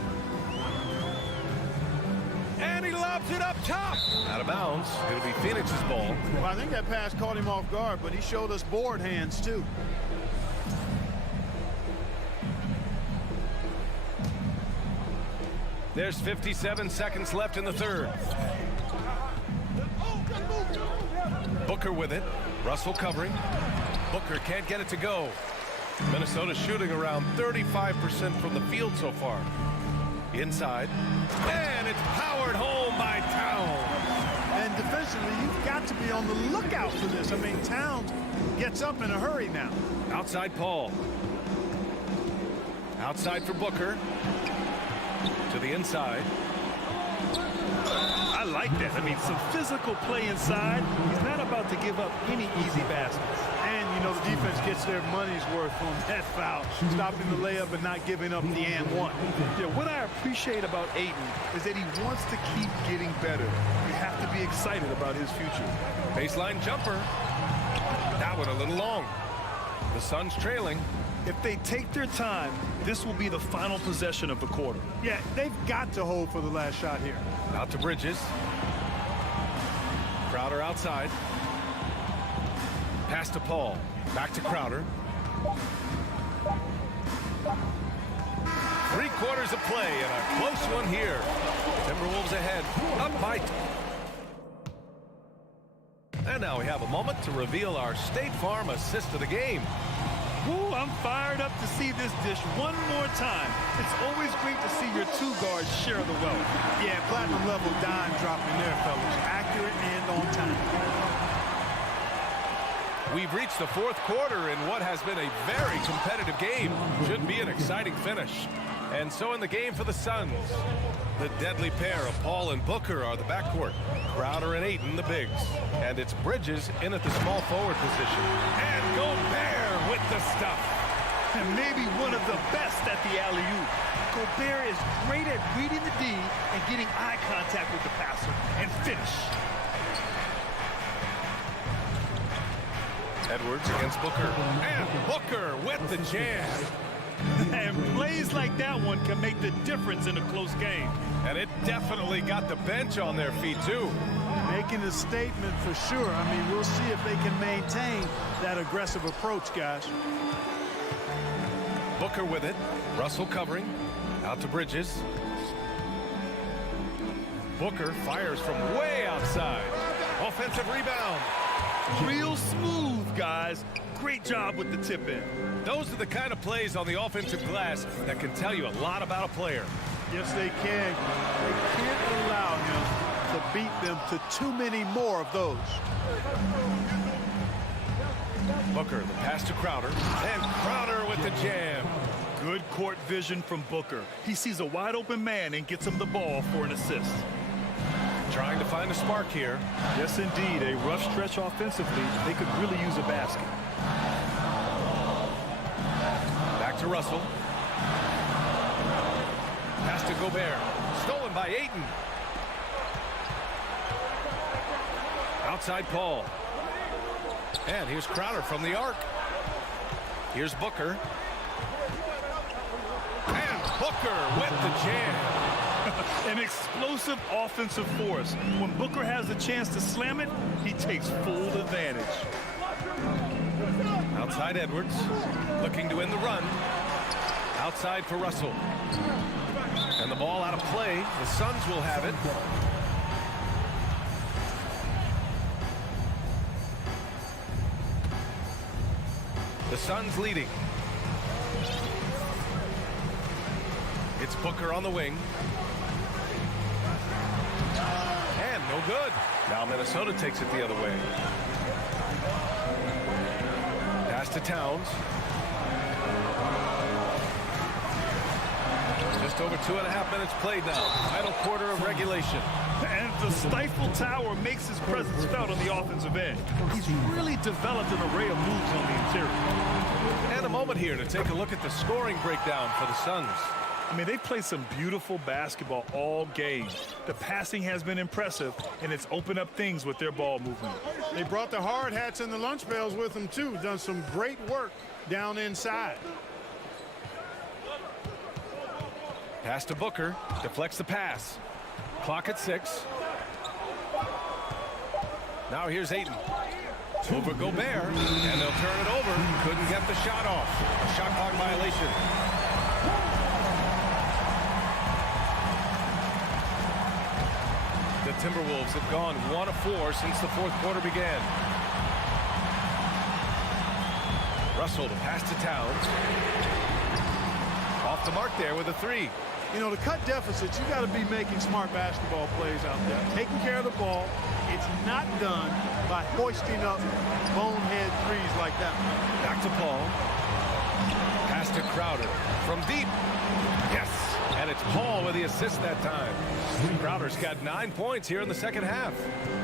And he lobs it up top. Out of bounds. It'll be Phoenix's ball. Well, I think that pass caught him off guard, but he showed us board hands, too. There's 57 seconds left in the third. Booker with it. Russell covering. Booker can't get it to go. Minnesota shooting around 35% from the field so far. Inside. And it's powered home by Towns. And defensively, you've got to be on the lookout for this. I mean, Towns gets up in a hurry now. Outside Paul. Outside for Booker. To the inside. I like that. I mean, some physical play inside. He's not about to give up any easy baskets. And, you know, the defense gets their money's worth on that foul. Stopping the layup and not giving up the and one. Yeah, what I appreciate about Ayton is that he wants to keep getting better. You have to be excited about his future. Baseline jumper. That one a little long. The Suns trailing. If they take their time, this will be the final possession of the quarter. Yeah, they've got to hold for the last shot here. Out to Bridges. Crowder outside. Pass to Paul. Back to Crowder. 3 quarters of play and a close one here. Timberwolves ahead. Up by. And now we have a moment to reveal our State Farm assist of the game. Ooh, I'm fired up to see this dish one more time. It's always great to see your 2 guards share the wealth. Yeah, platinum level dime dropping there, fellas. Accurate and on time. We've reached the 4th quarter in what has been a very competitive game. Should be an exciting finish. And so in the game for the Suns, the deadly pair of Paul and Booker are the backcourt. Crowder and Ayton, the bigs. And it's Bridges in at the small forward position. And Gobert with the stuff. And maybe one of the best at the alley-oop. Gobert is great at reading the D and getting eye contact with the passer and finish. Edwards against Booker. And Booker with the jam. And plays like like that one can make the difference in a close game. And it definitely got the bench on their feet, too. Making a statement for sure. I mean, we'll see if they can maintain that aggressive approach, guys. Booker with it. Russell covering. Out to Bridges. Booker fires from way outside. Offensive rebound. Real smooth, guys. Great job with the tip in. Those are the kind of plays on the offensive glass that can tell you a lot about a player. Yes, they can. They can't allow him to beat them to too many more of those. Booker, the pass to Crowder. And Crowder with the jam. Good court vision from Booker. He sees a wide open man and gets him the ball for an assist. Trying to find a spark here. Yes, indeed. A rough stretch offensively. They could really use a basket. Back to Russell. Pass to Gobert. Stolen by Ayton. Outside Paul. And here's Crowder from the arc. Here's Booker. And Booker with the jam. An explosive offensive force. When Booker has a chance to slam it, he takes full advantage. Outside Edwards. Looking to end the run. Outside for Russell. And the ball out of play. The Suns will have it. The Suns leading. It's Booker on the wing. And no good. Now Minnesota takes it the other way. Pass to Towns. Just over 2.5 minutes played now. Final quarter of regulation. And the Stifle Tower makes his presence felt on the offensive end. He's really developed an array of moves on the interior. And a moment here to take a look at the scoring breakdown for the Suns. I mean, they play some beautiful basketball all game. The passing has been impressive, and it's opened up things with their ball movement. They brought the hard hats and the lunch bells with them, too. Done some great work down inside. Pass to Booker. Deflects the pass. Clock at 6. Now here's Ayton. Over Gobert. And they'll turn it over. Couldn't get the shot off. A shot clock violation. The Timberwolves have gone 1 of 4 since the fourth quarter began. Russell to pass to Towns. Off the mark there with a 3. You know, to cut deficits, you got to be making smart basketball plays out there. Taking care of the ball. It's not done by hoisting up bonehead threes like that. Back to Paul. Pass to Crowder. From deep. Yes. And it's Paul with the assist that time. Crowder's got 9 points here in the second half.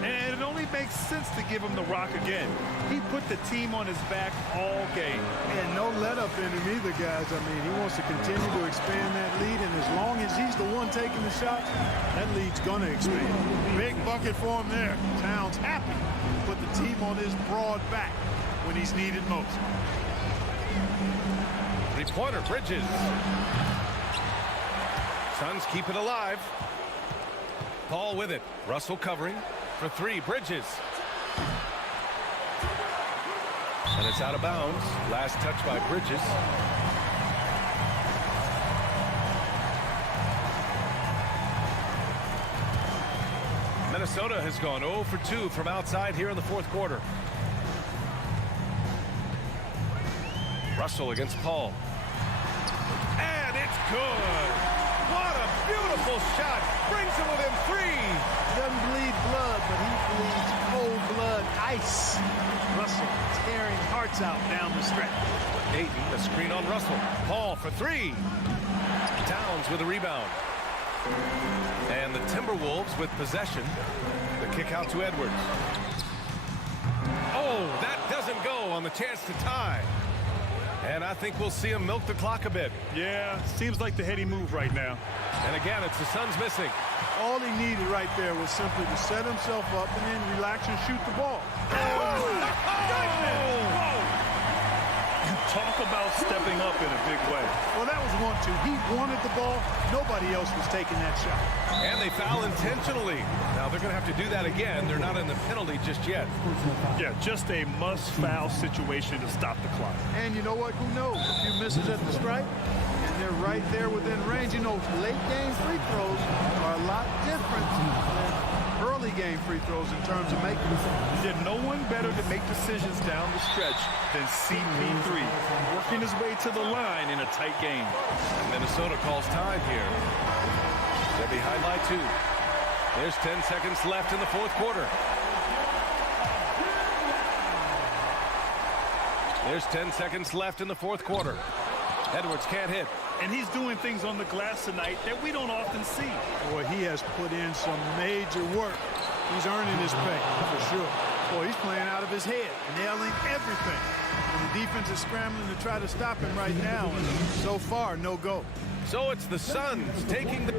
And it only makes sense to give him the rock again. He put the team on his back all game. And no let up in him either, guys. I mean, he wants to continue to expand that lead, and as long as he's the one taking the shots, that lead's going to expand. Big bucket for him there. Towns happy to put the team on his broad back when he's needed most. Three-pointer, Bridges. Suns keep it alive. Paul with it. Russell covering for 3. Bridges. And it's out of bounds. Last touch by Bridges. Minnesota has gone 0 for 2 from outside here in the fourth quarter. Russell against Paul. And it's good. What a beautiful shot. Brings him within 3. Doesn't bleed blood, but he bleeds cold blood ice. Russell tearing hearts out down the stretch. Ayton, a screen on Russell. Paul for 3. Towns with a rebound. And the Timberwolves with possession. The kick out to Edwards. Oh, that doesn't go on the chance to tie. And I think we'll see him milk the clock a bit. Yeah, seems like the heady move right now. And again, it's the Suns missing. All he needed right there was simply to set himself up and then relax and shoot the ball. Talk about stepping up in a big way. Well, that was want to. He wanted the ball. Nobody else was taking that shot. And they foul intentionally. Now they're going to have to do that again. They're not in the penalty just yet. Yeah, just a must-foul situation to stop the clock. And you know what? Who knows? A few misses at the stripe, and they're right there within range. You know, late-game free throws are a lot different than early-game free throws in terms of making them. There's no one better to make decisions down the stretch than CP3, working his way to the line in a tight game. And Minnesota calls time here. They're behind by 2. There's 10 seconds left in the fourth quarter. There's 10 seconds left in the fourth quarter. Edwards can't hit. And he's doing things on the glass tonight that we don't often see. Boy, he has put in some major work. He's earning his pay, for sure. Boy, he's playing out of his head, nailing everything. And the defense is scrambling to try to stop him right now, and so far, no go. So it's the Suns taking the...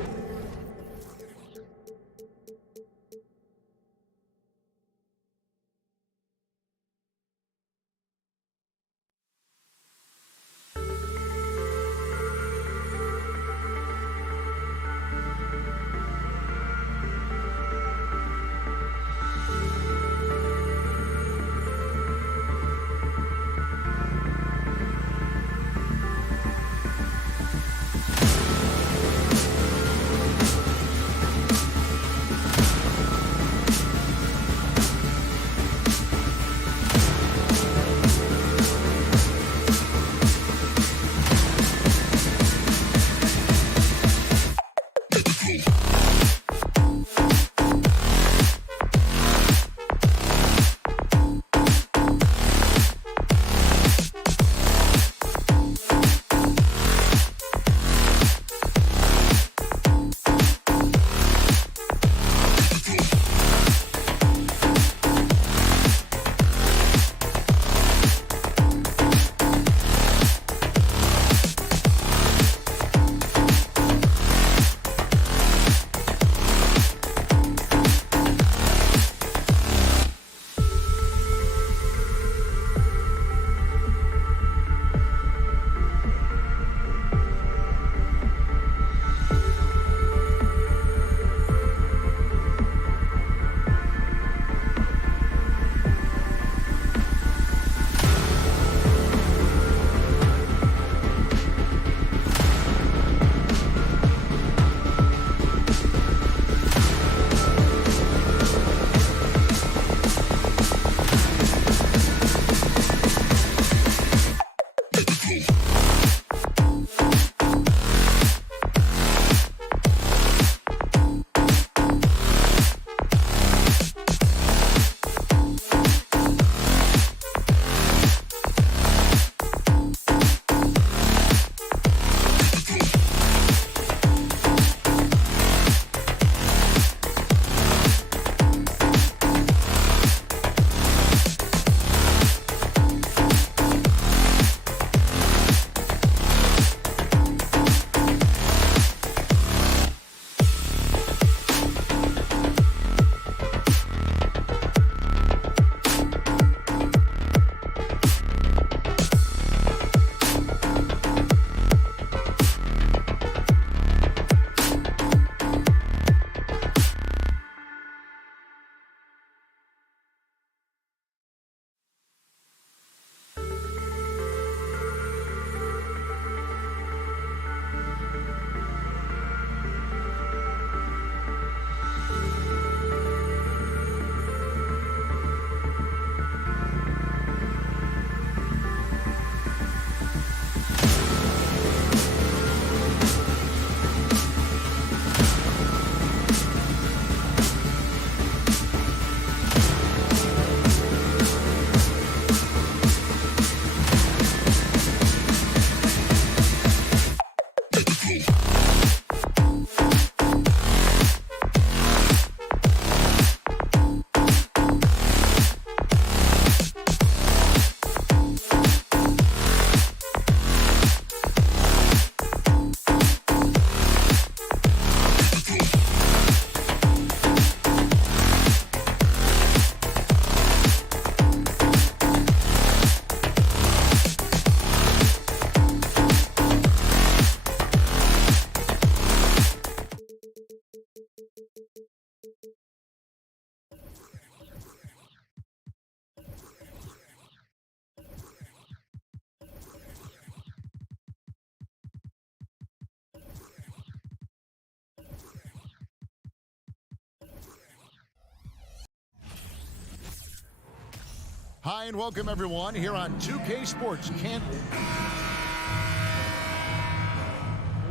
Hi and welcome everyone here on 2K Sports. Here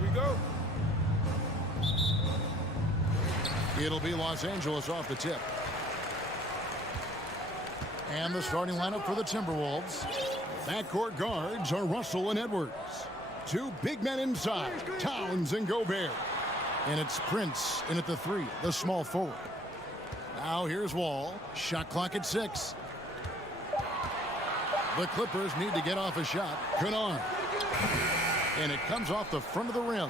we go. It'll be Los Angeles off the tip. And the starting lineup for the Timberwolves. Backcourt guards are Russell and Edwards. Two big men inside, Towns and Gobert. And it's Prince in at the 3, the small forward. Now here's Wall. Shot clock at 6. The Clippers need to get off a shot. Kennard. And it comes off the front of the rim.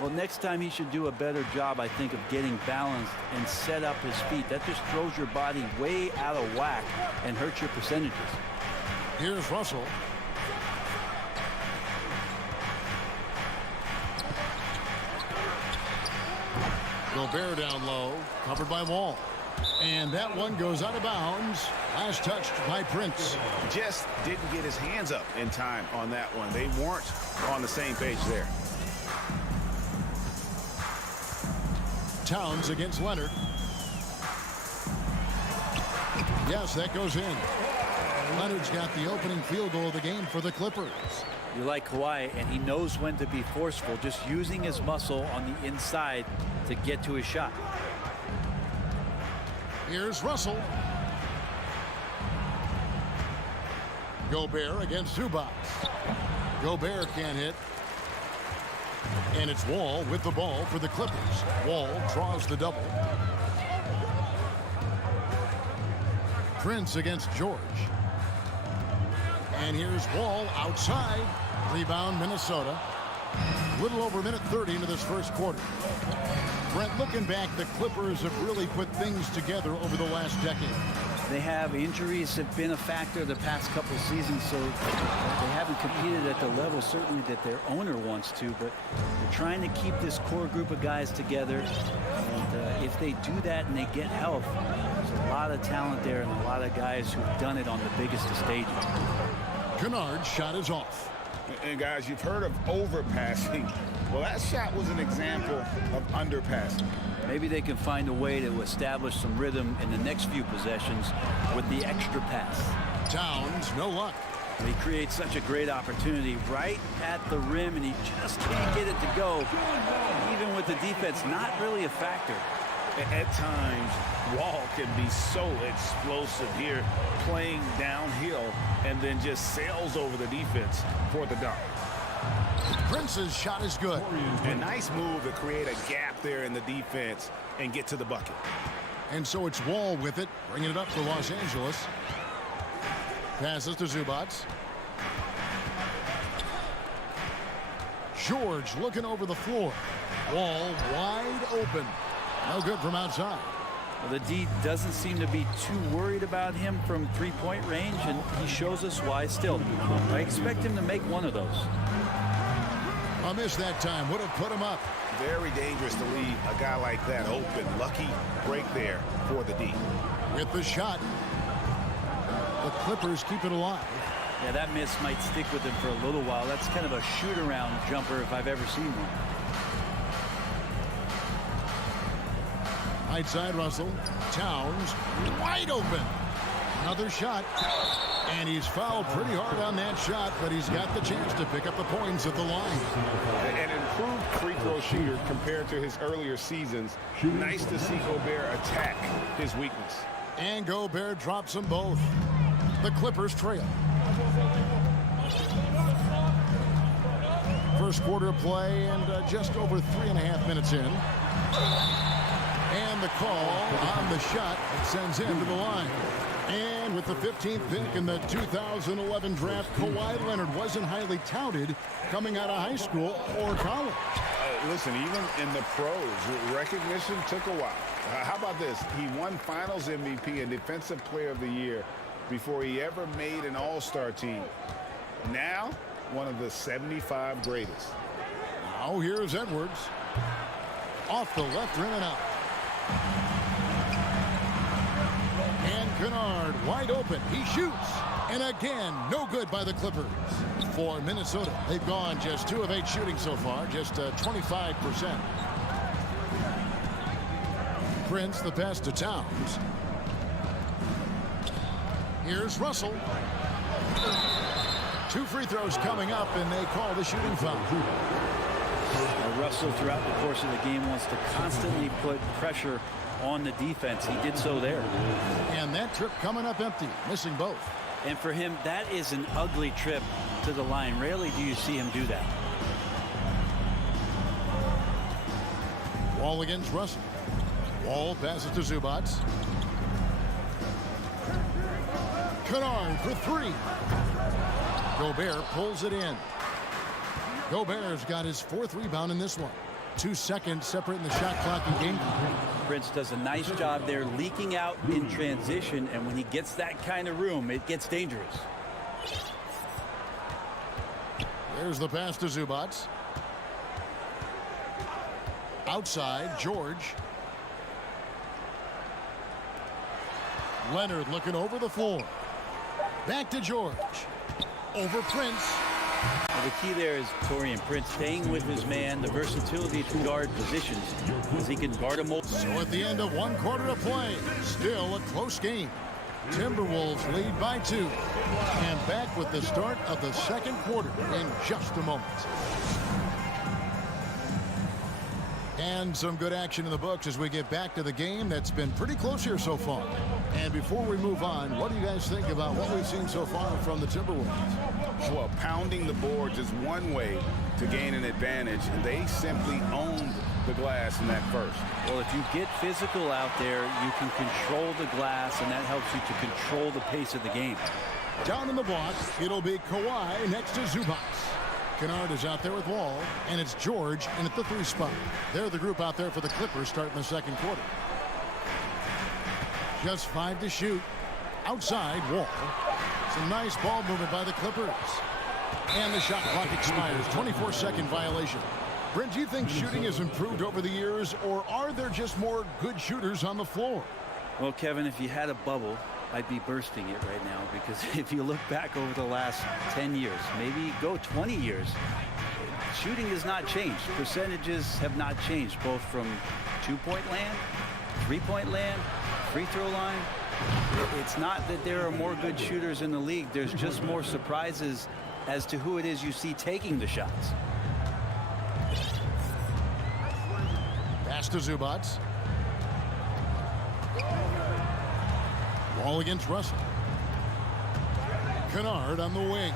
Well, next time he should do a better job, I think, of getting balanced and set up his feet. That just throws your body way out of whack and hurts your percentages. Here's Russell. Gobert down low, covered by Wall. And that one goes out of bounds. Last touched by Prince. Just didn't get his hands up in time on that one. They weren't on the same page there. Towns against Leonard. Yes, that goes in. Leonard's got the opening field goal of the game for the Clippers. You like Kawhi, and he knows when to be forceful, just using his muscle on the inside to get to his shot. Here's Russell. Gobert against Zubac. Gobert can't hit. And it's Wall with the ball for the Clippers. Wall draws the double. Prince against George. And here's Wall outside. Rebound Minnesota. Little over a minute 30 into this first quarter. Brent, looking back, the Clippers have really put things together over the last decade. They have injuries have been a factor the past couple seasons, so they haven't competed at the level certainly that their owner wants to, but they're trying to keep this core group of guys together. And if they do that and they get health, there's a lot of talent there and a lot of guys who've done it on the biggest of stages. Kennard's shot is off. And guys, you've heard of overpassing. Well, that shot was an example of underpassing. Maybe they can find a way to establish some rhythm in the next few possessions with the extra pass. Towns, no luck. He creates such a great opportunity right at the rim, and he just can't get it to go. Even with the defense, not really a factor. At times, Wall can be so explosive here, playing downhill, and then just sails over the defense for the dunk. Prince's shot is good. A nice move to create a gap there in the defense and get to the bucket. And so it's Wall with it, bringing it up for Los Angeles. Passes to Zubac. George looking over the floor. Wall wide open. No good from outside. Well, the D doesn't seem to be too worried about him from three-point range, and he shows us why still. I expect him to make one of those. A miss that time would have put him up. Very dangerous to leave a guy like that open. Lucky break there for the D. With the shot, the Clippers keep it alive. Yeah, that miss might stick with him for a little while. That's kind of a shoot-around jumper if I've ever seen one. Right side Russell. Towns wide open. Another shot. And he's fouled pretty hard on that shot, but he's got the chance to pick up the points at the line. An improved free throw shooter compared to his earlier seasons. Nice to see Gobert attack his weakness. And Gobert drops them both. The Clippers trail. First quarter of play and just over 3.5 minutes in. And the call on the shot that sends him to the line. And with the 15th pick in the 2011 draft, Kawhi Leonard wasn't highly touted coming out of high school or college. Listen, even in the pros, recognition took a while. How about this? He won Finals MVP and Defensive Player of the Year before he ever made an All-Star team. Now, one of the 75 greatest. Now here's Edwards. Off the left rim and out. And Kennard wide open. He shoots. And again, no good by the Clippers. For Minnesota, they've gone just 2 of 8 shooting so far, just 25%. Prince, the pass to Towns. Here's Russell. 2 free throws coming up, and they call the shooting foul. Russell, throughout the course of the game, wants to constantly put pressure on the defense. He did so there. And that trip coming up empty, missing both. And for him, that is an ugly trip to the line. Rarely do you see him do that. Wall against Russell. Wall passes to Zubac. Kennard for 3. Gobert pulls it in. Gobert's got his 4th rebound in this one. 2 seconds separating the shot clock and game time. Prince does a nice job there leaking out in transition, and when he gets that kind of room, it gets dangerous. There's the pass to Zubac. Outside, George. Leonard looking over the floor. Back to George. Over Prince. Well, the key there is Torian Prince staying with his man, the versatility to guard positions, as he can guard him. So at the end of 1 quarter of play, still a close game. Timberwolves lead by 2. And back with the start of the 2nd quarter in just a moment. And some good action in the books as we get back to the game that's been pretty close here so far. And before we move on, what do you guys think about what we've seen so far from the Timberwolves? Well, pounding the boards is one way to gain an advantage, and they simply owned the glass in that first. Well, if you get physical out there, you can control the glass, and that helps you to control the pace of the game. Down in the block, it'll be Kawhi next to Zubac. Kennard is out there with Wall, and it's George in at the 3 spot. They're the group out there for the Clippers starting the 2nd quarter. Just 5 to shoot. Outside, Wall. Some nice ball movement by the Clippers. And the shot clock expires. 24-second violation. Brent, do you think shooting has improved over the years, or are there just more good shooters on the floor? Well, Kevin, if you had a bubble, I'd be bursting it right now, because if you look back over the last 10 years, maybe go 20 years, shooting has not changed. Percentages have not changed, both from 2-point land, 3-point land, free throw line. It's not that there are more good shooters in the league. There's just more surprises as to who it is you see taking the shots. Pass to Zubac. Wall against Russell. Kennard on the wing.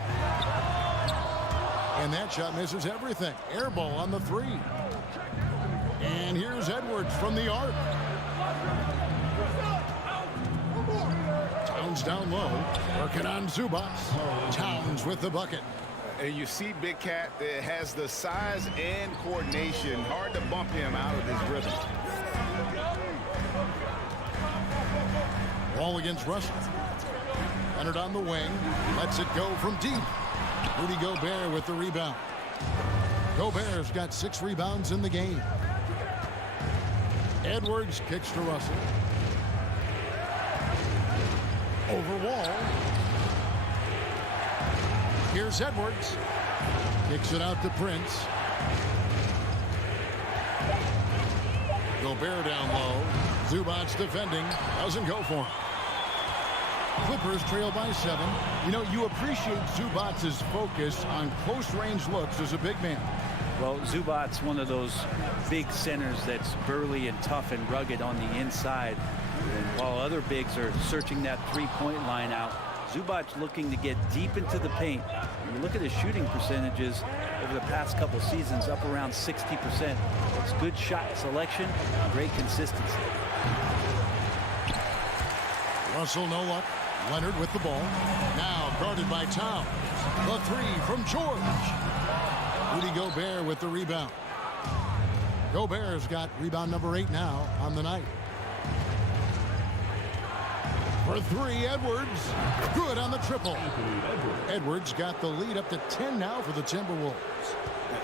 And that shot misses everything. Air ball on the 3. And here's Edwards from the arc. Towns down low. Working on Zubac. Towns with the bucket. And you see Big Cat that has the size and coordination. Hard to bump him out of his rhythm. Wall against Russell. Leonard on the wing. Lets it go from deep. Rudy Gobert with the rebound. Gobert's got 6 rebounds in the game. Edwards kicks to Russell. Over Wall. Here's Edwards. Kicks it out to Prince. Gobert down low. Zubac defending. Doesn't go for him. Clippers trail by 7. You know, you appreciate Zubac's focus on close-range looks as a big man. Well, Zubac's one of those big centers that's burly and tough and rugged on the inside. And while other bigs are searching that 3-point line out, Zubac's looking to get deep into the paint. When you look at his shooting percentages over the past couple seasons, up around 60%. It's good shot selection, great consistency. Russell no luck. Leonard with the ball. Now guarded by Towns. The 3 from George. Rudy Gobert with the rebound. Gobert's got rebound number 8 now on the night. For 3, Edwards. Good on the triple. Edwards got the lead up to 10 now for the Timberwolves.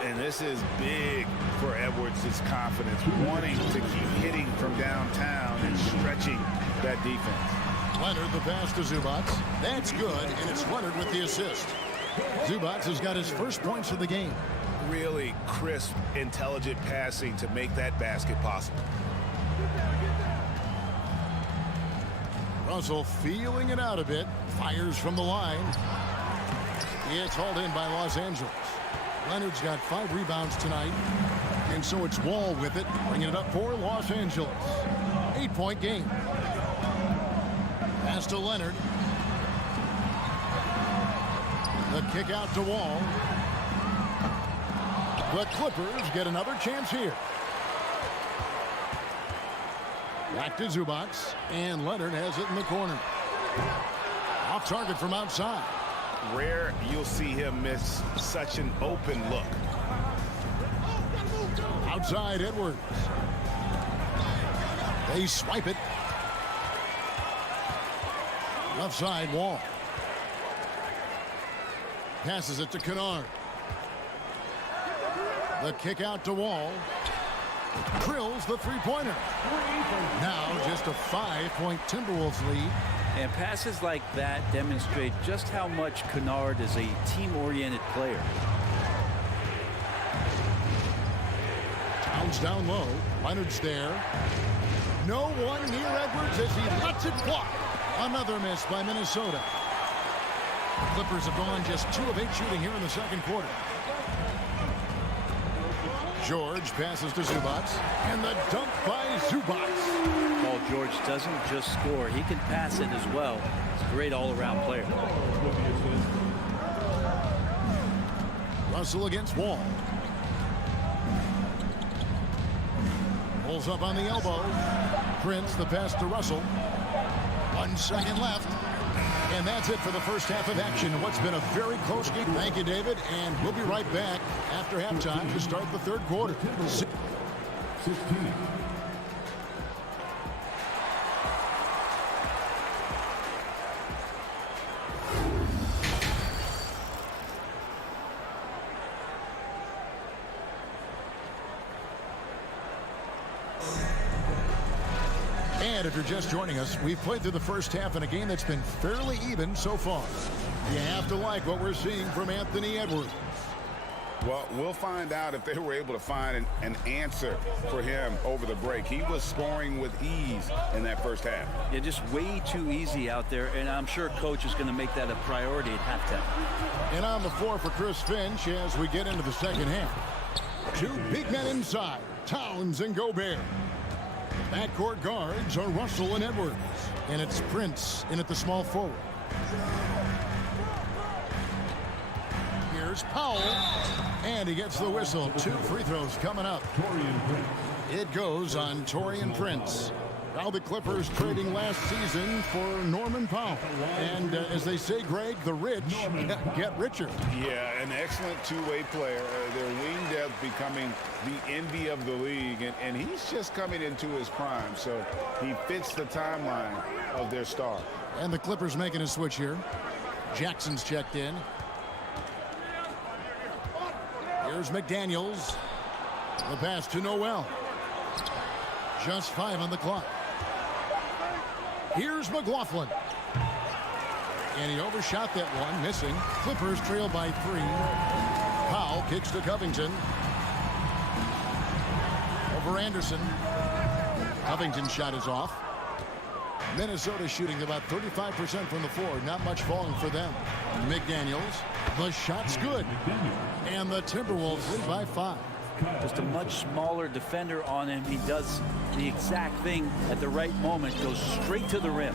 And this is big for Edwards' confidence, wanting to keep hitting from downtown and stretching that defense. Leonard the pass to Zubac. That's good, and it's Leonard with the assist. Zubac has got his first points of the game. Really crisp, intelligent passing to make that basket possible. Russell feeling it out a bit. Fires from the line. It's hauled in by Los Angeles. Leonard's got 5 rebounds tonight. And so it's Wall with it, bringing it up for Los Angeles. 8-point game. Pass to Leonard. The kick out to Wall. The Clippers get another chance here. Back to Zubac, and Leonard has it in the corner. Off target from outside. Rare you'll see him miss such an open look. Outside Edwards. They swipe it. Left side Wall. Passes it to Kennard. The kick out to Wall. Drills the three-pointer. Now just a 5-point Timberwolves lead. And passes like that demonstrate just how much Kennard is a team-oriented player. Towns down low. Leonard's there. No one near Edwards as he lets it fly. Another miss by Minnesota. Clippers have gone just 2 of 8 shooting here in the second quarter. George passes to Zubac, and the dunk by Zubac. Paul George doesn't just score, he can pass it as well. He's a great all-around player. Russell against Wall. Pulls up on the elbow. Prince, the pass to Russell. 1 second left. And that's it for the first half of action. What's been a very close game. Thank you, David. And we'll be right back after halftime to start the third quarter. 16. And if you're just joining us, we've played through the first half in a game that's been fairly even so far. You have to like what we're seeing from Anthony Edwards. Well, we'll find out if they were able to find an answer for him over the break. He was scoring with ease in that first half. Yeah, just way too easy out there, and I'm sure coach is going to make that a priority at halftime. And on the floor for Chris Finch as we get into the second half. 2 big men inside, Towns and Gobert. Backcourt guards are Russell and Edwards. And it's Prince in at the small forward. Here's Powell. And he gets the whistle. 2 free throws coming up. It goes on Taurean Prince. Now the Clippers trading last season for Norman Powell. And as they say, Greg, the rich get richer. Yeah, an excellent two-way player. Their wing depth becoming the envy of the league. And he's just coming into his prime. So he fits the timeline of their star. And the Clippers making a switch here. Jackson's checked in. Here's McDaniels. The pass to Noel. Just 5 on the clock. Here's McLaughlin. And he overshot that one, missing. Clippers trail by 3. Powell kicks to Covington. Over Anderson. Covington's shot is off. Minnesota shooting about 35% from the floor. Not much falling for them. McDaniels. The shot's good. And the Timberwolves lead by 5. Just a much smaller defender on him. He does the exact thing at the right moment. Goes straight to the rim.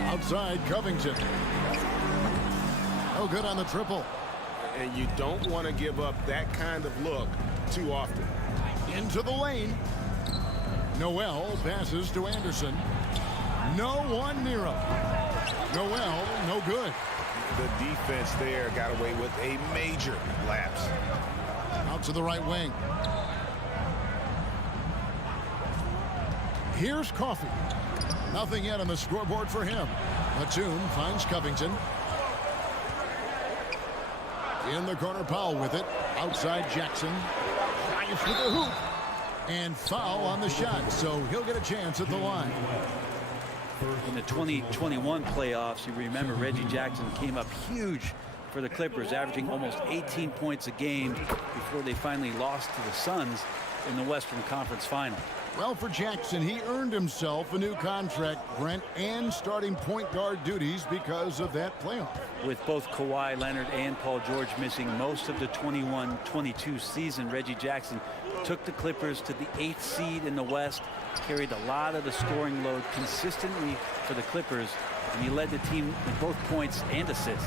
Outside Covington. No good on the triple. And you don't want to give up that kind of look too often. Into the lane. Noel passes to Anderson. No one near him. Noel, no good. The defense there got away with a major lapse. Out to the right wing. Here's Coffey. Nothing yet on the scoreboard for him. Batum finds Covington. In the corner, Powell with it. Outside Jackson. Drives to the hoop. And foul on the shot, so he'll get a chance at the line. In the 2021 playoffs, you remember Reggie Jackson came up huge for the Clippers, averaging almost 18 points a game before they finally lost to the Suns in the Western Conference Final. Well, for Jackson, he earned himself a new contract, Brent, and starting point guard duties because of that playoff. With both Kawhi Leonard and Paul George missing most of the 21-22 season, Reggie Jackson took the Clippers to the 8th seed in the West, carried a lot of the scoring load consistently for the Clippers, and he led the team with both points and assists.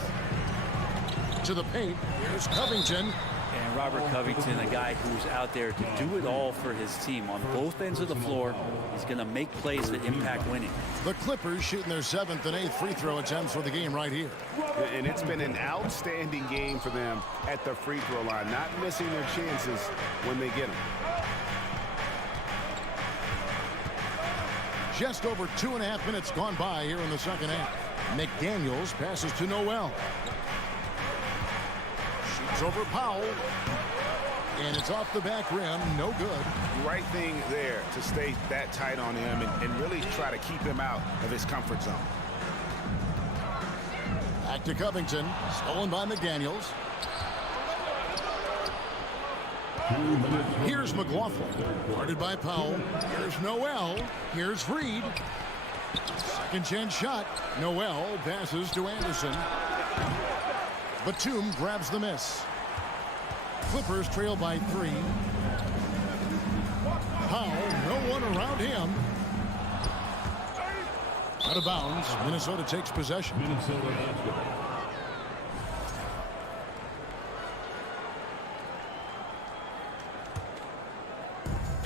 To the paint, here's Covington. And Robert Covington, a guy who's out there to do it all for his team on both ends of the floor. He's going to make plays that impact winning. The Clippers shooting their 7th and 8th free throw attempts for the game right here. And it's been an outstanding game for them at the free throw line, not missing their chances when they get them. Just over 2.5 minutes gone by here in the second half. McDaniels passes to Noel. Shoots over Powell. And it's off the back rim. No good. Right thing there to stay that tight on him and really try to keep him out of his comfort zone. Back to Covington. Stolen by McDaniels. Here's McLaughlin. Guarded by Powell. Here's Noel. Here's Reed. Second chance shot. Noel passes to Anderson. Batum grabs the miss. Clippers trail by 3. Powell, no one around him. Out of bounds. Minnesota takes possession.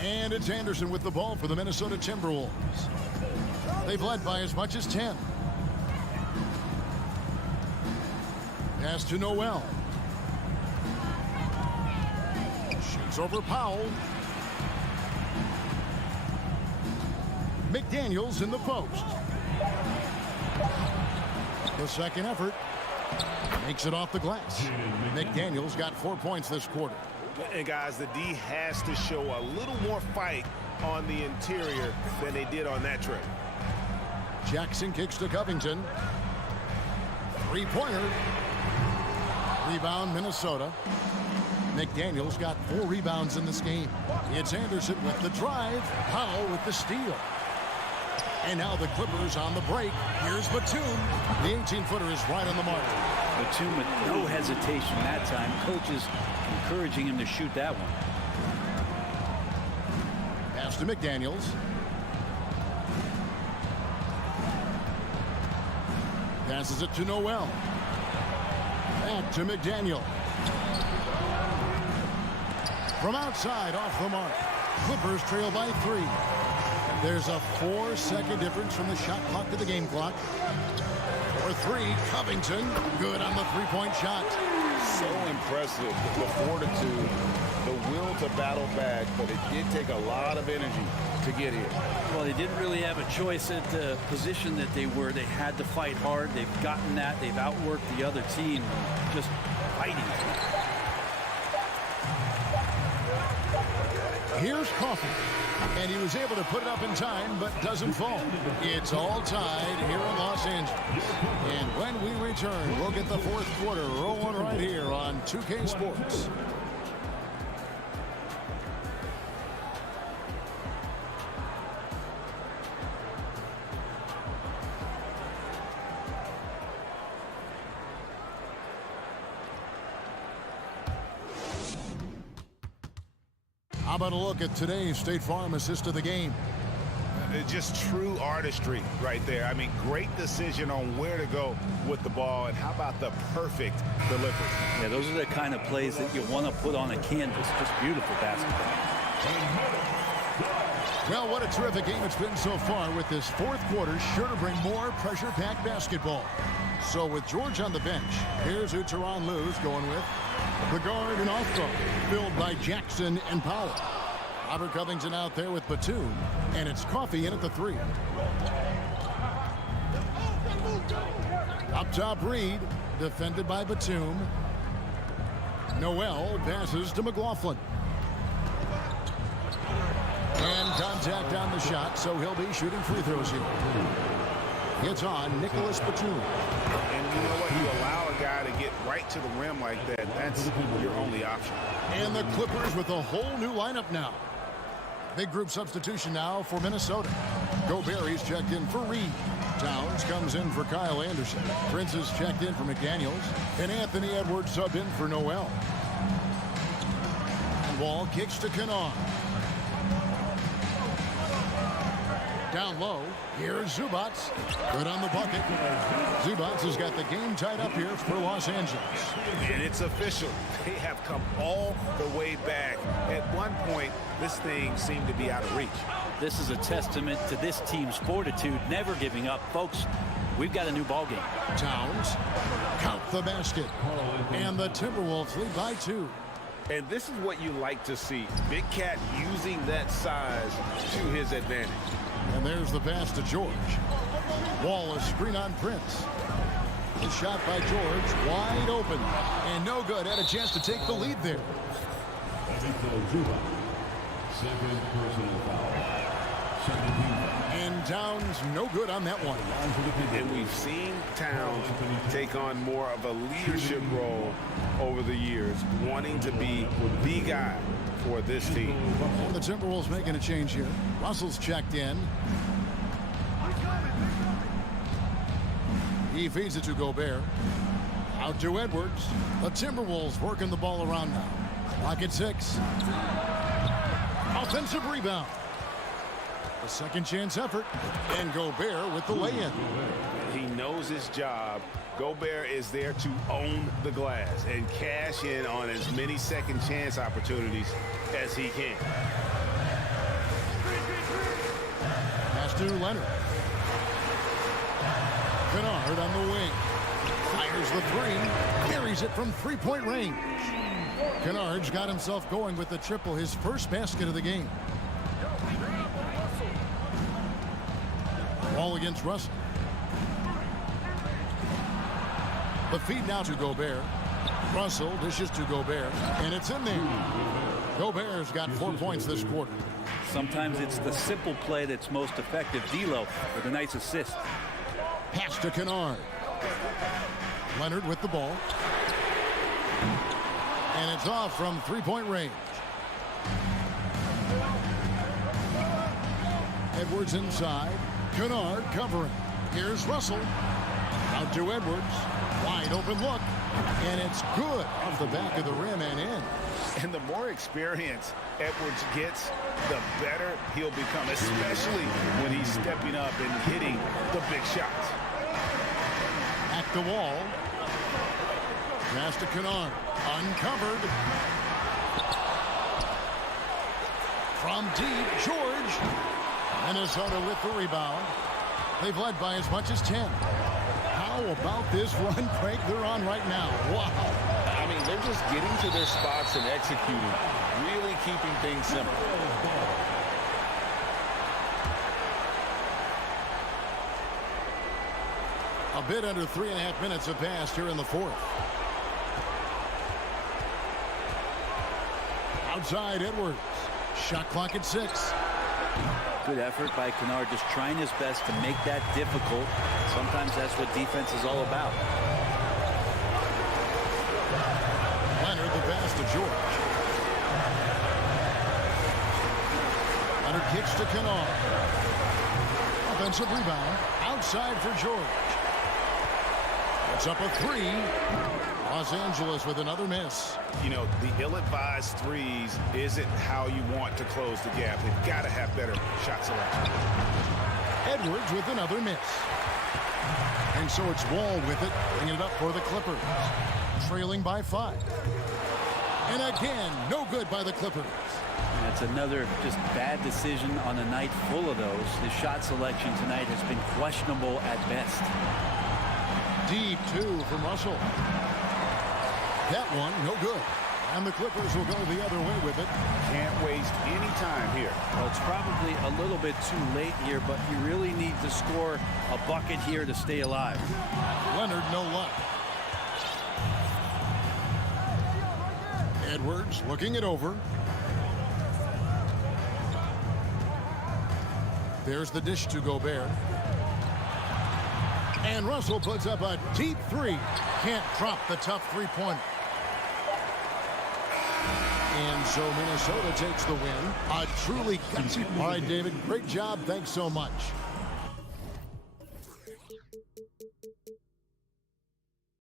And it's Anderson with the ball for the Minnesota Timberwolves. They've led by as much as 10. Pass to Noel. Shoots over Powell. McDaniels in the post. The second effort. Makes it off the glass. McDaniels got 4 points this quarter. And guys, the D has to show a little more fight on the interior than they did on that trip. Jackson kicks to Covington. Three-pointer. Rebound, Minnesota. McDaniels got 4 rebounds in this game. It's Anderson with the drive. Powell with the steal. And now the Clippers on the break. Here's Batum. The 18-footer is right on the mark. Batum with no hesitation that time. Coaches encouraging him to shoot that one. Pass to McDaniels. Passes it to Noel. Back to McDaniel. From outside, off the mark. Clippers trail by 3. There's a 4-second difference from the shot clock to the game clock. For 3, Covington, good on the three-point shot. So impressive, the fortitude, the will to battle back, but it did take a lot of energy to get here. Well, they didn't really have a choice at the position that they were. They had to fight hard. They've gotten that. They've outworked the other team, just fighting. Here's Coffey. And he was able to put it up in time, but doesn't fall. It's all tied here in Los Angeles. And when we return, we'll get the fourth quarter rolling right here on 2K Sports. How about a look at today's State Farm assist of the game? Just true artistry right there. I mean, great decision on where to go with the ball, and how about the perfect delivery? Yeah, those are the kind of plays that you want to put on a canvas. Just beautiful basketball. Well, what a terrific game it's been so far, with this fourth quarter sure to bring more pressure-packed basketball. So with George on the bench, here's who Tyronn Lue's going with. The guard and off throw, filled by Jackson and Powell. Robert Covington out there with Batum, and it's Coffey in at the 3. Up top, Reed, defended by Batum. Noel passes to McLaughlin. And contact on the shot, so he'll be shooting free throws here. It's on Nicholas Batum. And you know what? You allow a guy to get right to the rim like that. That's your only option. And the Clippers with a whole new lineup now. Big group substitution now for Minnesota. Gobert's checked in for Reed. Towns comes in for Kyle Anderson. Prince is checked in for McDaniels. And Anthony Edwards subbed in for Noel. Wall kicks to Kennard. Down low, here's Zubats. Good on the bucket. Zubats has got the game tied up here for Los Angeles. And it's official. They have come all the way back. At one point, this thing seemed to be out of reach. This is a testament to this team's fortitude, never giving up. Folks, we've got a new ball game. Towns, count the basket. And the Timberwolves lead by 2. And this is what you like to see. Big Cat using that size to his advantage. And there's the pass to George. Wallace screen on Prince. The shot by George, wide open. And no good. Had a chance to take the lead there. And Towns no good on that one. And we've seen Towns take on more of a leadership role over the years, wanting to be the guy for this team. And the Timberwolves making a change here. Russell's checked in. He feeds it to Gobert. Out to Edwards. The Timberwolves working the ball around now. Clock at 6. Offensive rebound. A second chance effort. And Gobert with the lay-in. He knows his job. Gobert is there to own the glass and cash in on as many second chance opportunities as he can. Pass to Leonard. Kennard on the wing. Fires the 3. Carries it from three-point range. Kennard's got himself going with the triple, his first basket of the game. Ball against Russell. The feed now to Gobert. Russell dishes to Gobert, and it's in there. Gobert's got 4 points this quarter. Sometimes it's the simple play that's most effective. D'Lo with a nice assist. Pass to Kennard. Leonard with the ball. And it's off from three-point range. Edwards inside. Kennard covering. Here's Russell. Out to Edwards. Wide open look. And it's good off the back of the rim and in. And the more experience Edwards gets, the better he'll become, especially when he's stepping up and hitting the big shots. At the wall. Pass to Kennard. Uncovered. From deep, George. Minnesota with the rebound. They've led by as much as 10. How about this run break they're on right now? Wow. I mean, they're just getting to their spots and executing, really keeping things simple. A bit under 3.5 minutes have passed here in the fourth. Outside Edwards. Shot clock at 6. Good effort by Kennard, just trying his best to make that difficult. Sometimes that's what defense is all about. Leonard the pass to George. Leonard kicks to Kennard. Offensive rebound. Outside for George. It's up a 3. Los Angeles with another miss. You know, the ill-advised threes isn't how you want to close the gap. They've got to have better shot selection. Edwards with another miss. And so it's Wall with it, bringing it up for the Clippers. Trailing by 5. And again, no good by the Clippers. That's another just bad decision on a night full of those. His shot selection tonight has been questionable at best. Deep 2 from Russell. That one, no good. And the Clippers will go the other way with it. Can't waste any time here. Well, it's probably a little bit too late here, but you really need to score a bucket here to stay alive. Leonard, no luck. Edwards looking it over. There's the dish to Gobert. And Russell puts up a deep 3. Can't drop the tough three-pointer. And so Minnesota takes the win. A truly gutsy. All right, David, great job. Thanks so much.